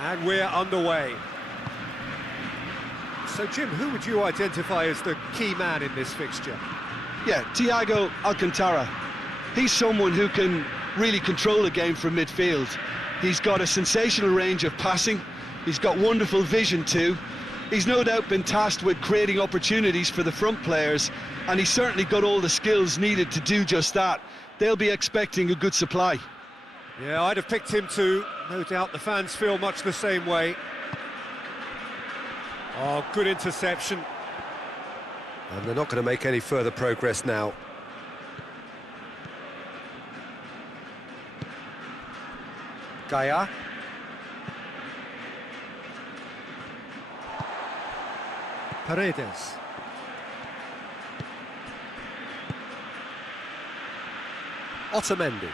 And we're underway. So, Jim, who would you identify as the key man in this fixture? Yeah, Thiago Alcantara. He's someone who can really control a game from midfield. He's got a sensational range of passing. He's got wonderful vision too. He's no doubt been tasked with creating opportunities for the front players, and he's certainly got all the skills needed to do just that. They'll be expecting a good supply. Yeah, I'd have picked him too. No doubt the fans feel much the same way. Oh, good interception. And they're not going to make any further progress now. Gaia. Paredes. Otamendi.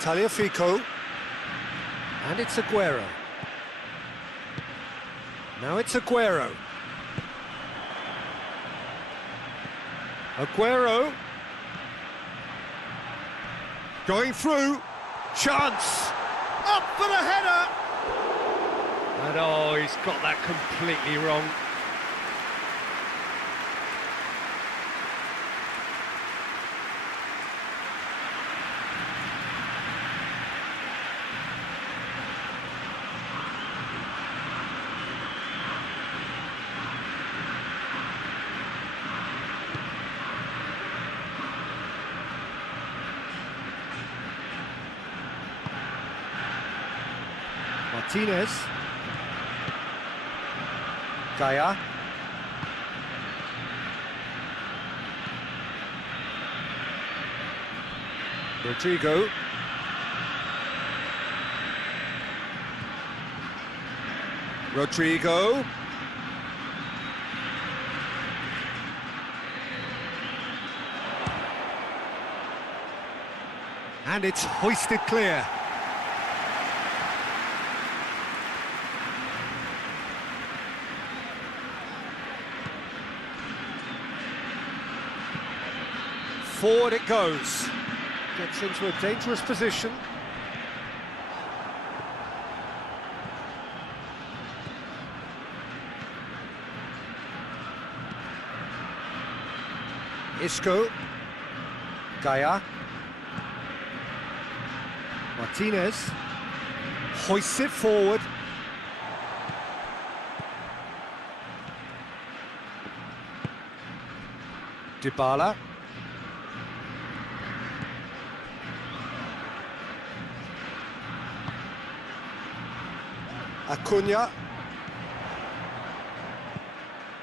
Tagliafico. And it's Aguero. Now it's Aguero. Aguero. Going through. Chance. Up for the header. And oh, he's got that completely wrong. Martinez. Gaia. Rodrigo. Rodrigo. And it's hoisted clear. Forward it goes. Gets into a dangerous position. Isco. Gaia. Martinez. Hoists it forward. Dybala. Acuna.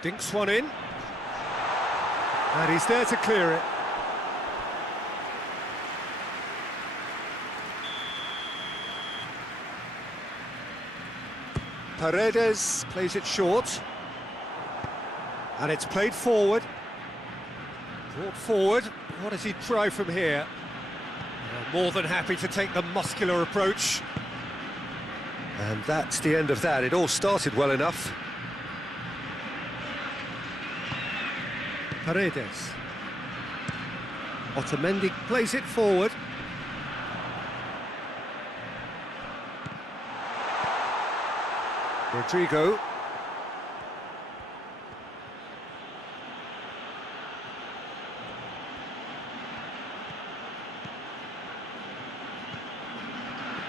Dinks one in. And he's there to clear it. Paredes plays it short. And it's played forward. Brought forward. What does he try from here? More than happy to take the muscular approach. And that's the end of that. It all started well enough. Paredes. Otamendi plays it forward. Rodrigo.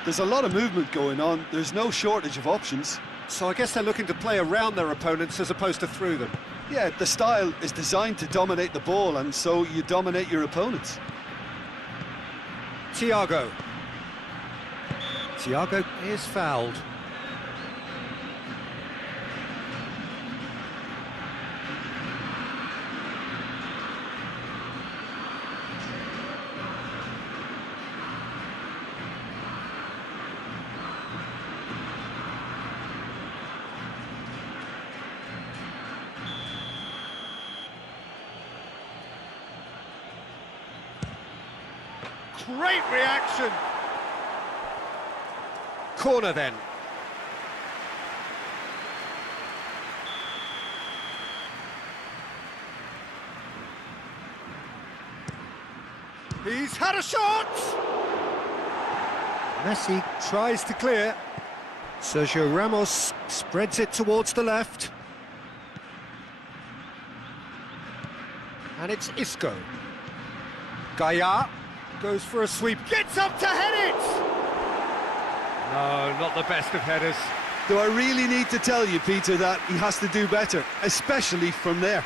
There's a lot of movement going on. There's no shortage of options. So I guess they're looking to play around their opponents as opposed to through them. Yeah, the style is designed to dominate the ball, and so you dominate your opponents. Thiago. Thiago is fouled. Great reaction. Corner then. He's had a shot. Messi tries to clear. Sergio Ramos spreads it towards the left. And it's Isco. Gaia goes for a sweep, gets up to head it! No, not the best of headers. Do I really need to tell you, Peter, that he has to do better, especially from there?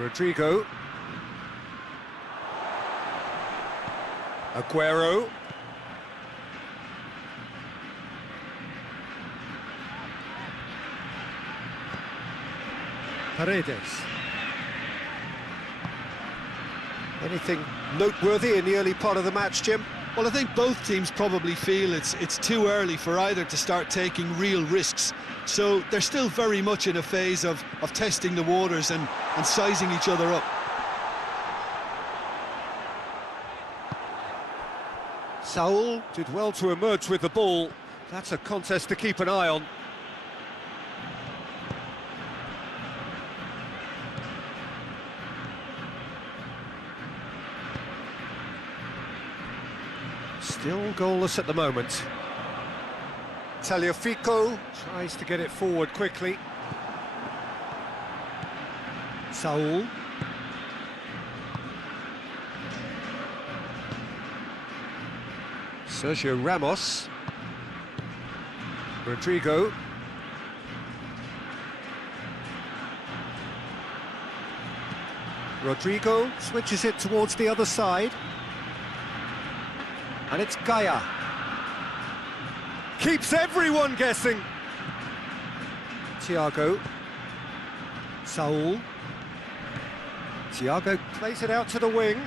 Rodrigo. Aguero. Paredes. Anything noteworthy in the early part of the match, Jim? Well, I think both teams probably feel it's too early for either to start taking real risks. So they're still very much in a phase of testing the waters and sizing each other up. Saul did well to emerge with the ball. That's a contest to keep an eye on. Still goalless at the moment. Tagliafico tries to get it forward quickly. Saul. Sergio Ramos. Rodrigo. Rodrigo switches it towards the other side. And it's Gaia. Keeps everyone guessing. Thiago. Saul. Thiago plays it out to the wing.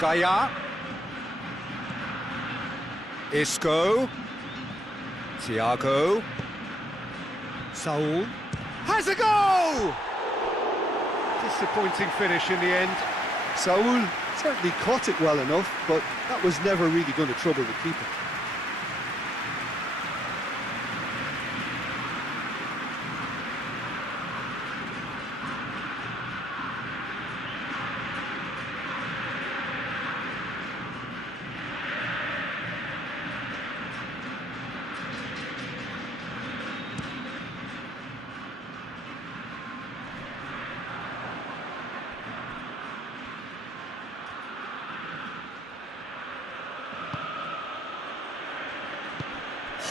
Gaia. Isco. Thiago. Saul. Has a goal! Disappointing finish in the end. Saul certainly caught it well enough, but that was never really going to trouble the keeper.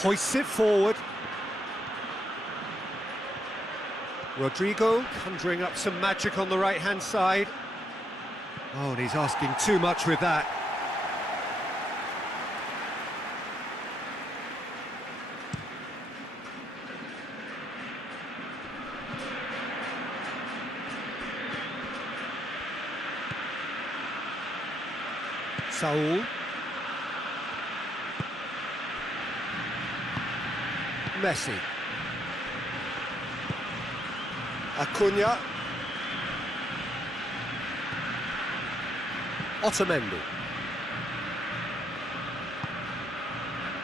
Hoists it forward. Rodrigo conjuring up some magic on the right-hand side. Oh, and he's asking too much with that. Saul. Messi. Acuna. Otamendi.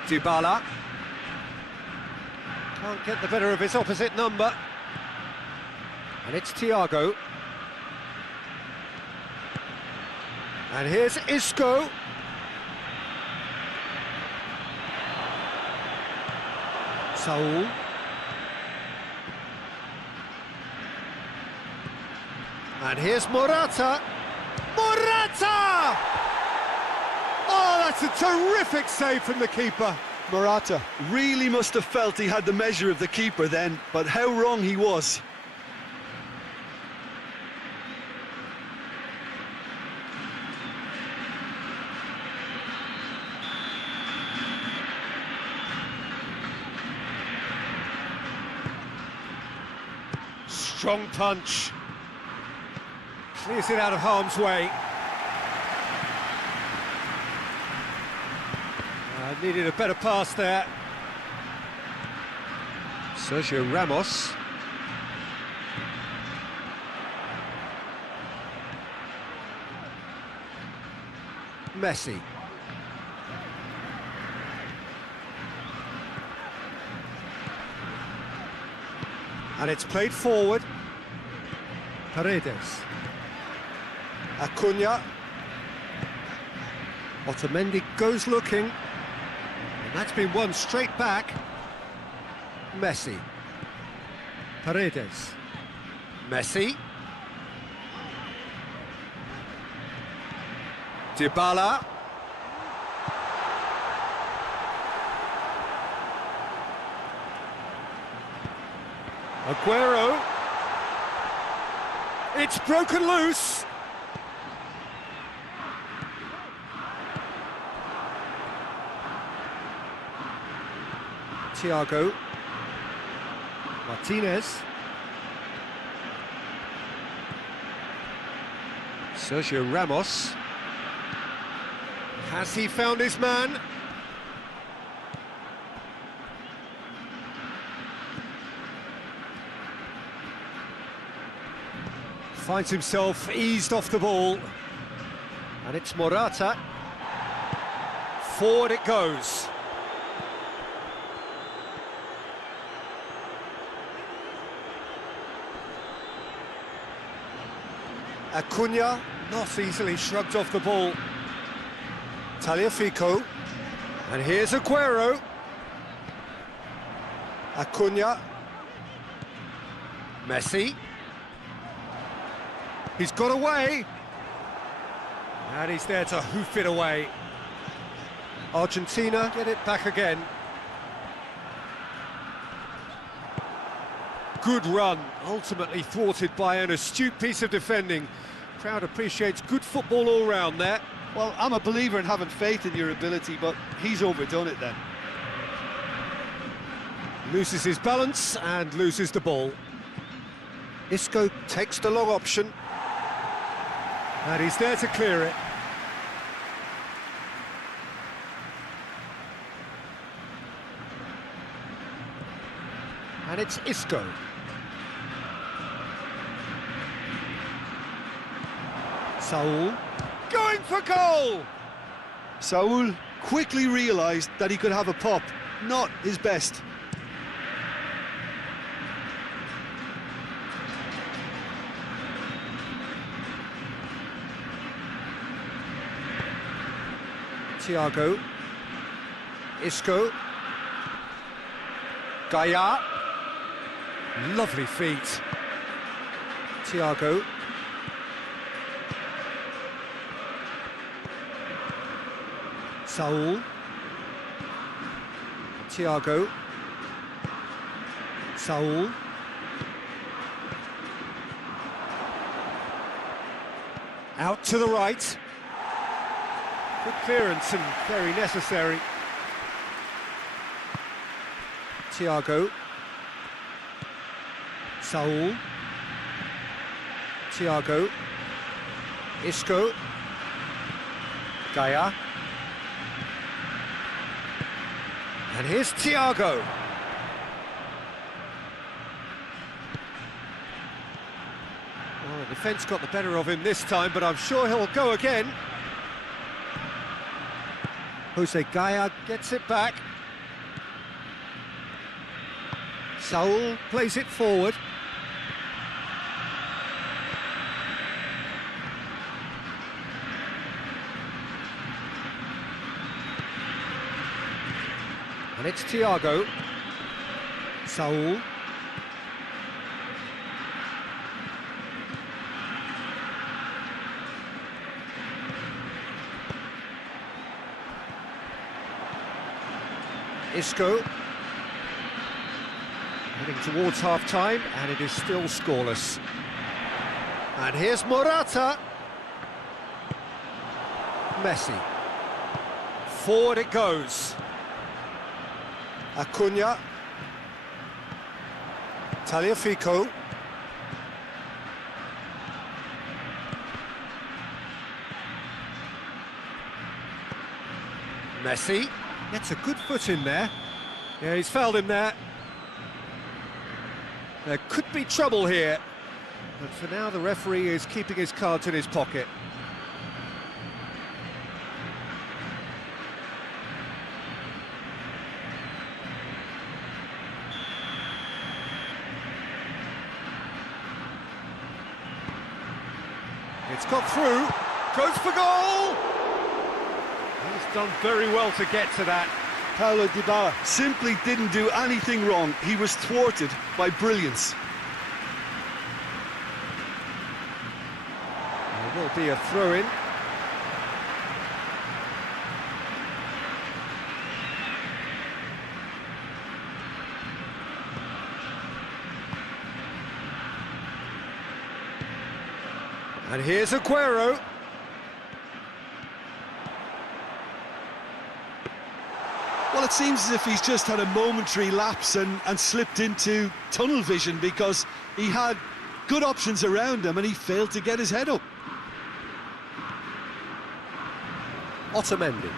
Dybala. Can't get the better of his opposite number. And it's Thiago. And here's Isco. Saul. And here's Morata. Morata! Oh, that's a terrific save from the keeper. Morata really must have felt he had the measure of the keeper then, but how wrong he was. Strong punch. Clears it out of harm's way. Needed a better pass there. Sergio Ramos. Messi. And it's played forward. Paredes. Acuna. Otamendi goes looking. And that's been won straight back. Messi. Paredes. Messi. Dybala. Aguero. It's broken loose. Thiago. Martinez. Sergio Ramos. Has he found his man? Finds himself eased off the ball. And it's Morata. Forward it goes. Acuna, not easily shrugged off the ball. Tagliafico, and here's Aguero. Acuna. Messi. He's got away. And he's there to hoof it away. Argentina get it back again. Good run, ultimately thwarted by an astute piece of defending. Crowd appreciates good football all round there. Well, I'm a believer in having faith in your ability, but he's overdone it then. Loses his balance and loses the ball. Isco takes the long option. And he's there to clear it. And it's Isco. Saul. Going for goal! Saul quickly realised that he could have a pop, not his best. Thiago. Isco. Gaia. Lovely feet. Thiago. Saul. Thiago. Saul. Out to the right. Good clearance and very necessary. Thiago. Saul. Thiago. Isco. Gaia. And here's Thiago. Well, the defence got the better of him this time, but I'm sure he'll go again. Jose Gaia gets it back. Saul plays it forward. And it's Thiago. Saul. Isco. Heading towards half-time, and it is still scoreless. And here's Morata. Messi. Forward it goes. Acuna. Tagliafico. Messi gets a good foot in there. Yeah, he's fouled him there. There could be trouble here, but for now the referee is keeping his cards in his pocket. It's got through, goes for goal! He's done very well to get to that. Paulo Dybala simply didn't do anything wrong. He was thwarted by brilliance. There will be a throw-in. And here's Aguero. Well, it seems as if he's just had a momentary lapse and slipped into tunnel vision, because he had good options around him and he failed to get his head up. Otamendi.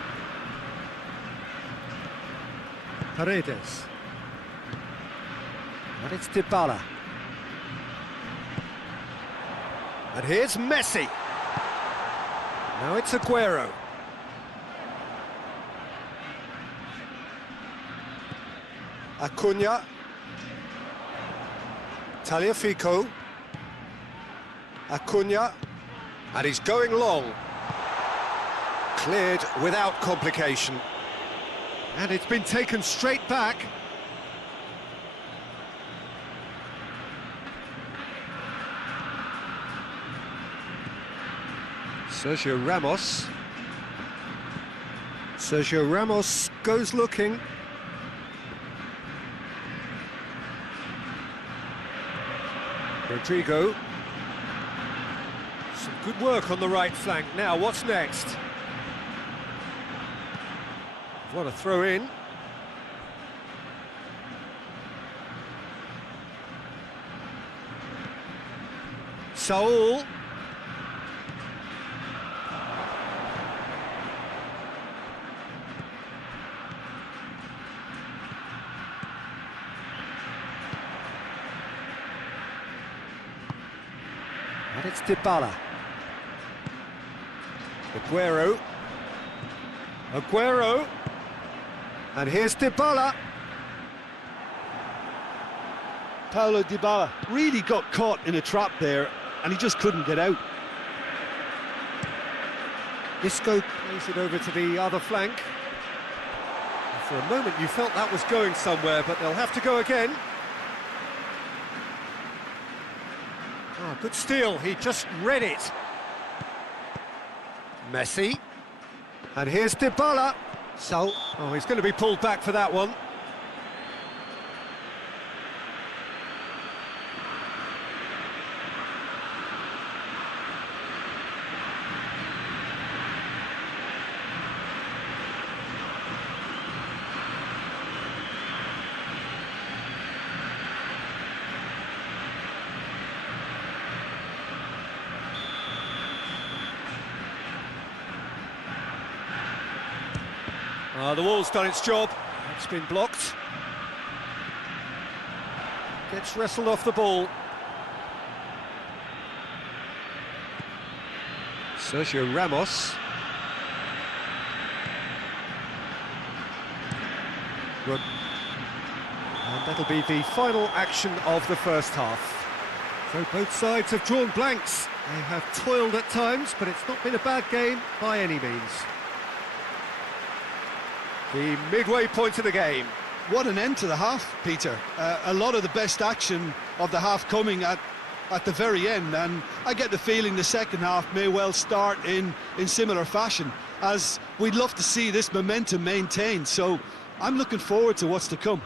Paredes. And it's Dybala. And here's Messi. Now it's Aguero. Acuna. Tagliafico. Acuna. And he's going long. Cleared without complication. And it's been taken straight back. Sergio Ramos. Sergio Ramos goes looking. Rodrigo. Some good work on the right flank. Now, what's next? What a throw in. Saul. And it's Dybala. Aguero. Aguero. And here's Dybala. Paulo Dybala really got caught in a trap there and he just couldn't get out. Isco plays it over to the other flank. And for a moment you felt that was going somewhere, but they'll have to go again. Oh, good steal, he just read it. Messi. And here's Dybala. So, oh, he's going to be pulled back for that one. The wall's done its job. It's been blocked. Gets wrestled off the ball. Sergio Ramos. Good. And that'll be the final action of the first half. So both sides have drawn blanks. They have toiled at times, but it's not been a bad game by any means. The midway point of the game. What an end to the half, Peter. A lot of the best action of the half coming at the very end, and I get the feeling the second half may well start in similar fashion, as we'd love to see this momentum maintained, so I'm looking forward to what's to come.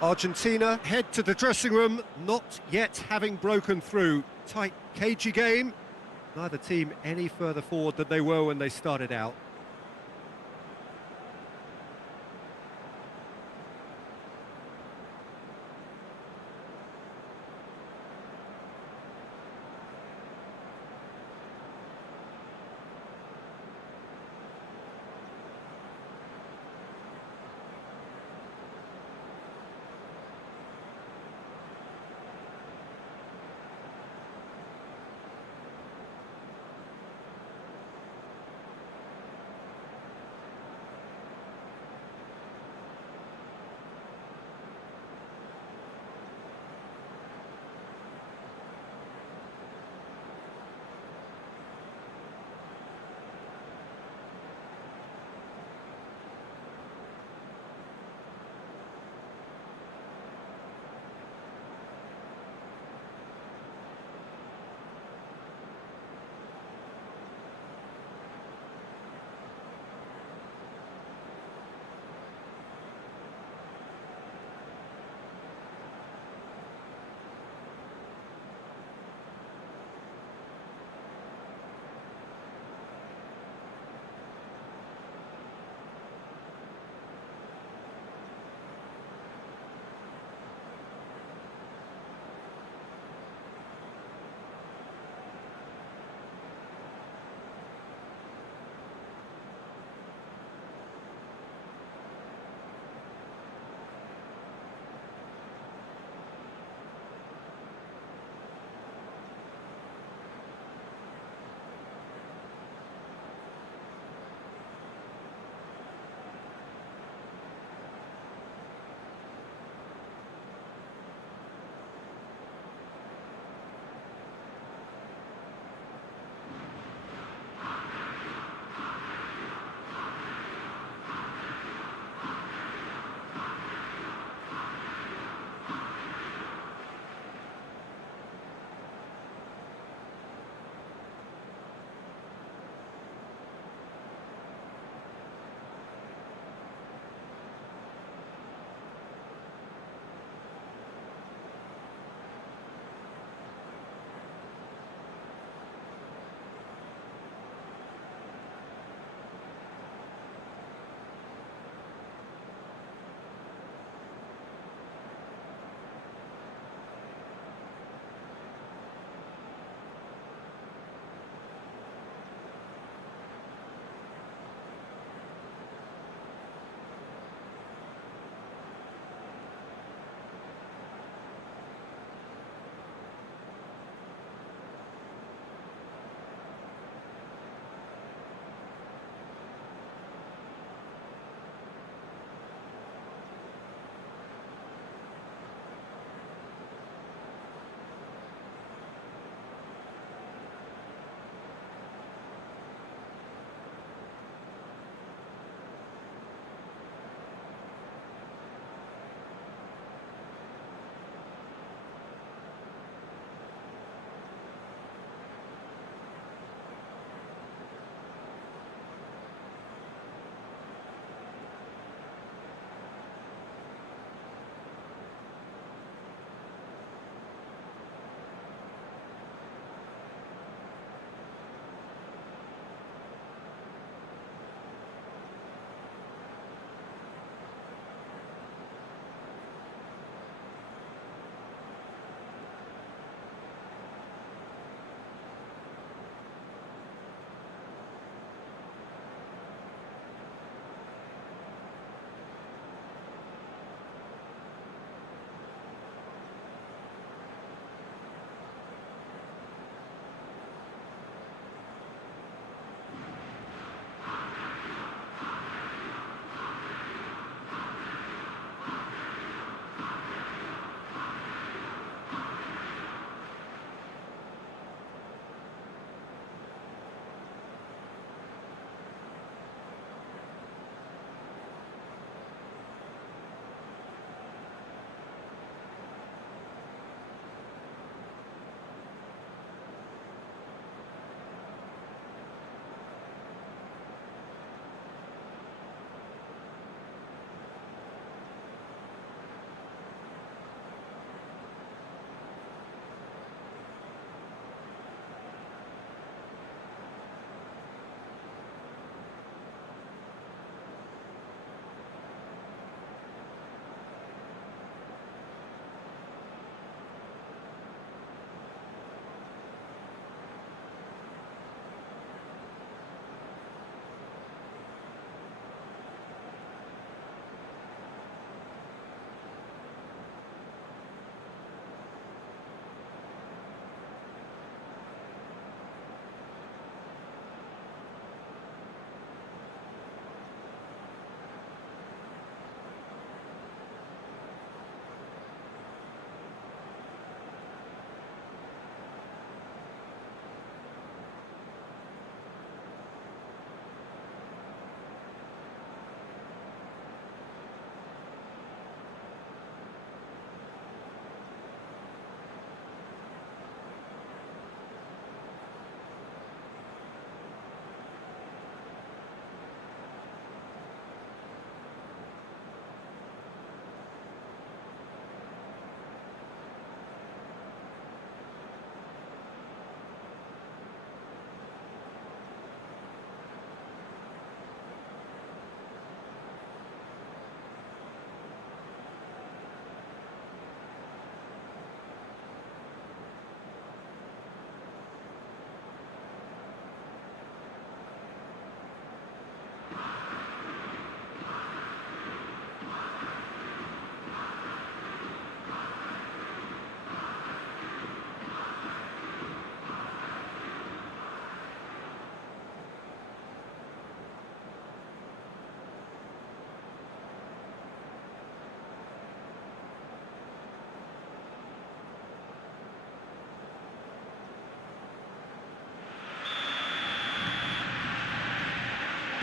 Argentina head to the dressing room, not yet having broken through. Tight, cagey game. Neither team any further forward than they were when they started out.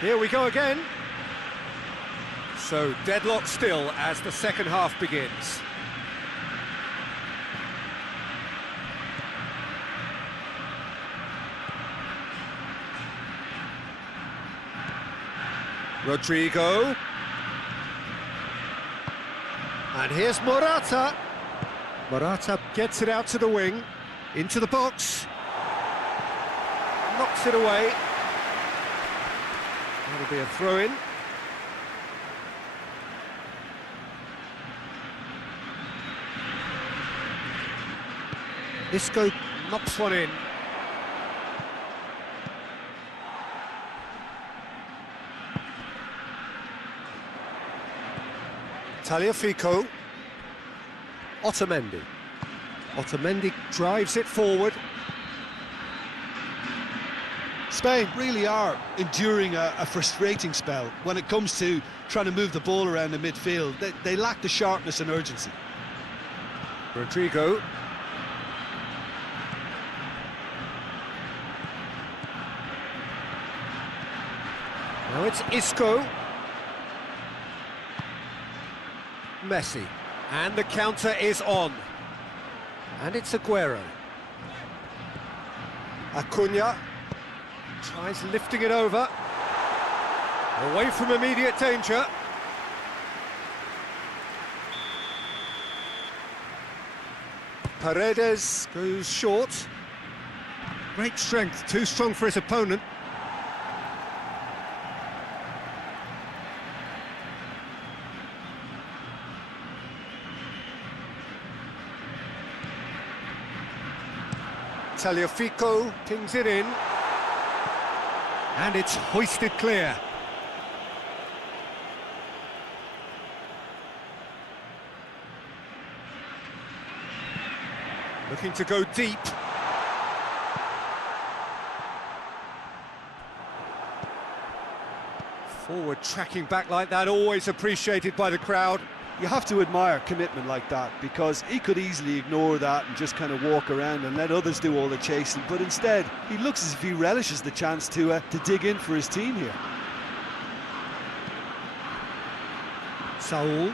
Here we go again. So deadlock still as the second half begins. Rodrigo. And here's Morata. Morata gets it out to the wing, into the box. Knocks it away. That'll be a throw-in. Isco knocks one in. Tagliafico. Otamendi. Otamendi drives it forward. Spain really are enduring a frustrating spell when it comes to trying to move the ball around the midfield. They lack the sharpness and urgency. Rodrigo. Now it's Isco. Messi. And the counter is on. And it's Aguero. Acuna tries lifting it over. Away from immediate danger. Paredes goes short. Great strength, too strong for his opponent. Tagliafico pings it in, and it's hoisted clear. Looking to go deep. Forward tracking back like that, always appreciated by the crowd. You have to admire commitment like that, because he could easily ignore that and just kind of walk around and let others do all the chasing, but instead he looks as if he relishes the chance to dig in for his team here. Saul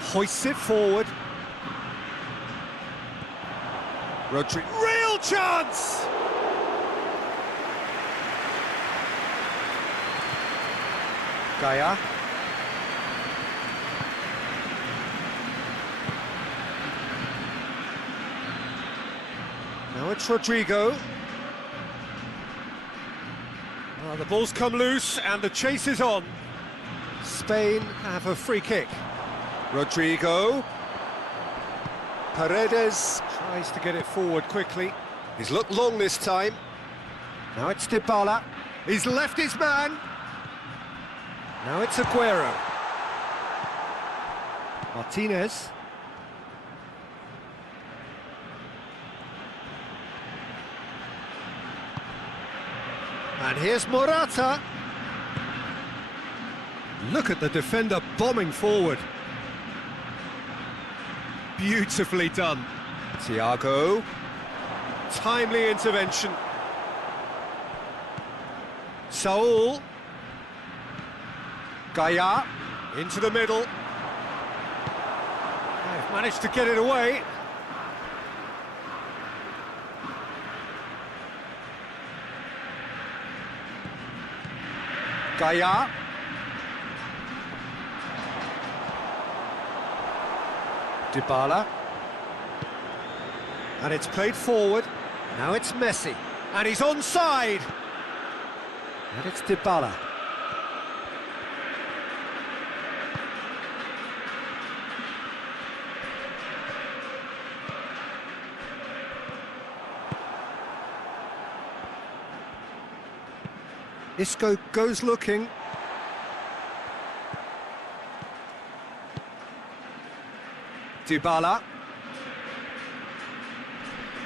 hoists it forward. Rodrigo, real chance! Gaia. Now it's Rodrigo. The ball's come loose and the chase is on. Spain have a free kick. Rodrigo. Paredes tries to get it forward quickly. He's looked long this time. Now it's Dybala. He's left his man. Now it's Aguero. Martinez. And here's Morata. Look at the defender bombing forward. Beautifully done. Thiago. Timely intervention. Saul. Gaia. Into the middle. They've managed to get it away. Gaia. Dybala. And it's played forward. Now it's Messi. And he's onside. And it's Dybala. Isco goes looking. Dybala.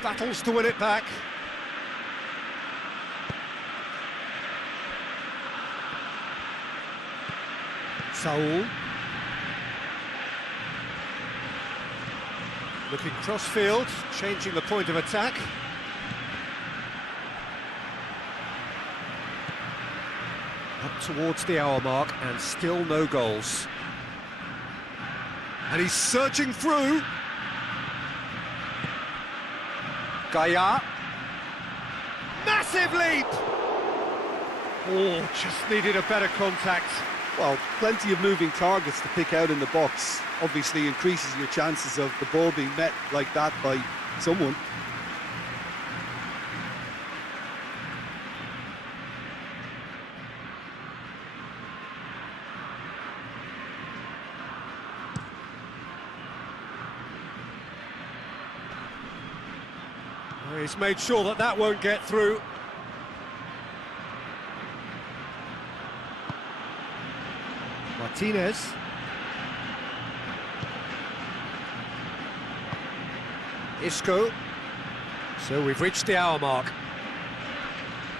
Battles to win it back. Saul. Looking cross-field, changing the point of attack. Up towards the hour mark and still no goals. And he's surging through. Gaia. Massive leap! Oh, just needed a better contact. Well, plenty of moving targets to pick out in the box. Obviously increases your chances of the ball being met like that by someone. He's made sure that that won't get through. Martinez. Isco. So we've reached the hour mark.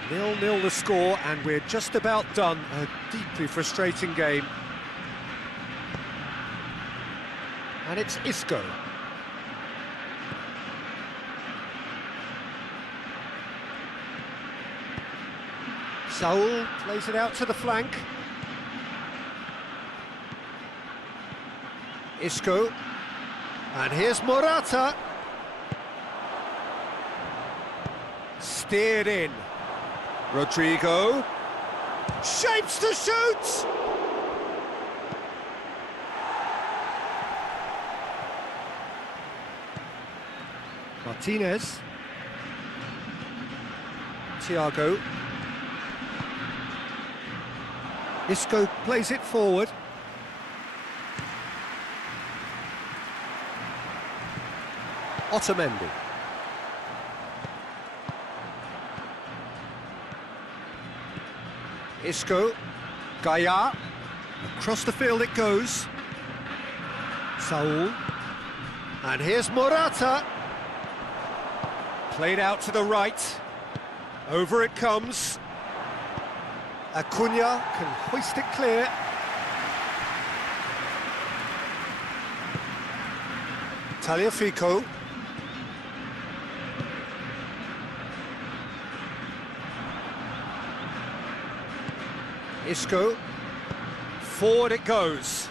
0-0 the score, and we're just about done. A deeply frustrating game. And it's Isco. Saul plays it out to the flank. Isco. And here's Morata. Steered in. Rodrigo. Shapes to shoot! Martinez. Thiago. Isco plays it forward. Otamendi. Isco. Gaia. Across the field it goes. Saul. And here's Morata. Played out to the right. Over it comes. Acuna can hoist it clear. Tagliafico. Isco. Forward it goes.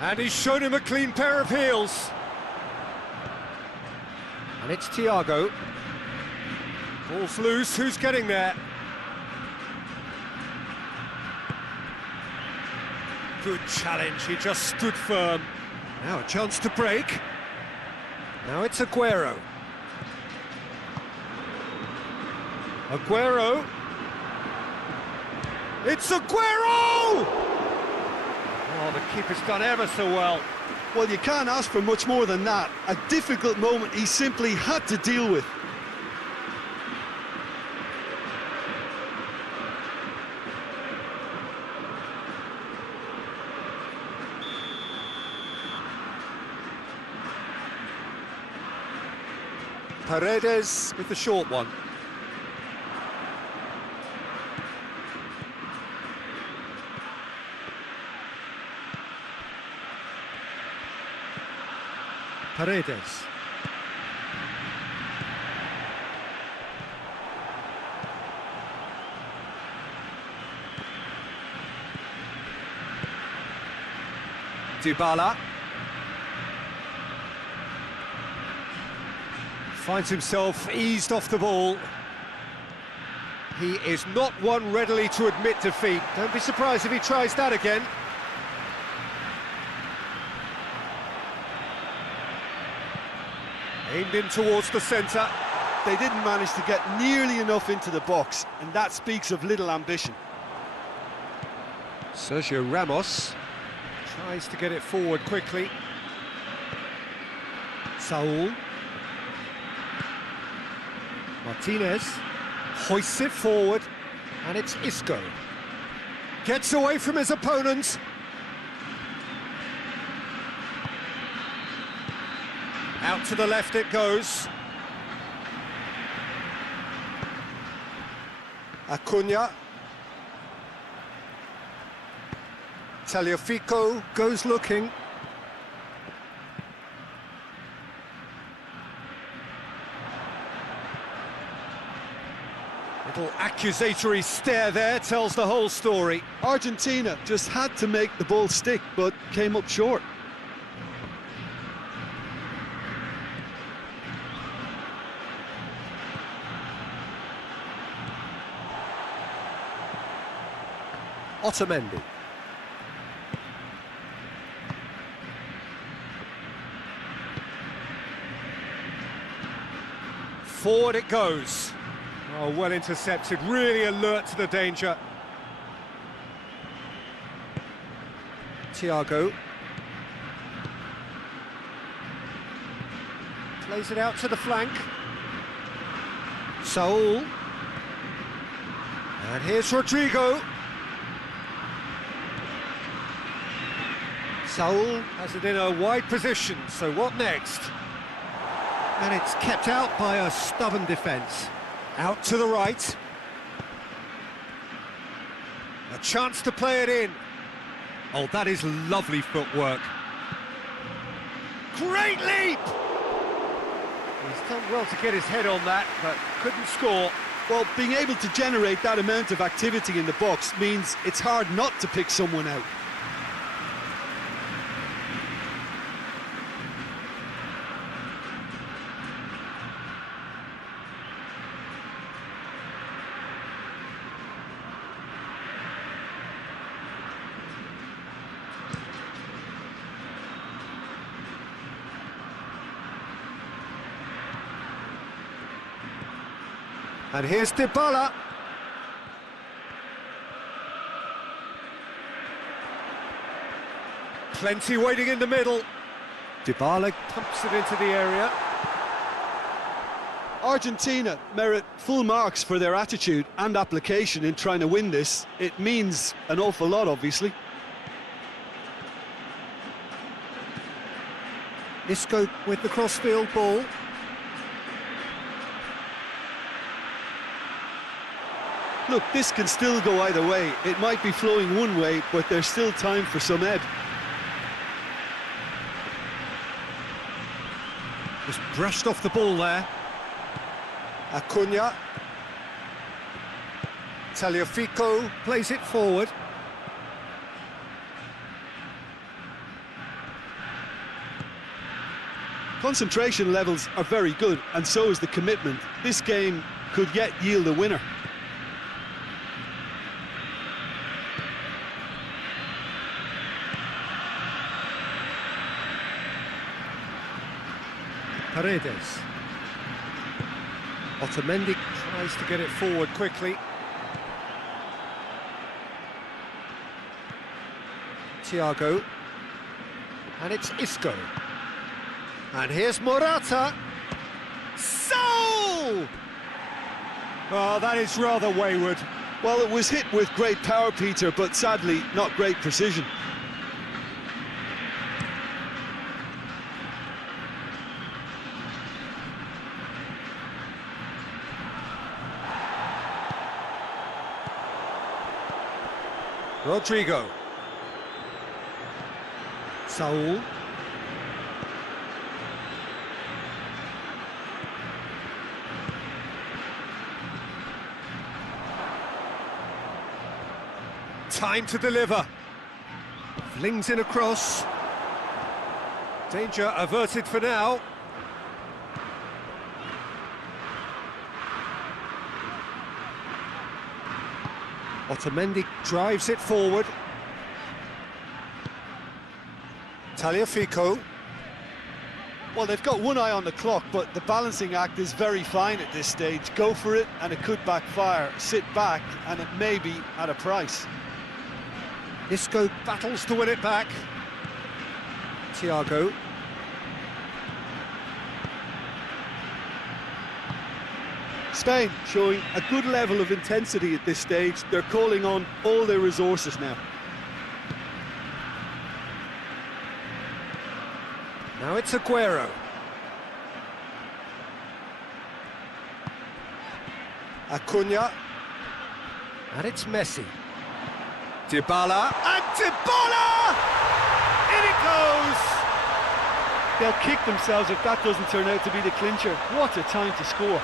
And he's shown him a clean pair of heels. And it's Thiago. Ball's loose, who's getting there? Good challenge, he just stood firm. Now a chance to break. Now it's Aguero. Aguero. It's Aguero! Oh, the keeper's done ever so well. Well, you can't ask for much more than that. A difficult moment he simply had to deal with. Paredes with the short one. Paredes. Dybala. Finds himself eased off the ball. He is not one readily to admit defeat. Don't be surprised if he tries that again. Aimed in towards the centre. They didn't manage to get nearly enough into the box, and that speaks of little ambition. Sergio Ramos tries to get it forward quickly. Saul. Martinez hoists it forward, and it's Isco. Gets away from his opponent. Out to the left it goes. Acuna. Tagliafico goes looking. Little accusatory stare there tells the whole story. Argentina just had to make the ball stick, but came up short. Otamendi. Forward it goes. Oh, well intercepted, really alert to the danger. Thiago. Plays it out to the flank. Saul. And here's Rodrigo. Saul has it in a wide position, so what next? And it's kept out by a stubborn defence. Out to the right. A chance to play it in. Oh, that is lovely footwork. Great leap! He's done well to get his head on that, but couldn't score. Well, being able to generate that amount of activity in the box means it's hard not to pick someone out. And here's Dybala. Plenty waiting in the middle. Dybala pumps it into the area. Argentina merit full marks for their attitude and application in trying to win this. It means an awful lot, obviously. Isco with the crossfield ball. Look, this can still go either way. It might be flowing one way, but there's still time for some ebb. Just brushed off the ball there. Acuna. Tagliafico plays it forward. Concentration levels are very good, and so is the commitment. This game could yet yield a winner. Paredes. Otamendi tries to get it forward quickly. Thiago. And it's Isco. And here's Morata. So! Oh, that is rather wayward. Well, it was hit with great power, Peter, but sadly not great precision. Rodrigo. Saul. Time to deliver. Flings in across. Danger averted for now. Otamendi drives it forward. Tagliafico. Well, they've got one eye on the clock, but the balancing act is very fine at this stage. Go for it, and it could backfire. Sit back, and it may be at a price. Isco battles to win it back. Thiago. Spain showing a good level of intensity at this stage. They're calling on all their resources now. Now it's Aguero. Acuna. And it's Messi. Dybala. And Dybala! In it goes! They'll kick themselves if that doesn't turn out to be the clincher. What a time to score.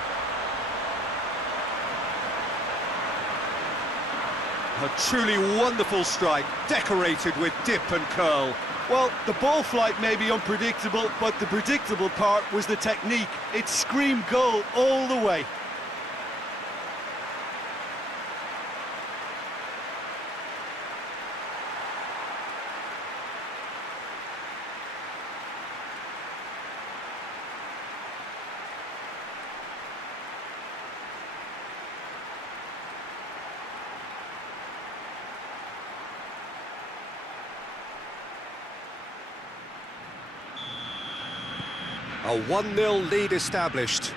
A truly wonderful strike, decorated with dip and curl. Well, the ball flight may be unpredictable, but the predictable part was the technique. It screamed goal all the way. A 1-0 lead established.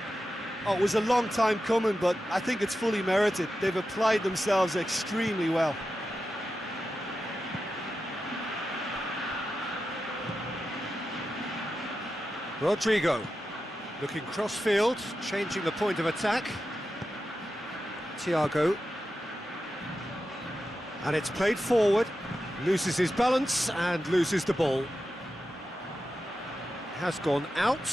Oh, it was a long time coming, but I think it's fully merited. They've applied themselves extremely well. Rodrigo, looking cross-field, changing the point of attack. Thiago. And it's played forward, loses his balance and loses the ball. Has gone out.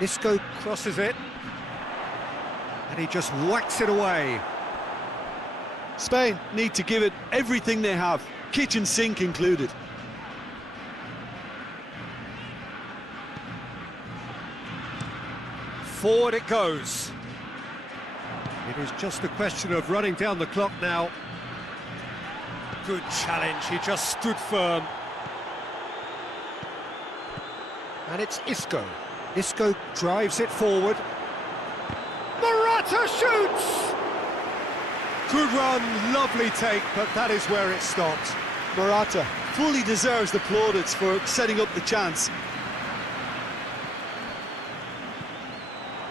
Isco crosses it. And he just whacks it away. Spain need to give it everything they have, kitchen sink included. Forward it goes. It is just a question of running down the clock now. Good challenge, he just stood firm. And it's Isco. Isco drives it forward. Morata shoots! Good run, lovely take, but that is where it stopped. Morata fully deserves the plaudits for setting up the chance.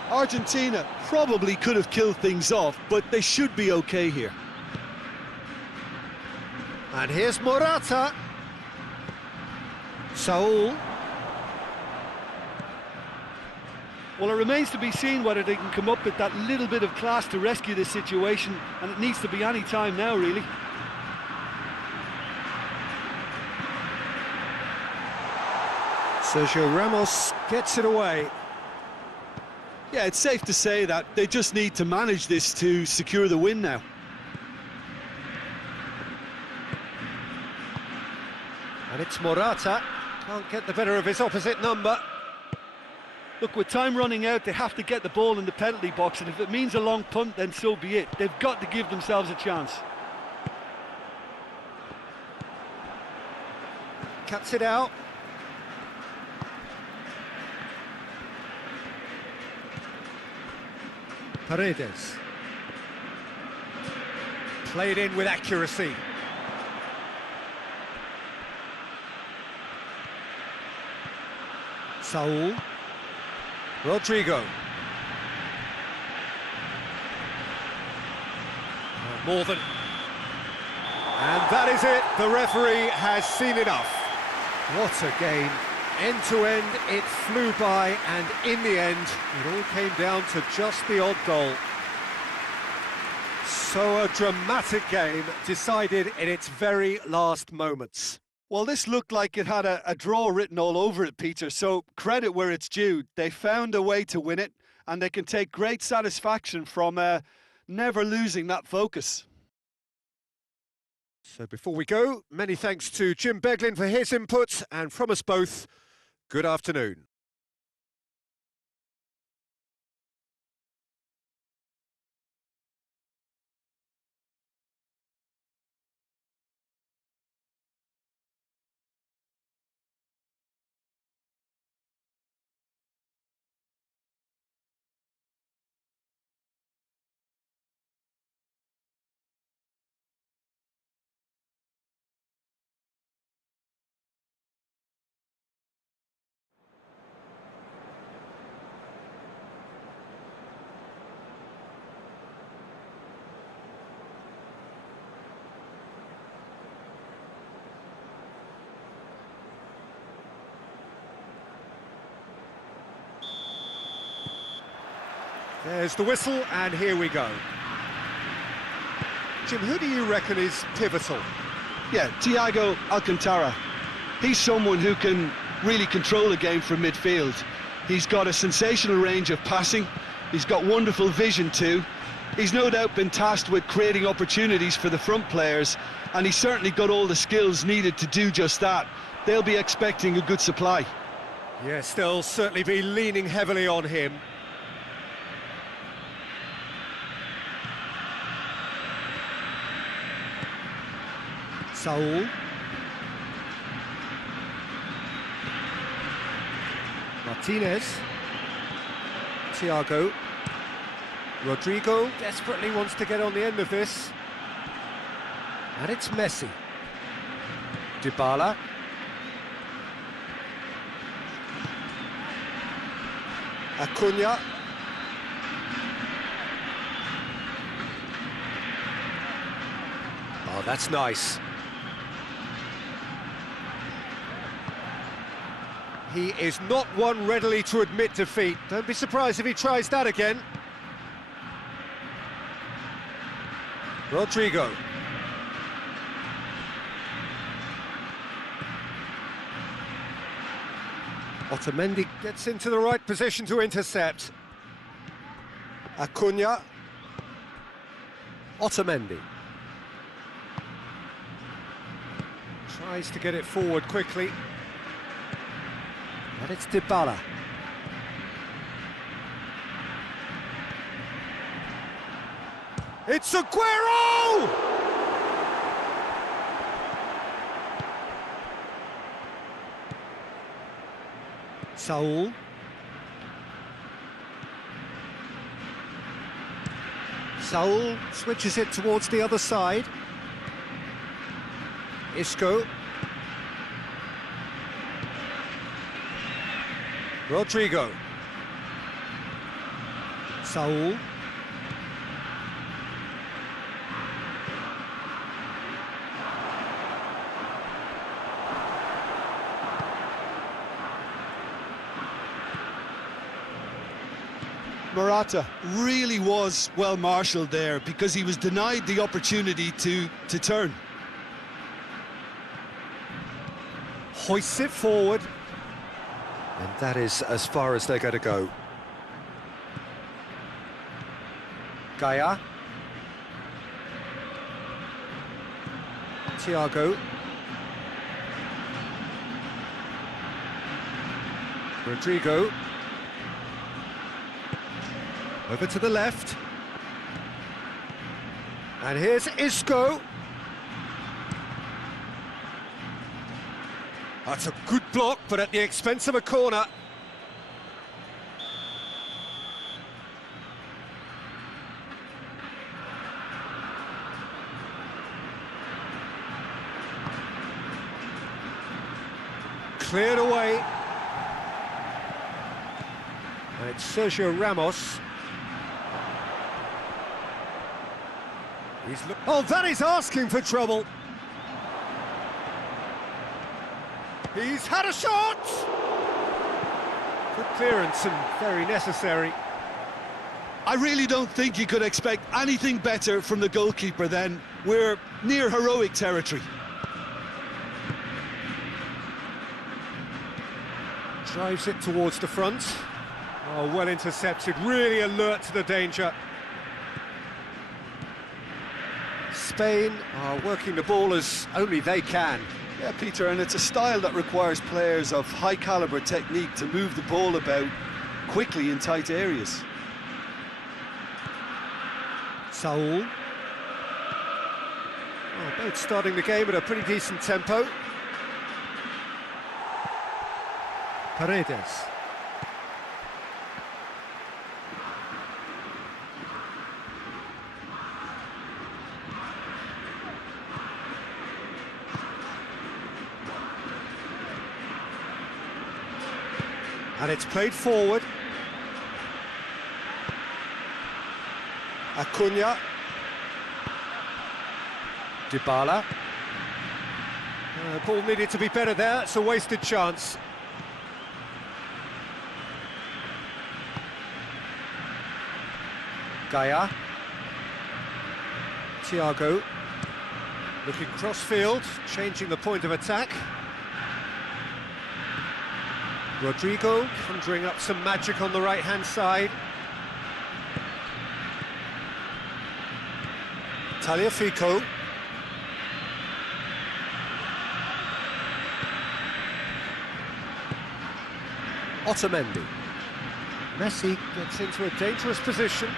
Argentina probably could have killed things off, but they should be okay here. And here's Morata. Saul. Well, it remains to be seen whether they can come up with that little bit of class to rescue this situation, and it needs to be any time now, really. Sergio Ramos gets it away. Yeah, it's safe to say that they just need to manage this to secure the win now. And it's Morata. Can't get the better of his opposite number. Look, with time running out, they have to get the ball in the penalty box, and if it means a long punt, then so be it. They've got to give themselves a chance. Cuts it out. Paredes. Played in with accuracy. Saul. Rodrigo. More than... And that is it. The referee has seen enough. What a game. End to end, it flew by, and in the end, it all came down to just the odd goal. So a dramatic game, decided in its very last moments. Well, this looked like it had a draw written all over it, Peter, so credit where it's due. They found a way to win it, and they can take great satisfaction from never losing that focus. So before we go, many thanks to Jim Beglin for his input, and from us both, good afternoon. There's the whistle, and here we go. Jim, who do you reckon is pivotal? Yeah, Thiago Alcantara. He's someone who can really control the game from midfield. He's got a sensational range of passing, He's got wonderful vision too. He's no doubt been tasked with creating opportunities for the front players, and he's certainly got all the skills needed to do just that. They'll be expecting a good supply. Yes, they'll certainly be leaning heavily on him. Saul. Martinez. Thiago. Rodrigo desperately wants to get on the end of this. And it's Messi. Dybala. Acuna. Oh, that's nice. He is not one readily to admit defeat. Don't be surprised if he tries that again. Rodrigo. Otamendi gets into the right position to intercept. Acuna. Otamendi. Tries to get it forward quickly. And it's Dybala. It's Aguero! Saul. Saul switches it towards the other side. Isco. Rodrigo. Saul. Morata really was well marshalled there because he was denied the opportunity to turn. Hoists it forward. And that is as far as they're going to go. Gaia. Thiago. Rodrigo. Over to the left. And here's Isco. That's a good block, but at the expense of a corner. Cleared away. And it's Sergio Ramos. Oh, that is asking for trouble. He's had a shot! Good clearance and very necessary. I really don't think you could expect anything better from the goalkeeper then. We're near heroic territory. Drives it towards the front. Oh, well intercepted, really alert to the danger. Spain are working the ball as only they can. Yeah, Peter, and it's a style that requires players of high-caliber technique to move the ball about quickly in tight areas. Saul. Oh, both starting the game at a pretty decent tempo. Paredes. And it's played forward. Acuna. Dybala. Ball needed to be better there, it's a wasted chance. Gaia. Thiago. Looking cross-field, changing the point of attack. Rodrigo conjuring up some magic on the right-hand side. Tagliafico. Otamendi. Messi gets into a dangerous position.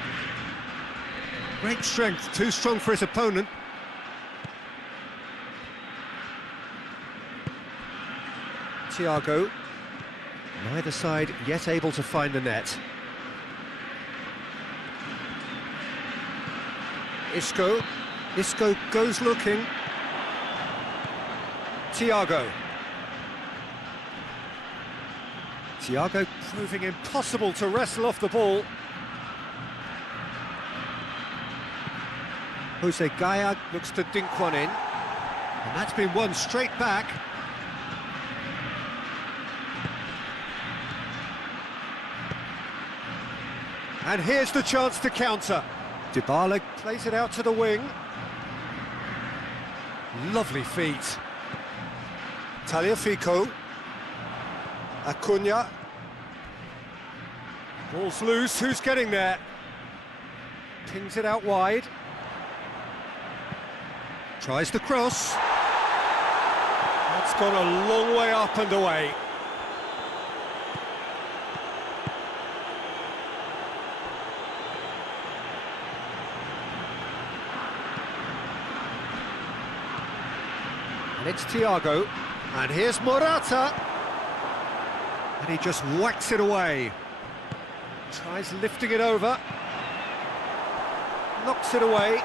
Great strength, too strong for his opponent. Thiago. Neither side yet able to find the net. Isco. Isco goes looking. Thiago. Thiago proving impossible to wrestle off the ball. Jose Gaya looks to dink one in. And that's been won straight back. And here's the chance to counter. Dybala plays it out to the wing. Lovely feet. Tagliafico. Acuna. Ball's loose, who's getting there? Pings it out wide. Tries the cross. That's gone a long way up and away. And it's Thiago. And here's Morata. And he just whacks it away. Tries lifting it over. Knocks it away.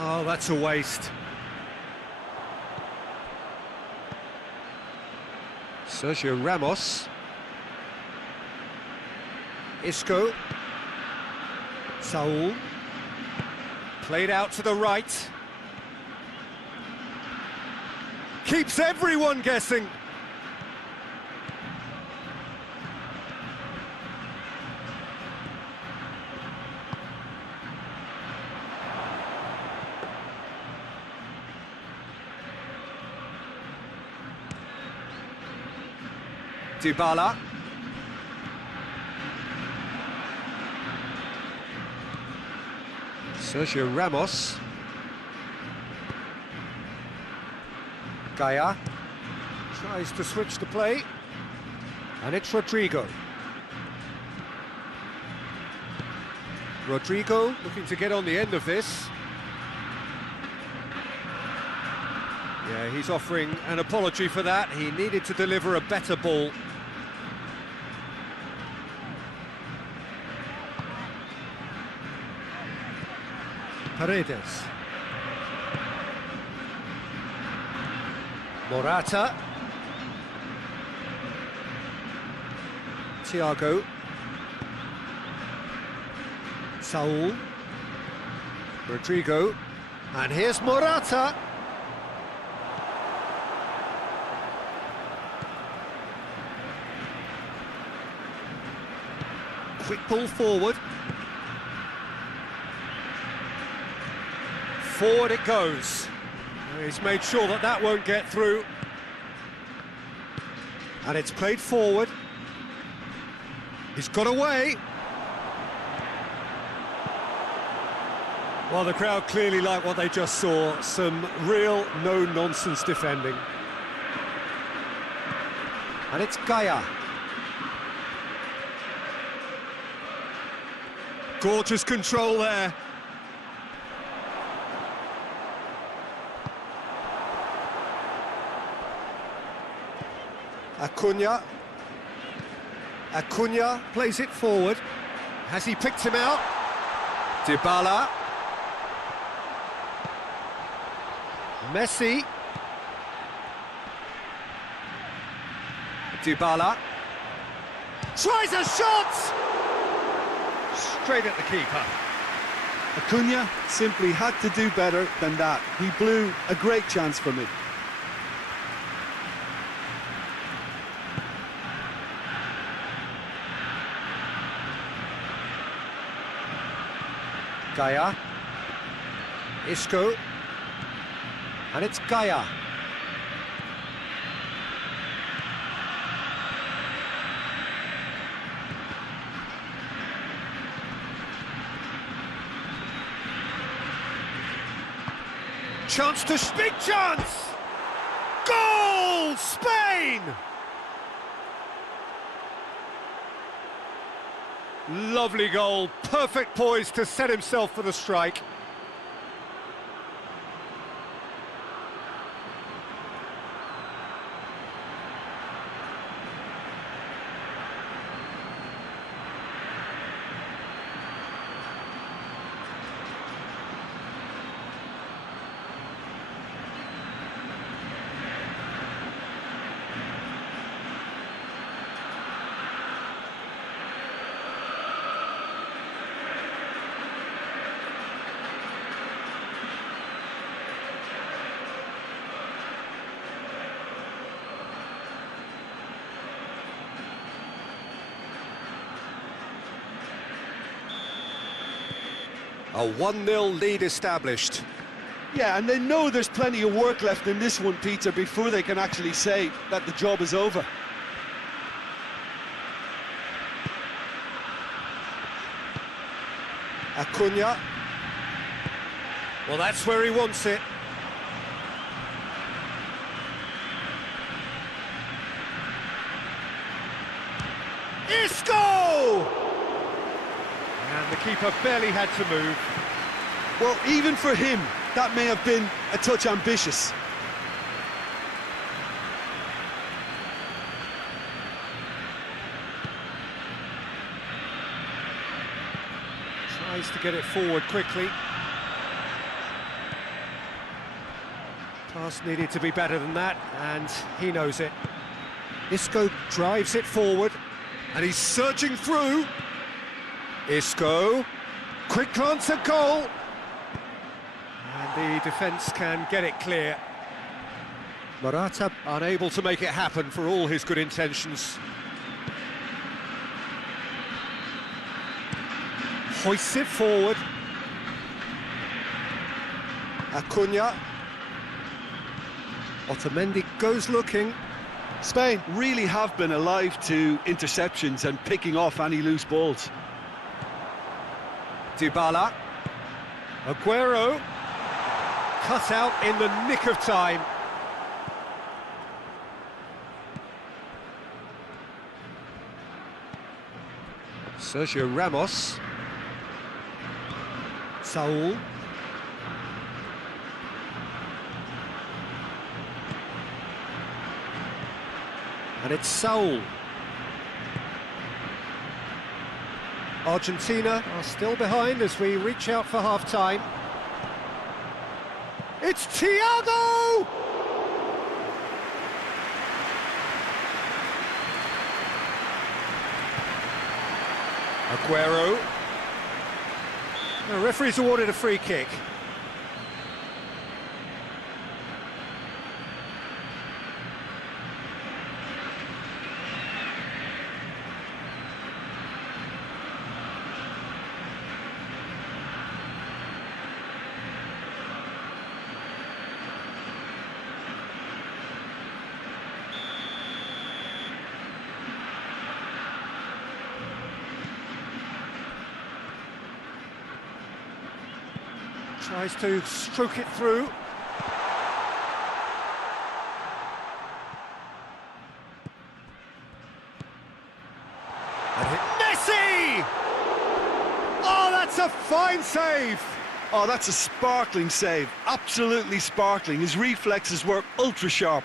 Oh, that's a waste. Sergio Ramos. Isco. Saul. Played out to the right. Keeps everyone guessing. Dybala. Sergio Ramos. Gaya tries to switch the play, and it's Rodrigo. Rodrigo looking to get on the end of this. Yeah, he's offering an apology for that. He needed to deliver a better ball. Paredes. Morata. Thiago. Saul. Rodrigo. And here's Morata. Quick ball forward. Forward it goes. He's made sure that that won't get through. And it's played forward. He's got away. Well, the crowd clearly like what they just saw. Some real no-nonsense defending. And it's Gaya. Gorgeous control there. Acuna. Acuna plays it forward. Has he picked him out? Dybala. Messi. Dybala. Tries a shot! Straight at the keeper. Acuna simply had to do better than that. He blew a great chance for me. Gaya. Isco. And it's Gaya. chance to... Big chance! Goal! Spain! Lovely goal, perfect poise to set himself for the strike. A 1-0 lead established. Yeah, and they know there's plenty of work left in this one, Peter, before they can actually say that the job is over. Acuna. Well, that's where he wants it. Isco! And the keeper barely had to move. Well, even for him, that may have been a touch ambitious. Tries to get it forward quickly. Pass needed to be better than that, and he knows it. Isco drives it forward, and he's surging through. Isco, quick glance at goal. And the defence can get it clear. Morata unable to make it happen for all his good intentions. Hoists it forward. Acuna. Otamendi goes looking. Spain really have been alive to interceptions and picking off any loose balls. Dybala. Aguero. Cut out in the nick of time. Sergio Ramos. Saul. And it's Saul. Argentina are still behind as we reach out for half-time. It's Thiago! Aguero. The referee's awarded a free kick. Tries to stroke it through. And hit Messi! Oh, that's a fine save! Oh, that's a sparkling save. Absolutely sparkling. His reflexes were ultra sharp.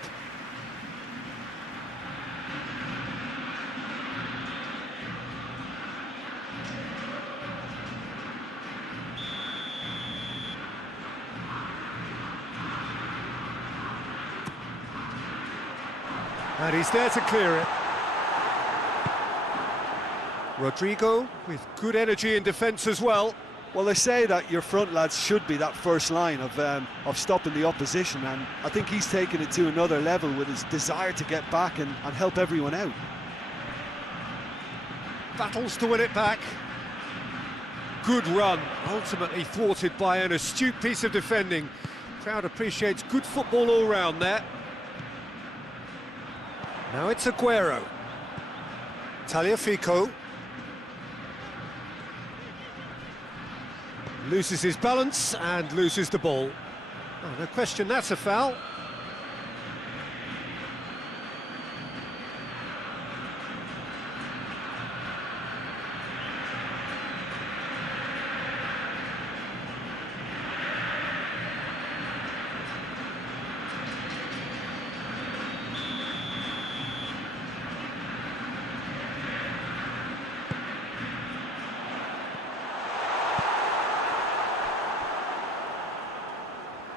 And he's there to clear it. Rodrigo with good energy in defence as well. Well, they say that your front lads should be that first line of stopping the opposition, and I think he's taken it to another level with his desire to get back and help everyone out. Battles to win it back. Good run, ultimately thwarted by an astute piece of defending. Crowd appreciates good football all round there. Now it's Aguero. Tagliafico. Loses his balance and loses the ball. Oh, no question, that's a foul.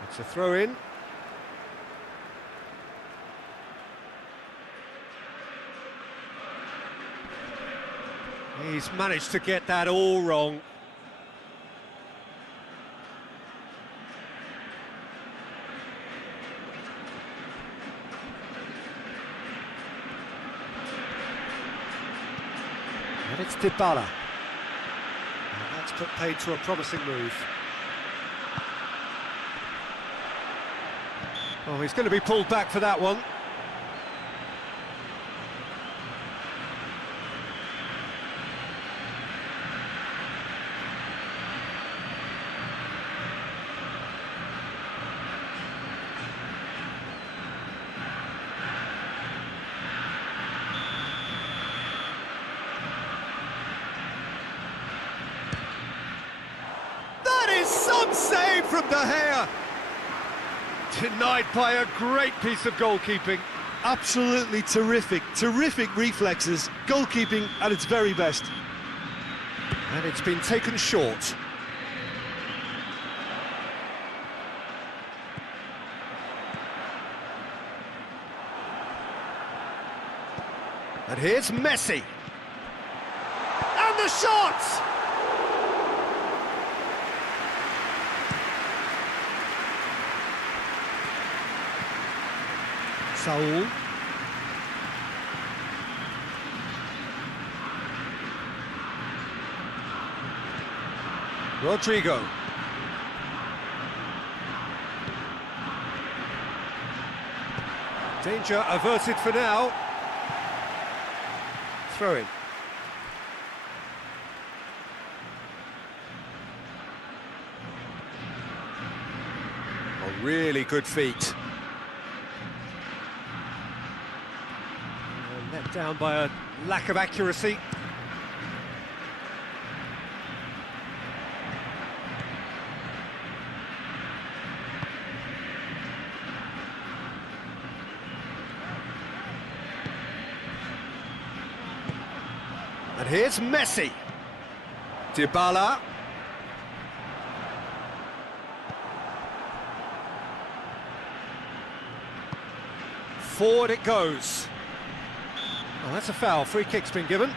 It's a throw-in. He's managed to get that all wrong. And it's Dybala. And that's put paid to a promising move. Oh, he's going to be pulled back for that one. That is some save from De Gea. Denied by a great piece of goalkeeping. Absolutely terrific reflexes, goalkeeping at its very best. And it's been taken short. And here's Messi. And the shot! Saul. Rodrigo. Danger averted for now. Throw in. Oh, really good feet. Let down by a lack of accuracy. And here's Messi. Dybala. Forward it goes. Oh, that's a foul. Free kick's been given.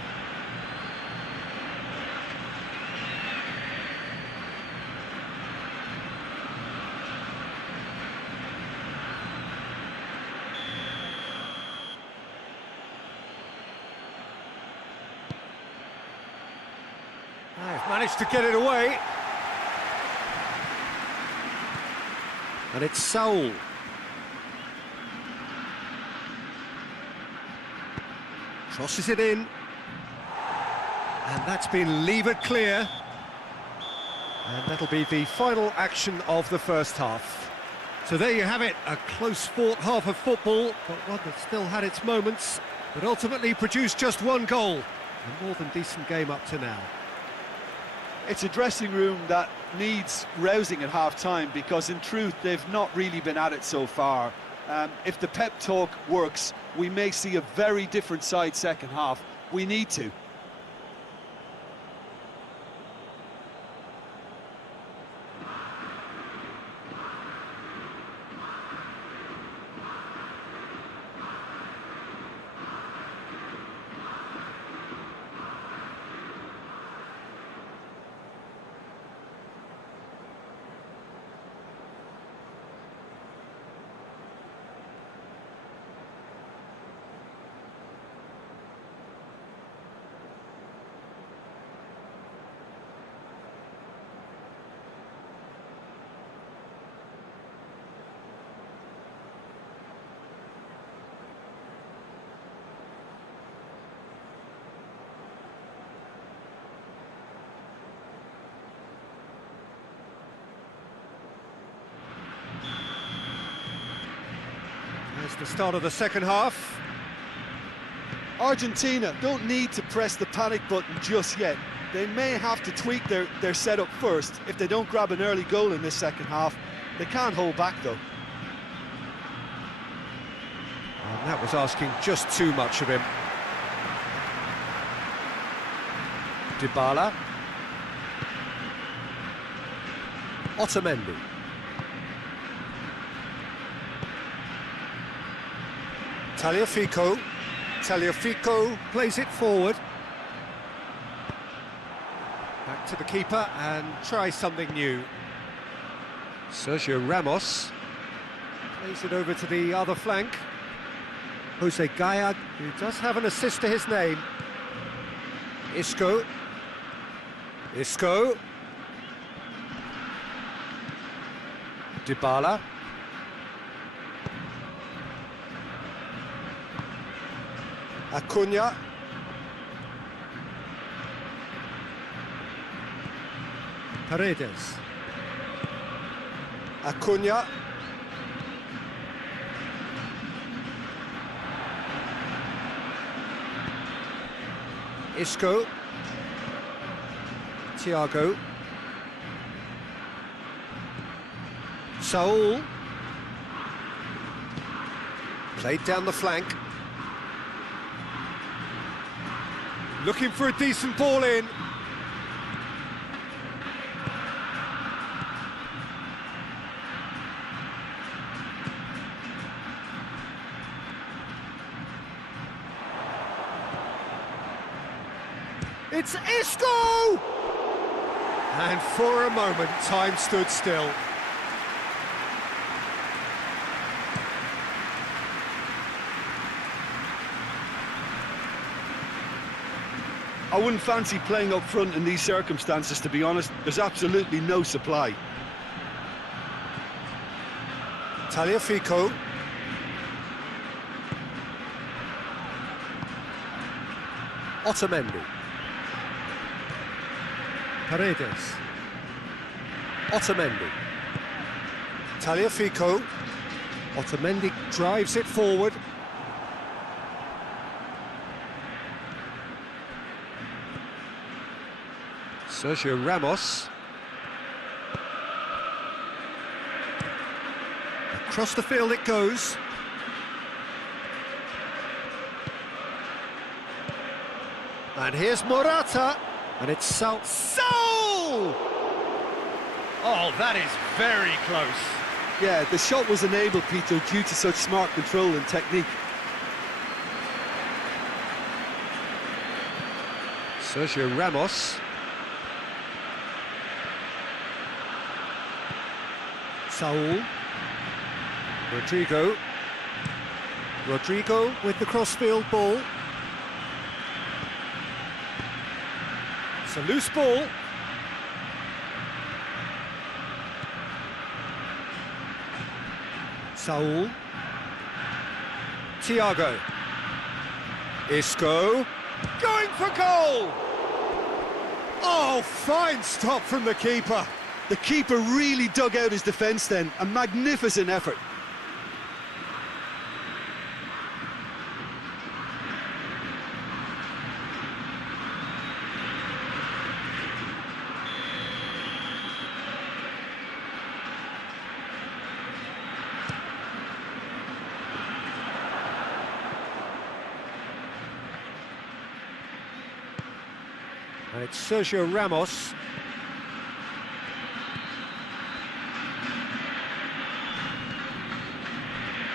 They've managed to get it away. And it's Saul. Crosses it in, and that's been levered clear, and that'll be the final action of the first half. So there you have it, a close fought half of football, but one that still had its moments, but ultimately produced just one goal. A more than decent game up to now. It's a dressing room that needs rousing at half-time, because in truth they've not really been at it so far. If the pep talk works, we may see a very different side second half. We need to. the start of the second half. Argentina don't need to press the panic button just yet. They may have to tweak their setup first if they don't grab an early goal in this second half. They can't hold back though. And that was asking just too much of him. Dybala. Otamendi. Tagliafico. Tagliafico plays it forward. Back to the keeper and try something new. Sergio Ramos plays it over to the other flank. Jose Gallard, who does have an assist to his name. Isco. Dybala. Acuna. Paredes. Acuna. Isco. Thiago. Saul. Played down the flank. Looking for a decent ball in. It's Isco! And for a moment, time stood still. I wouldn't fancy playing up front in these circumstances, to be honest. There's absolutely no supply. Tagliafico. Otamendi. Paredes. Otamendi. Tagliafico. Otamendi drives it forward. Sergio Ramos. Across the field it goes. And here's Morata. And it's Saul. Oh, that is very close. Yeah, the shot was enabled, Peter, due to such smart control and technique. Sergio Ramos. Saul. Rodrigo with the crossfield ball. It's a loose ball. Saul. Thiago. Isco. Going for goal! Oh, fine stop from the keeper. The keeper really dug out his defence then. A magnificent effort. And it's Sergio Ramos.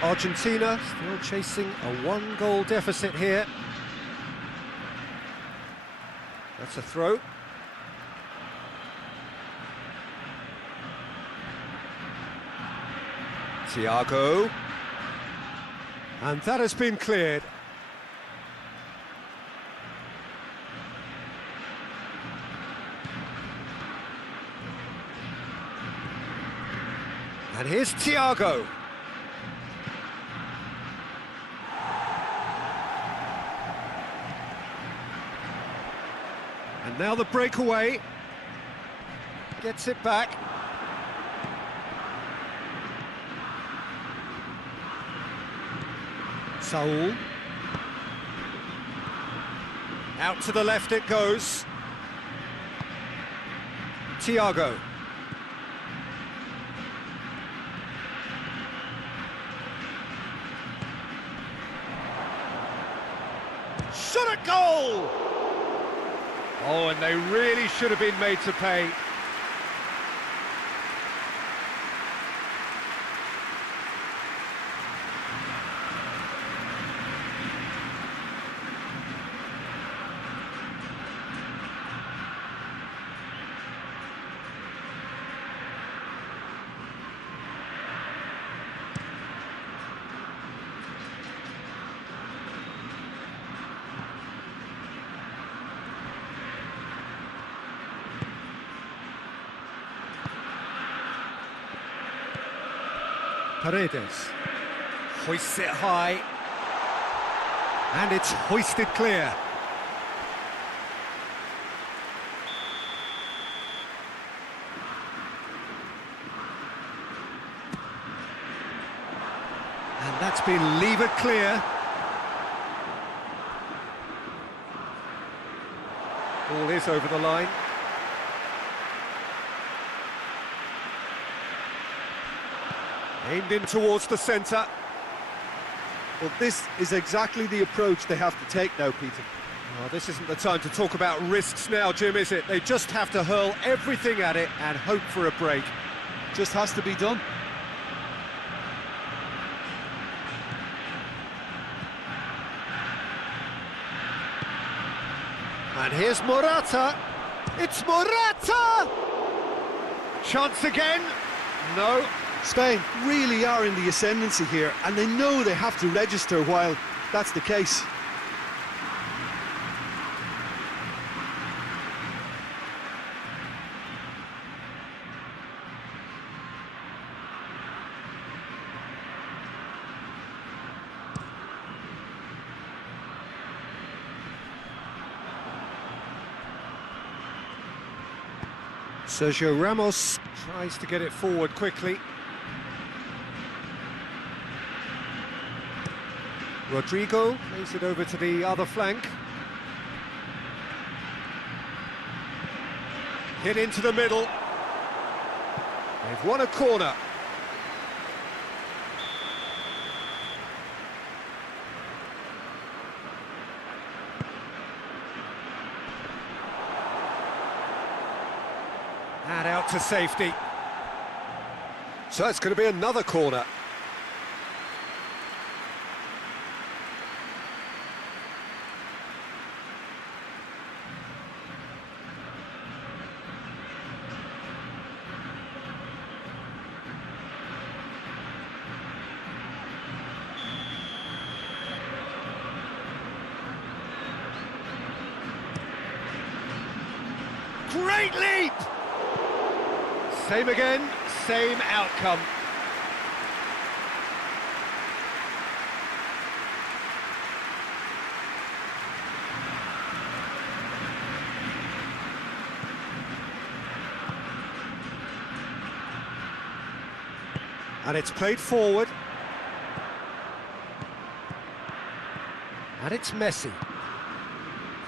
Argentina still chasing a one-goal deficit here. That's a throw. Thiago. And that has been cleared. And here's Thiago. And now the breakaway. Gets it back. Saul. Out to the left it goes. Thiago. Shot at goal! Oh, and they really should have been made to pay. Paredes hoists it high, and it's hoisted clear. And that's been levered clear. Ball is over the line. Aimed in towards the centre. Well, this is exactly the approach they have to take now, Peter. Oh, this isn't the time to talk about risks now, Jim, is it? They just have to hurl everything at it and hope for a break. Just has to be done. And here's Morata. It's Morata! Chance again. No. Spain really are in the ascendancy here, and they know they have to register while that's the case. Sergio Ramos tries to get it forward quickly. Rodrigo plays it over to the other flank. Hit into the middle. They've won a corner. And out to safety. So it's going to be another corner. Great leap! Same again, same outcome. And it's played forward. And it's Messi.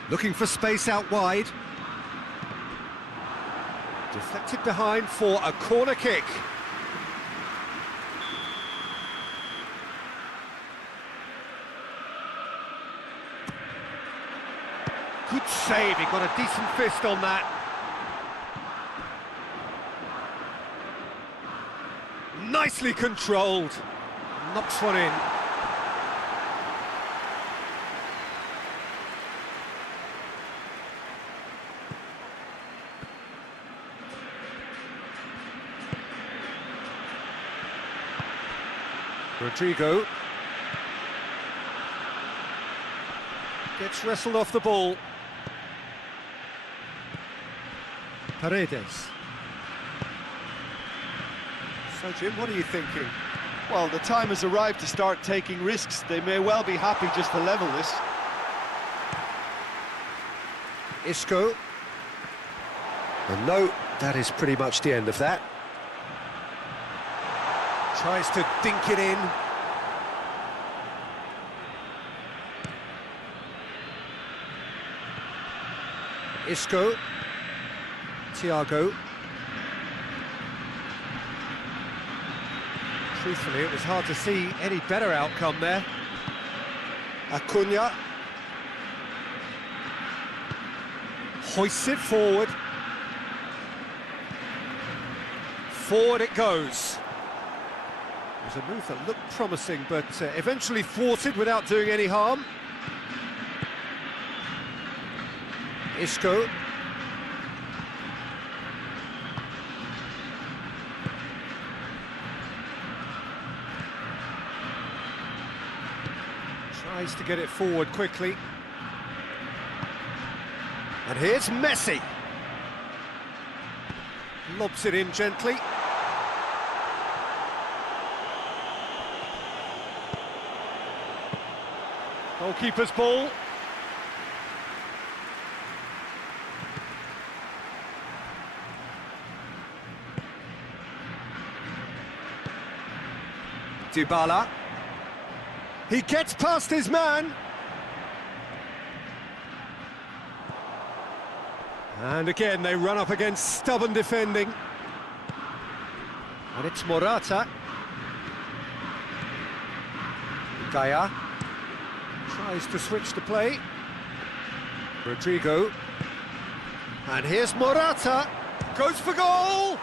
Looking for space out wide. Deflected behind for a corner kick. Good save, he got a decent fist on that. Nicely controlled. Knocks one in. Rodrigo gets wrestled off the ball. Paredes. So, Jim, what are you thinking? Well, the time has arrived to start taking risks. They may well be happy just to level this. Isco. And no, that is pretty much the end of that. Tries to dink it in. Isco. Thiago. Truthfully, it was hard to see any better outcome there. Acuna. Hoists it forward. Forward it goes. It was a move that looked promising, but eventually thwarted without doing any harm. Isco. Tries to get it forward quickly. And here's Messi. Lobs it in gently. Goalkeeper's ball. Dybala. He gets past his man. And again, they run up against stubborn defending. And it's Morata. Gaia tries to switch the play. Rodrigo. And here's Morata. Goes for goal.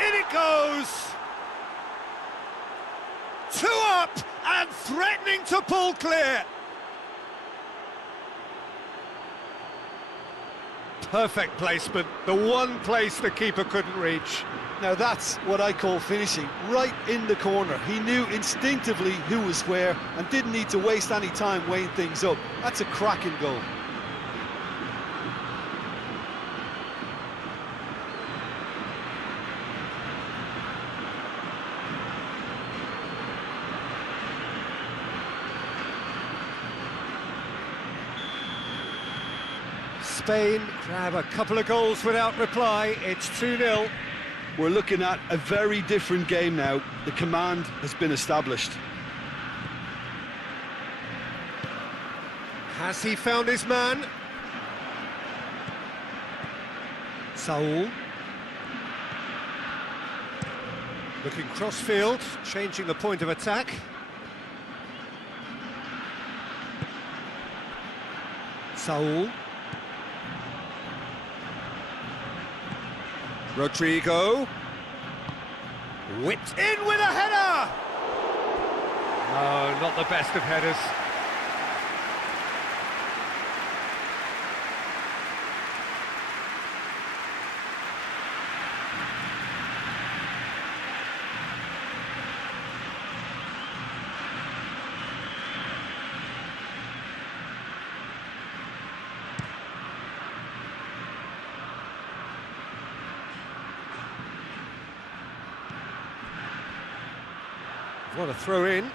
In it goes. 2 up and threatening to pull clear. Perfect placement, the one place the keeper couldn't reach. Now that's what I call finishing, right in the corner. He knew instinctively who was where and didn't need to waste any time weighing things up. That's a cracking goal. Spain grab a couple of goals without reply. It's 2-0. We're looking at a very different game now. The command has been established. Has he found his man? Saul. Looking cross-field, changing the point of attack. Saul. Rodrigo. Whipped in with a header! No, not the best of headers. What a throw in.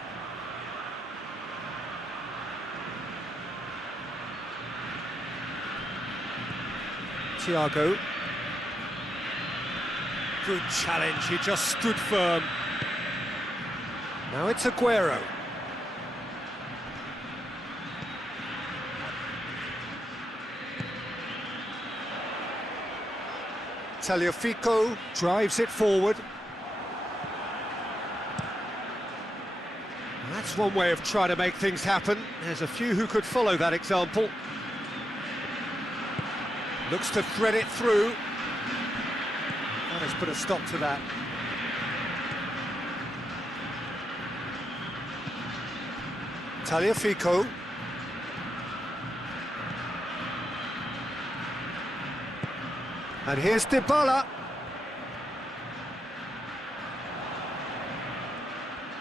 Thiago. Good challenge, he just stood firm. Now it's Aguero. Tagliafico drives it forward. That's one way of trying to make things happen. There's a few who could follow that example. Looks to thread it through. That has put a stop to that. Tagliafico. And here's Dybala.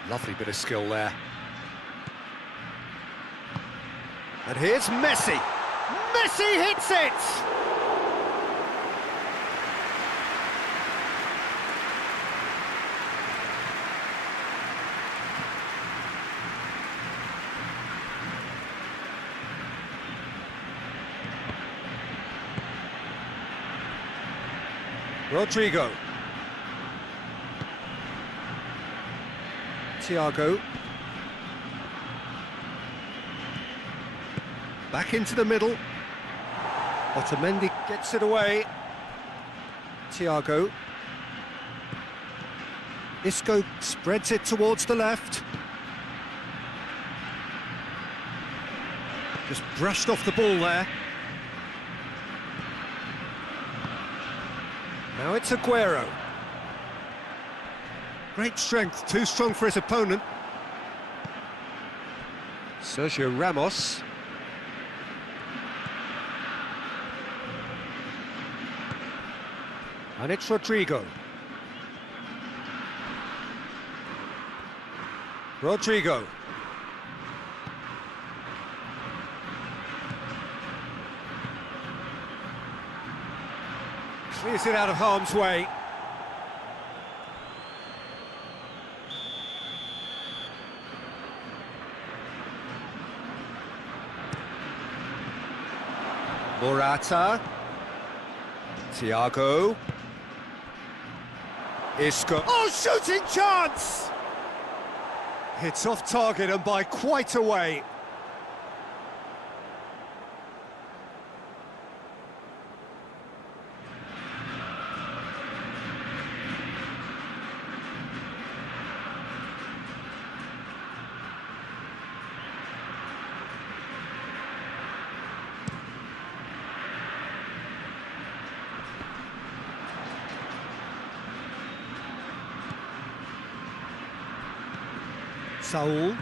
Lovely bit of skill there. And here's Messi. Messi hits it! Rodrigo. Thiago. Back into the middle. Otamendi gets it away. Thiago. Isco spreads it towards the left. Just brushed off the ball there. Now it's Aguero. Great strength, too strong for his opponent. Sergio Ramos. And it's Rodrigo. Rodrigo. Clears it out of harm's way. Morata. Thiago. Isco. Oh, shooting chance! It's off target and by quite a way. Saul.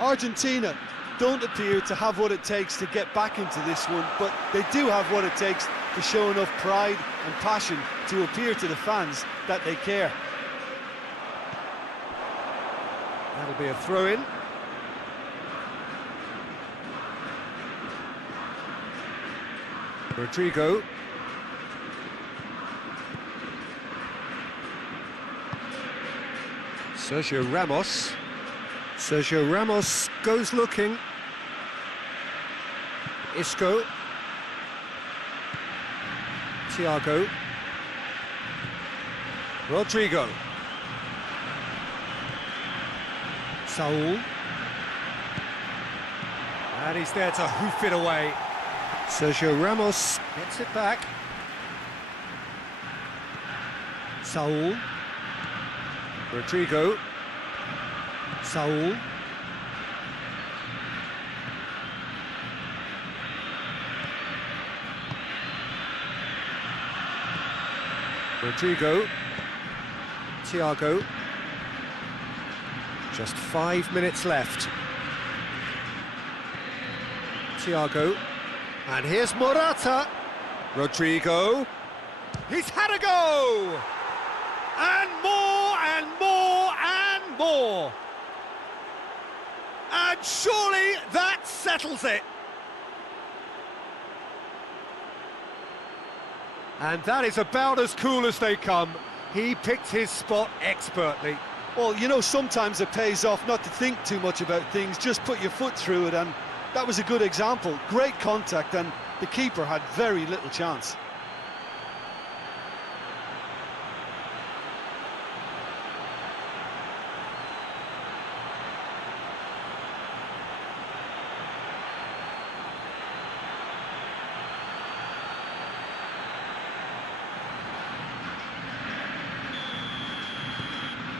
Argentina don't appear to have what it takes to get back into this one, but they do have what it takes to show enough pride and passion to appear to the fans that they care. That'll be a throw-in. Rodrigo. Sergio Ramos. Sergio Ramos goes looking. Isco. Thiago. Rodrigo. Saul. And he's there to hoof it away. Sergio Ramos gets it back. Saul. Rodrigo. Saul. Rodrigo. Thiago. Just 5 minutes left. Thiago. And here's Morata. Rodrigo. He's had a go! And more, and more, and more. And surely that settles it. And that is about as cool as they come. He picked his spot expertly. Well, you know, sometimes it pays off not to think too much about things, just put your foot through it, and that was a good example. Great contact, and the keeper had very little chance.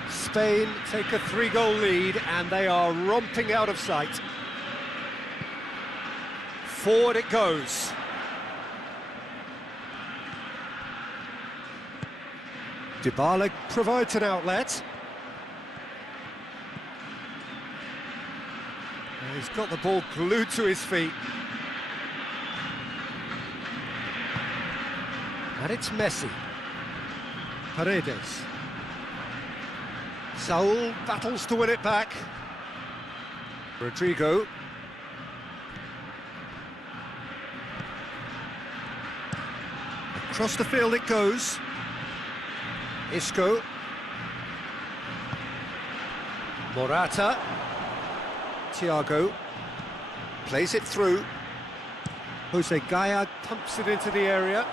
Spain take a 3-goal lead and they are romping out of sight. Forward it goes. Dybala provides an outlet. And he's got the ball glued to his feet. And it's Messi. Paredes. Saul battles to win it back. Rodrigo. Across the field it goes. Isco. Morata. Thiago. Plays it through. Jose Gaya pumps it into the area.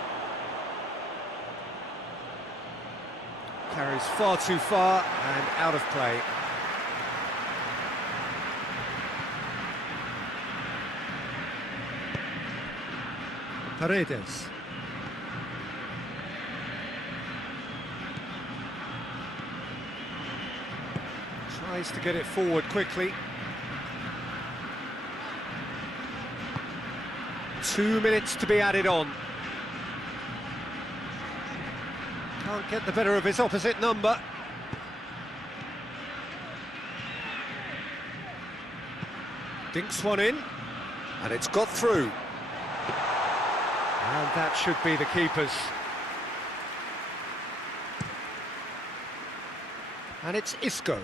Carries far too far and out of play. Paredes. Tries to get it forward quickly. 2 minutes to be added on. Can't get the better of his opposite number. Dinks one in, and it's got through. And that should be the keeper's. And it's Isco.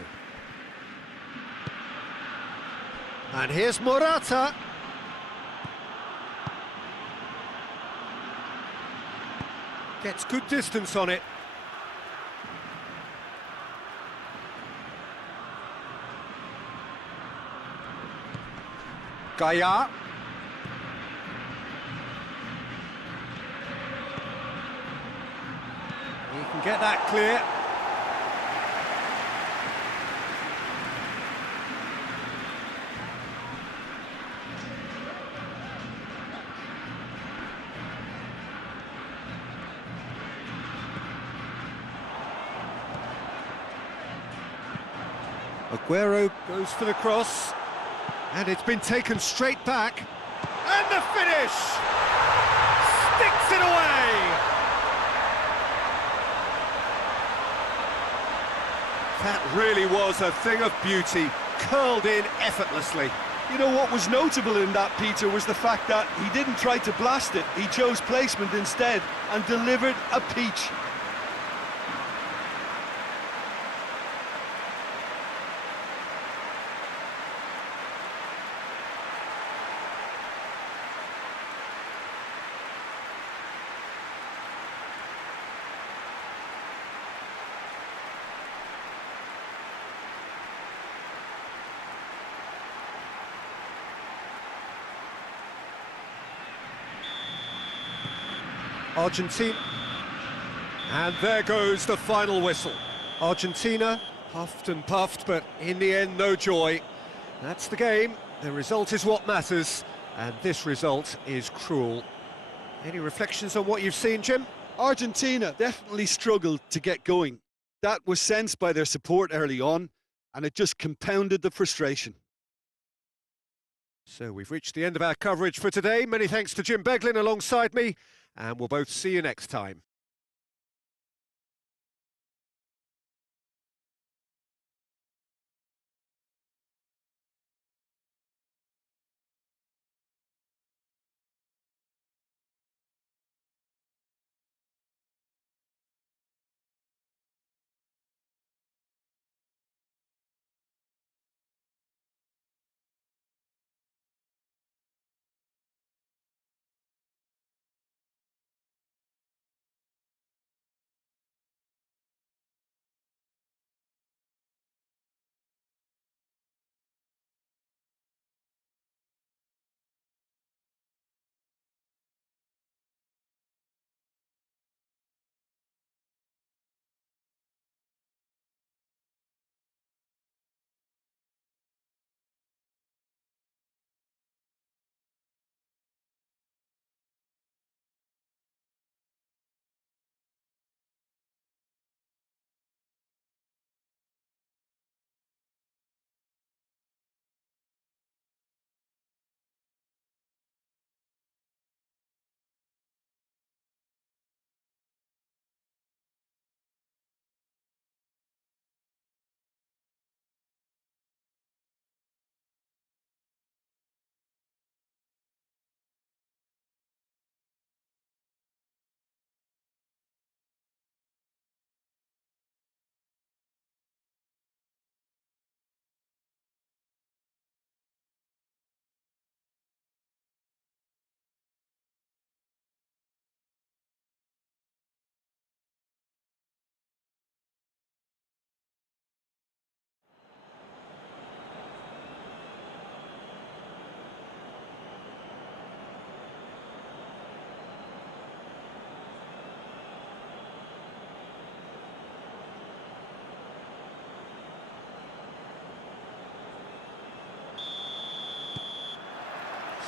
And here's Morata. Gets good distance on it. Gaia. He can get that clear. Aguero goes for the cross, and it's been taken straight back, and the finish! Sticks it away! That really was a thing of beauty, curled in effortlessly. You know what was notable in that, Peter, was the fact that he didn't try to blast it. He chose placement instead and delivered a peach. Argentina, and there goes the final whistle. Argentina huffed and puffed, but in the end, no joy. That's the game. The result is what matters, and this result is cruel. Any reflections on what you've seen, Jim? Argentina definitely struggled to get going. That was sensed by their support early on, and it just compounded the frustration. So we've reached the end of our coverage for today. Many thanks to Jim Beglin alongside me, and we'll both see you next time.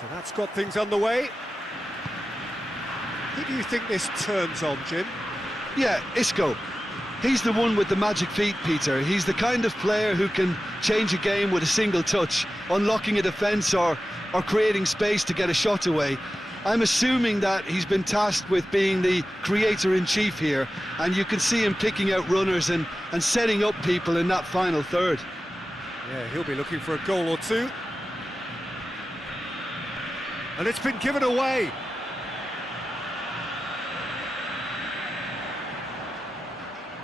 So that's got things underway. Who do you think this turns on, Jim? Yeah, Isco. He's the one with the magic feet, Peter. He's the kind of player who can change a game with a single touch, unlocking a defence or creating space to get a shot away. I'm assuming that he's been tasked with being the creator-in-chief here, and you can see him picking out runners and setting up people in that final third. Yeah, he'll be looking for a goal or two. And it's been given away.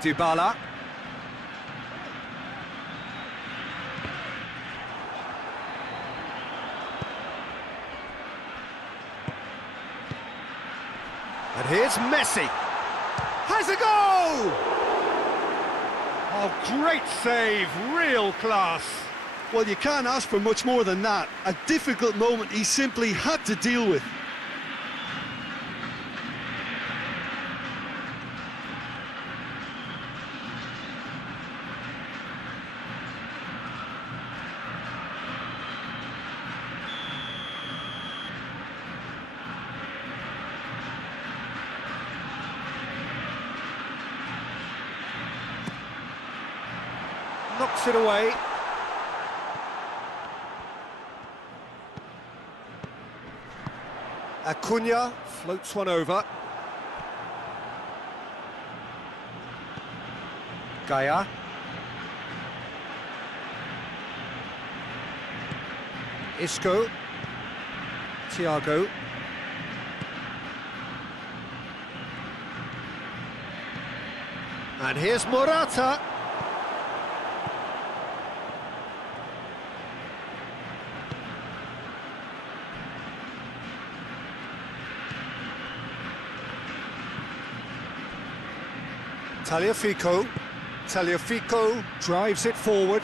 Dybala. And here's Messi. Has a goal! Oh, great save, real class. Well, you can't ask for much more than that. A difficult moment he simply had to deal with. Knocks it away. Acuna floats one over. Gaia. Isco. Thiago. And here's Morata. Tagliafico drives it forward.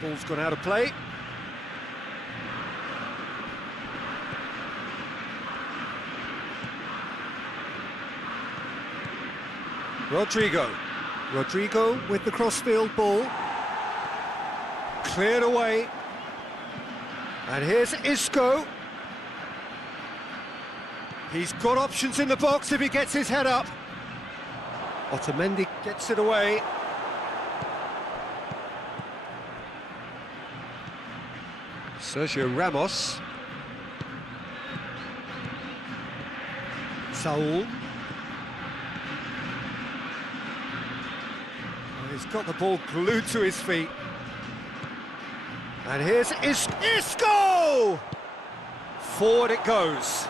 Ball's gone out of play. Rodrigo with the crossfield ball. Cleared away. And here's Isco. He's got options in the box if he gets his head up. Otamendi gets it away. Sergio Ramos. Saul. He's got the ball glued to his feet. And here's Isco! Forward it goes.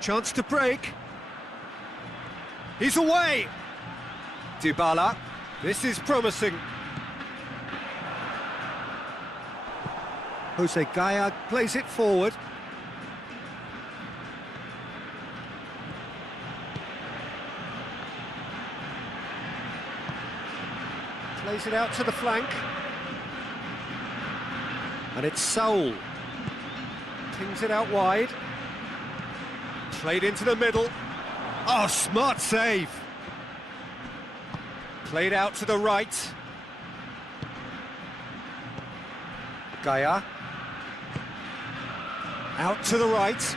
Chance to break. He's away. Dybala. This is promising. Jose Gaia plays it forward. Plays it out to the flank. And it's Saul. Pings it out wide. Played into the middle. Oh, smart save. Played out to the right. Gaia. Out to the right.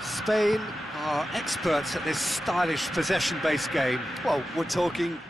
Spain are experts at this stylish possession-based game. Well, we're talking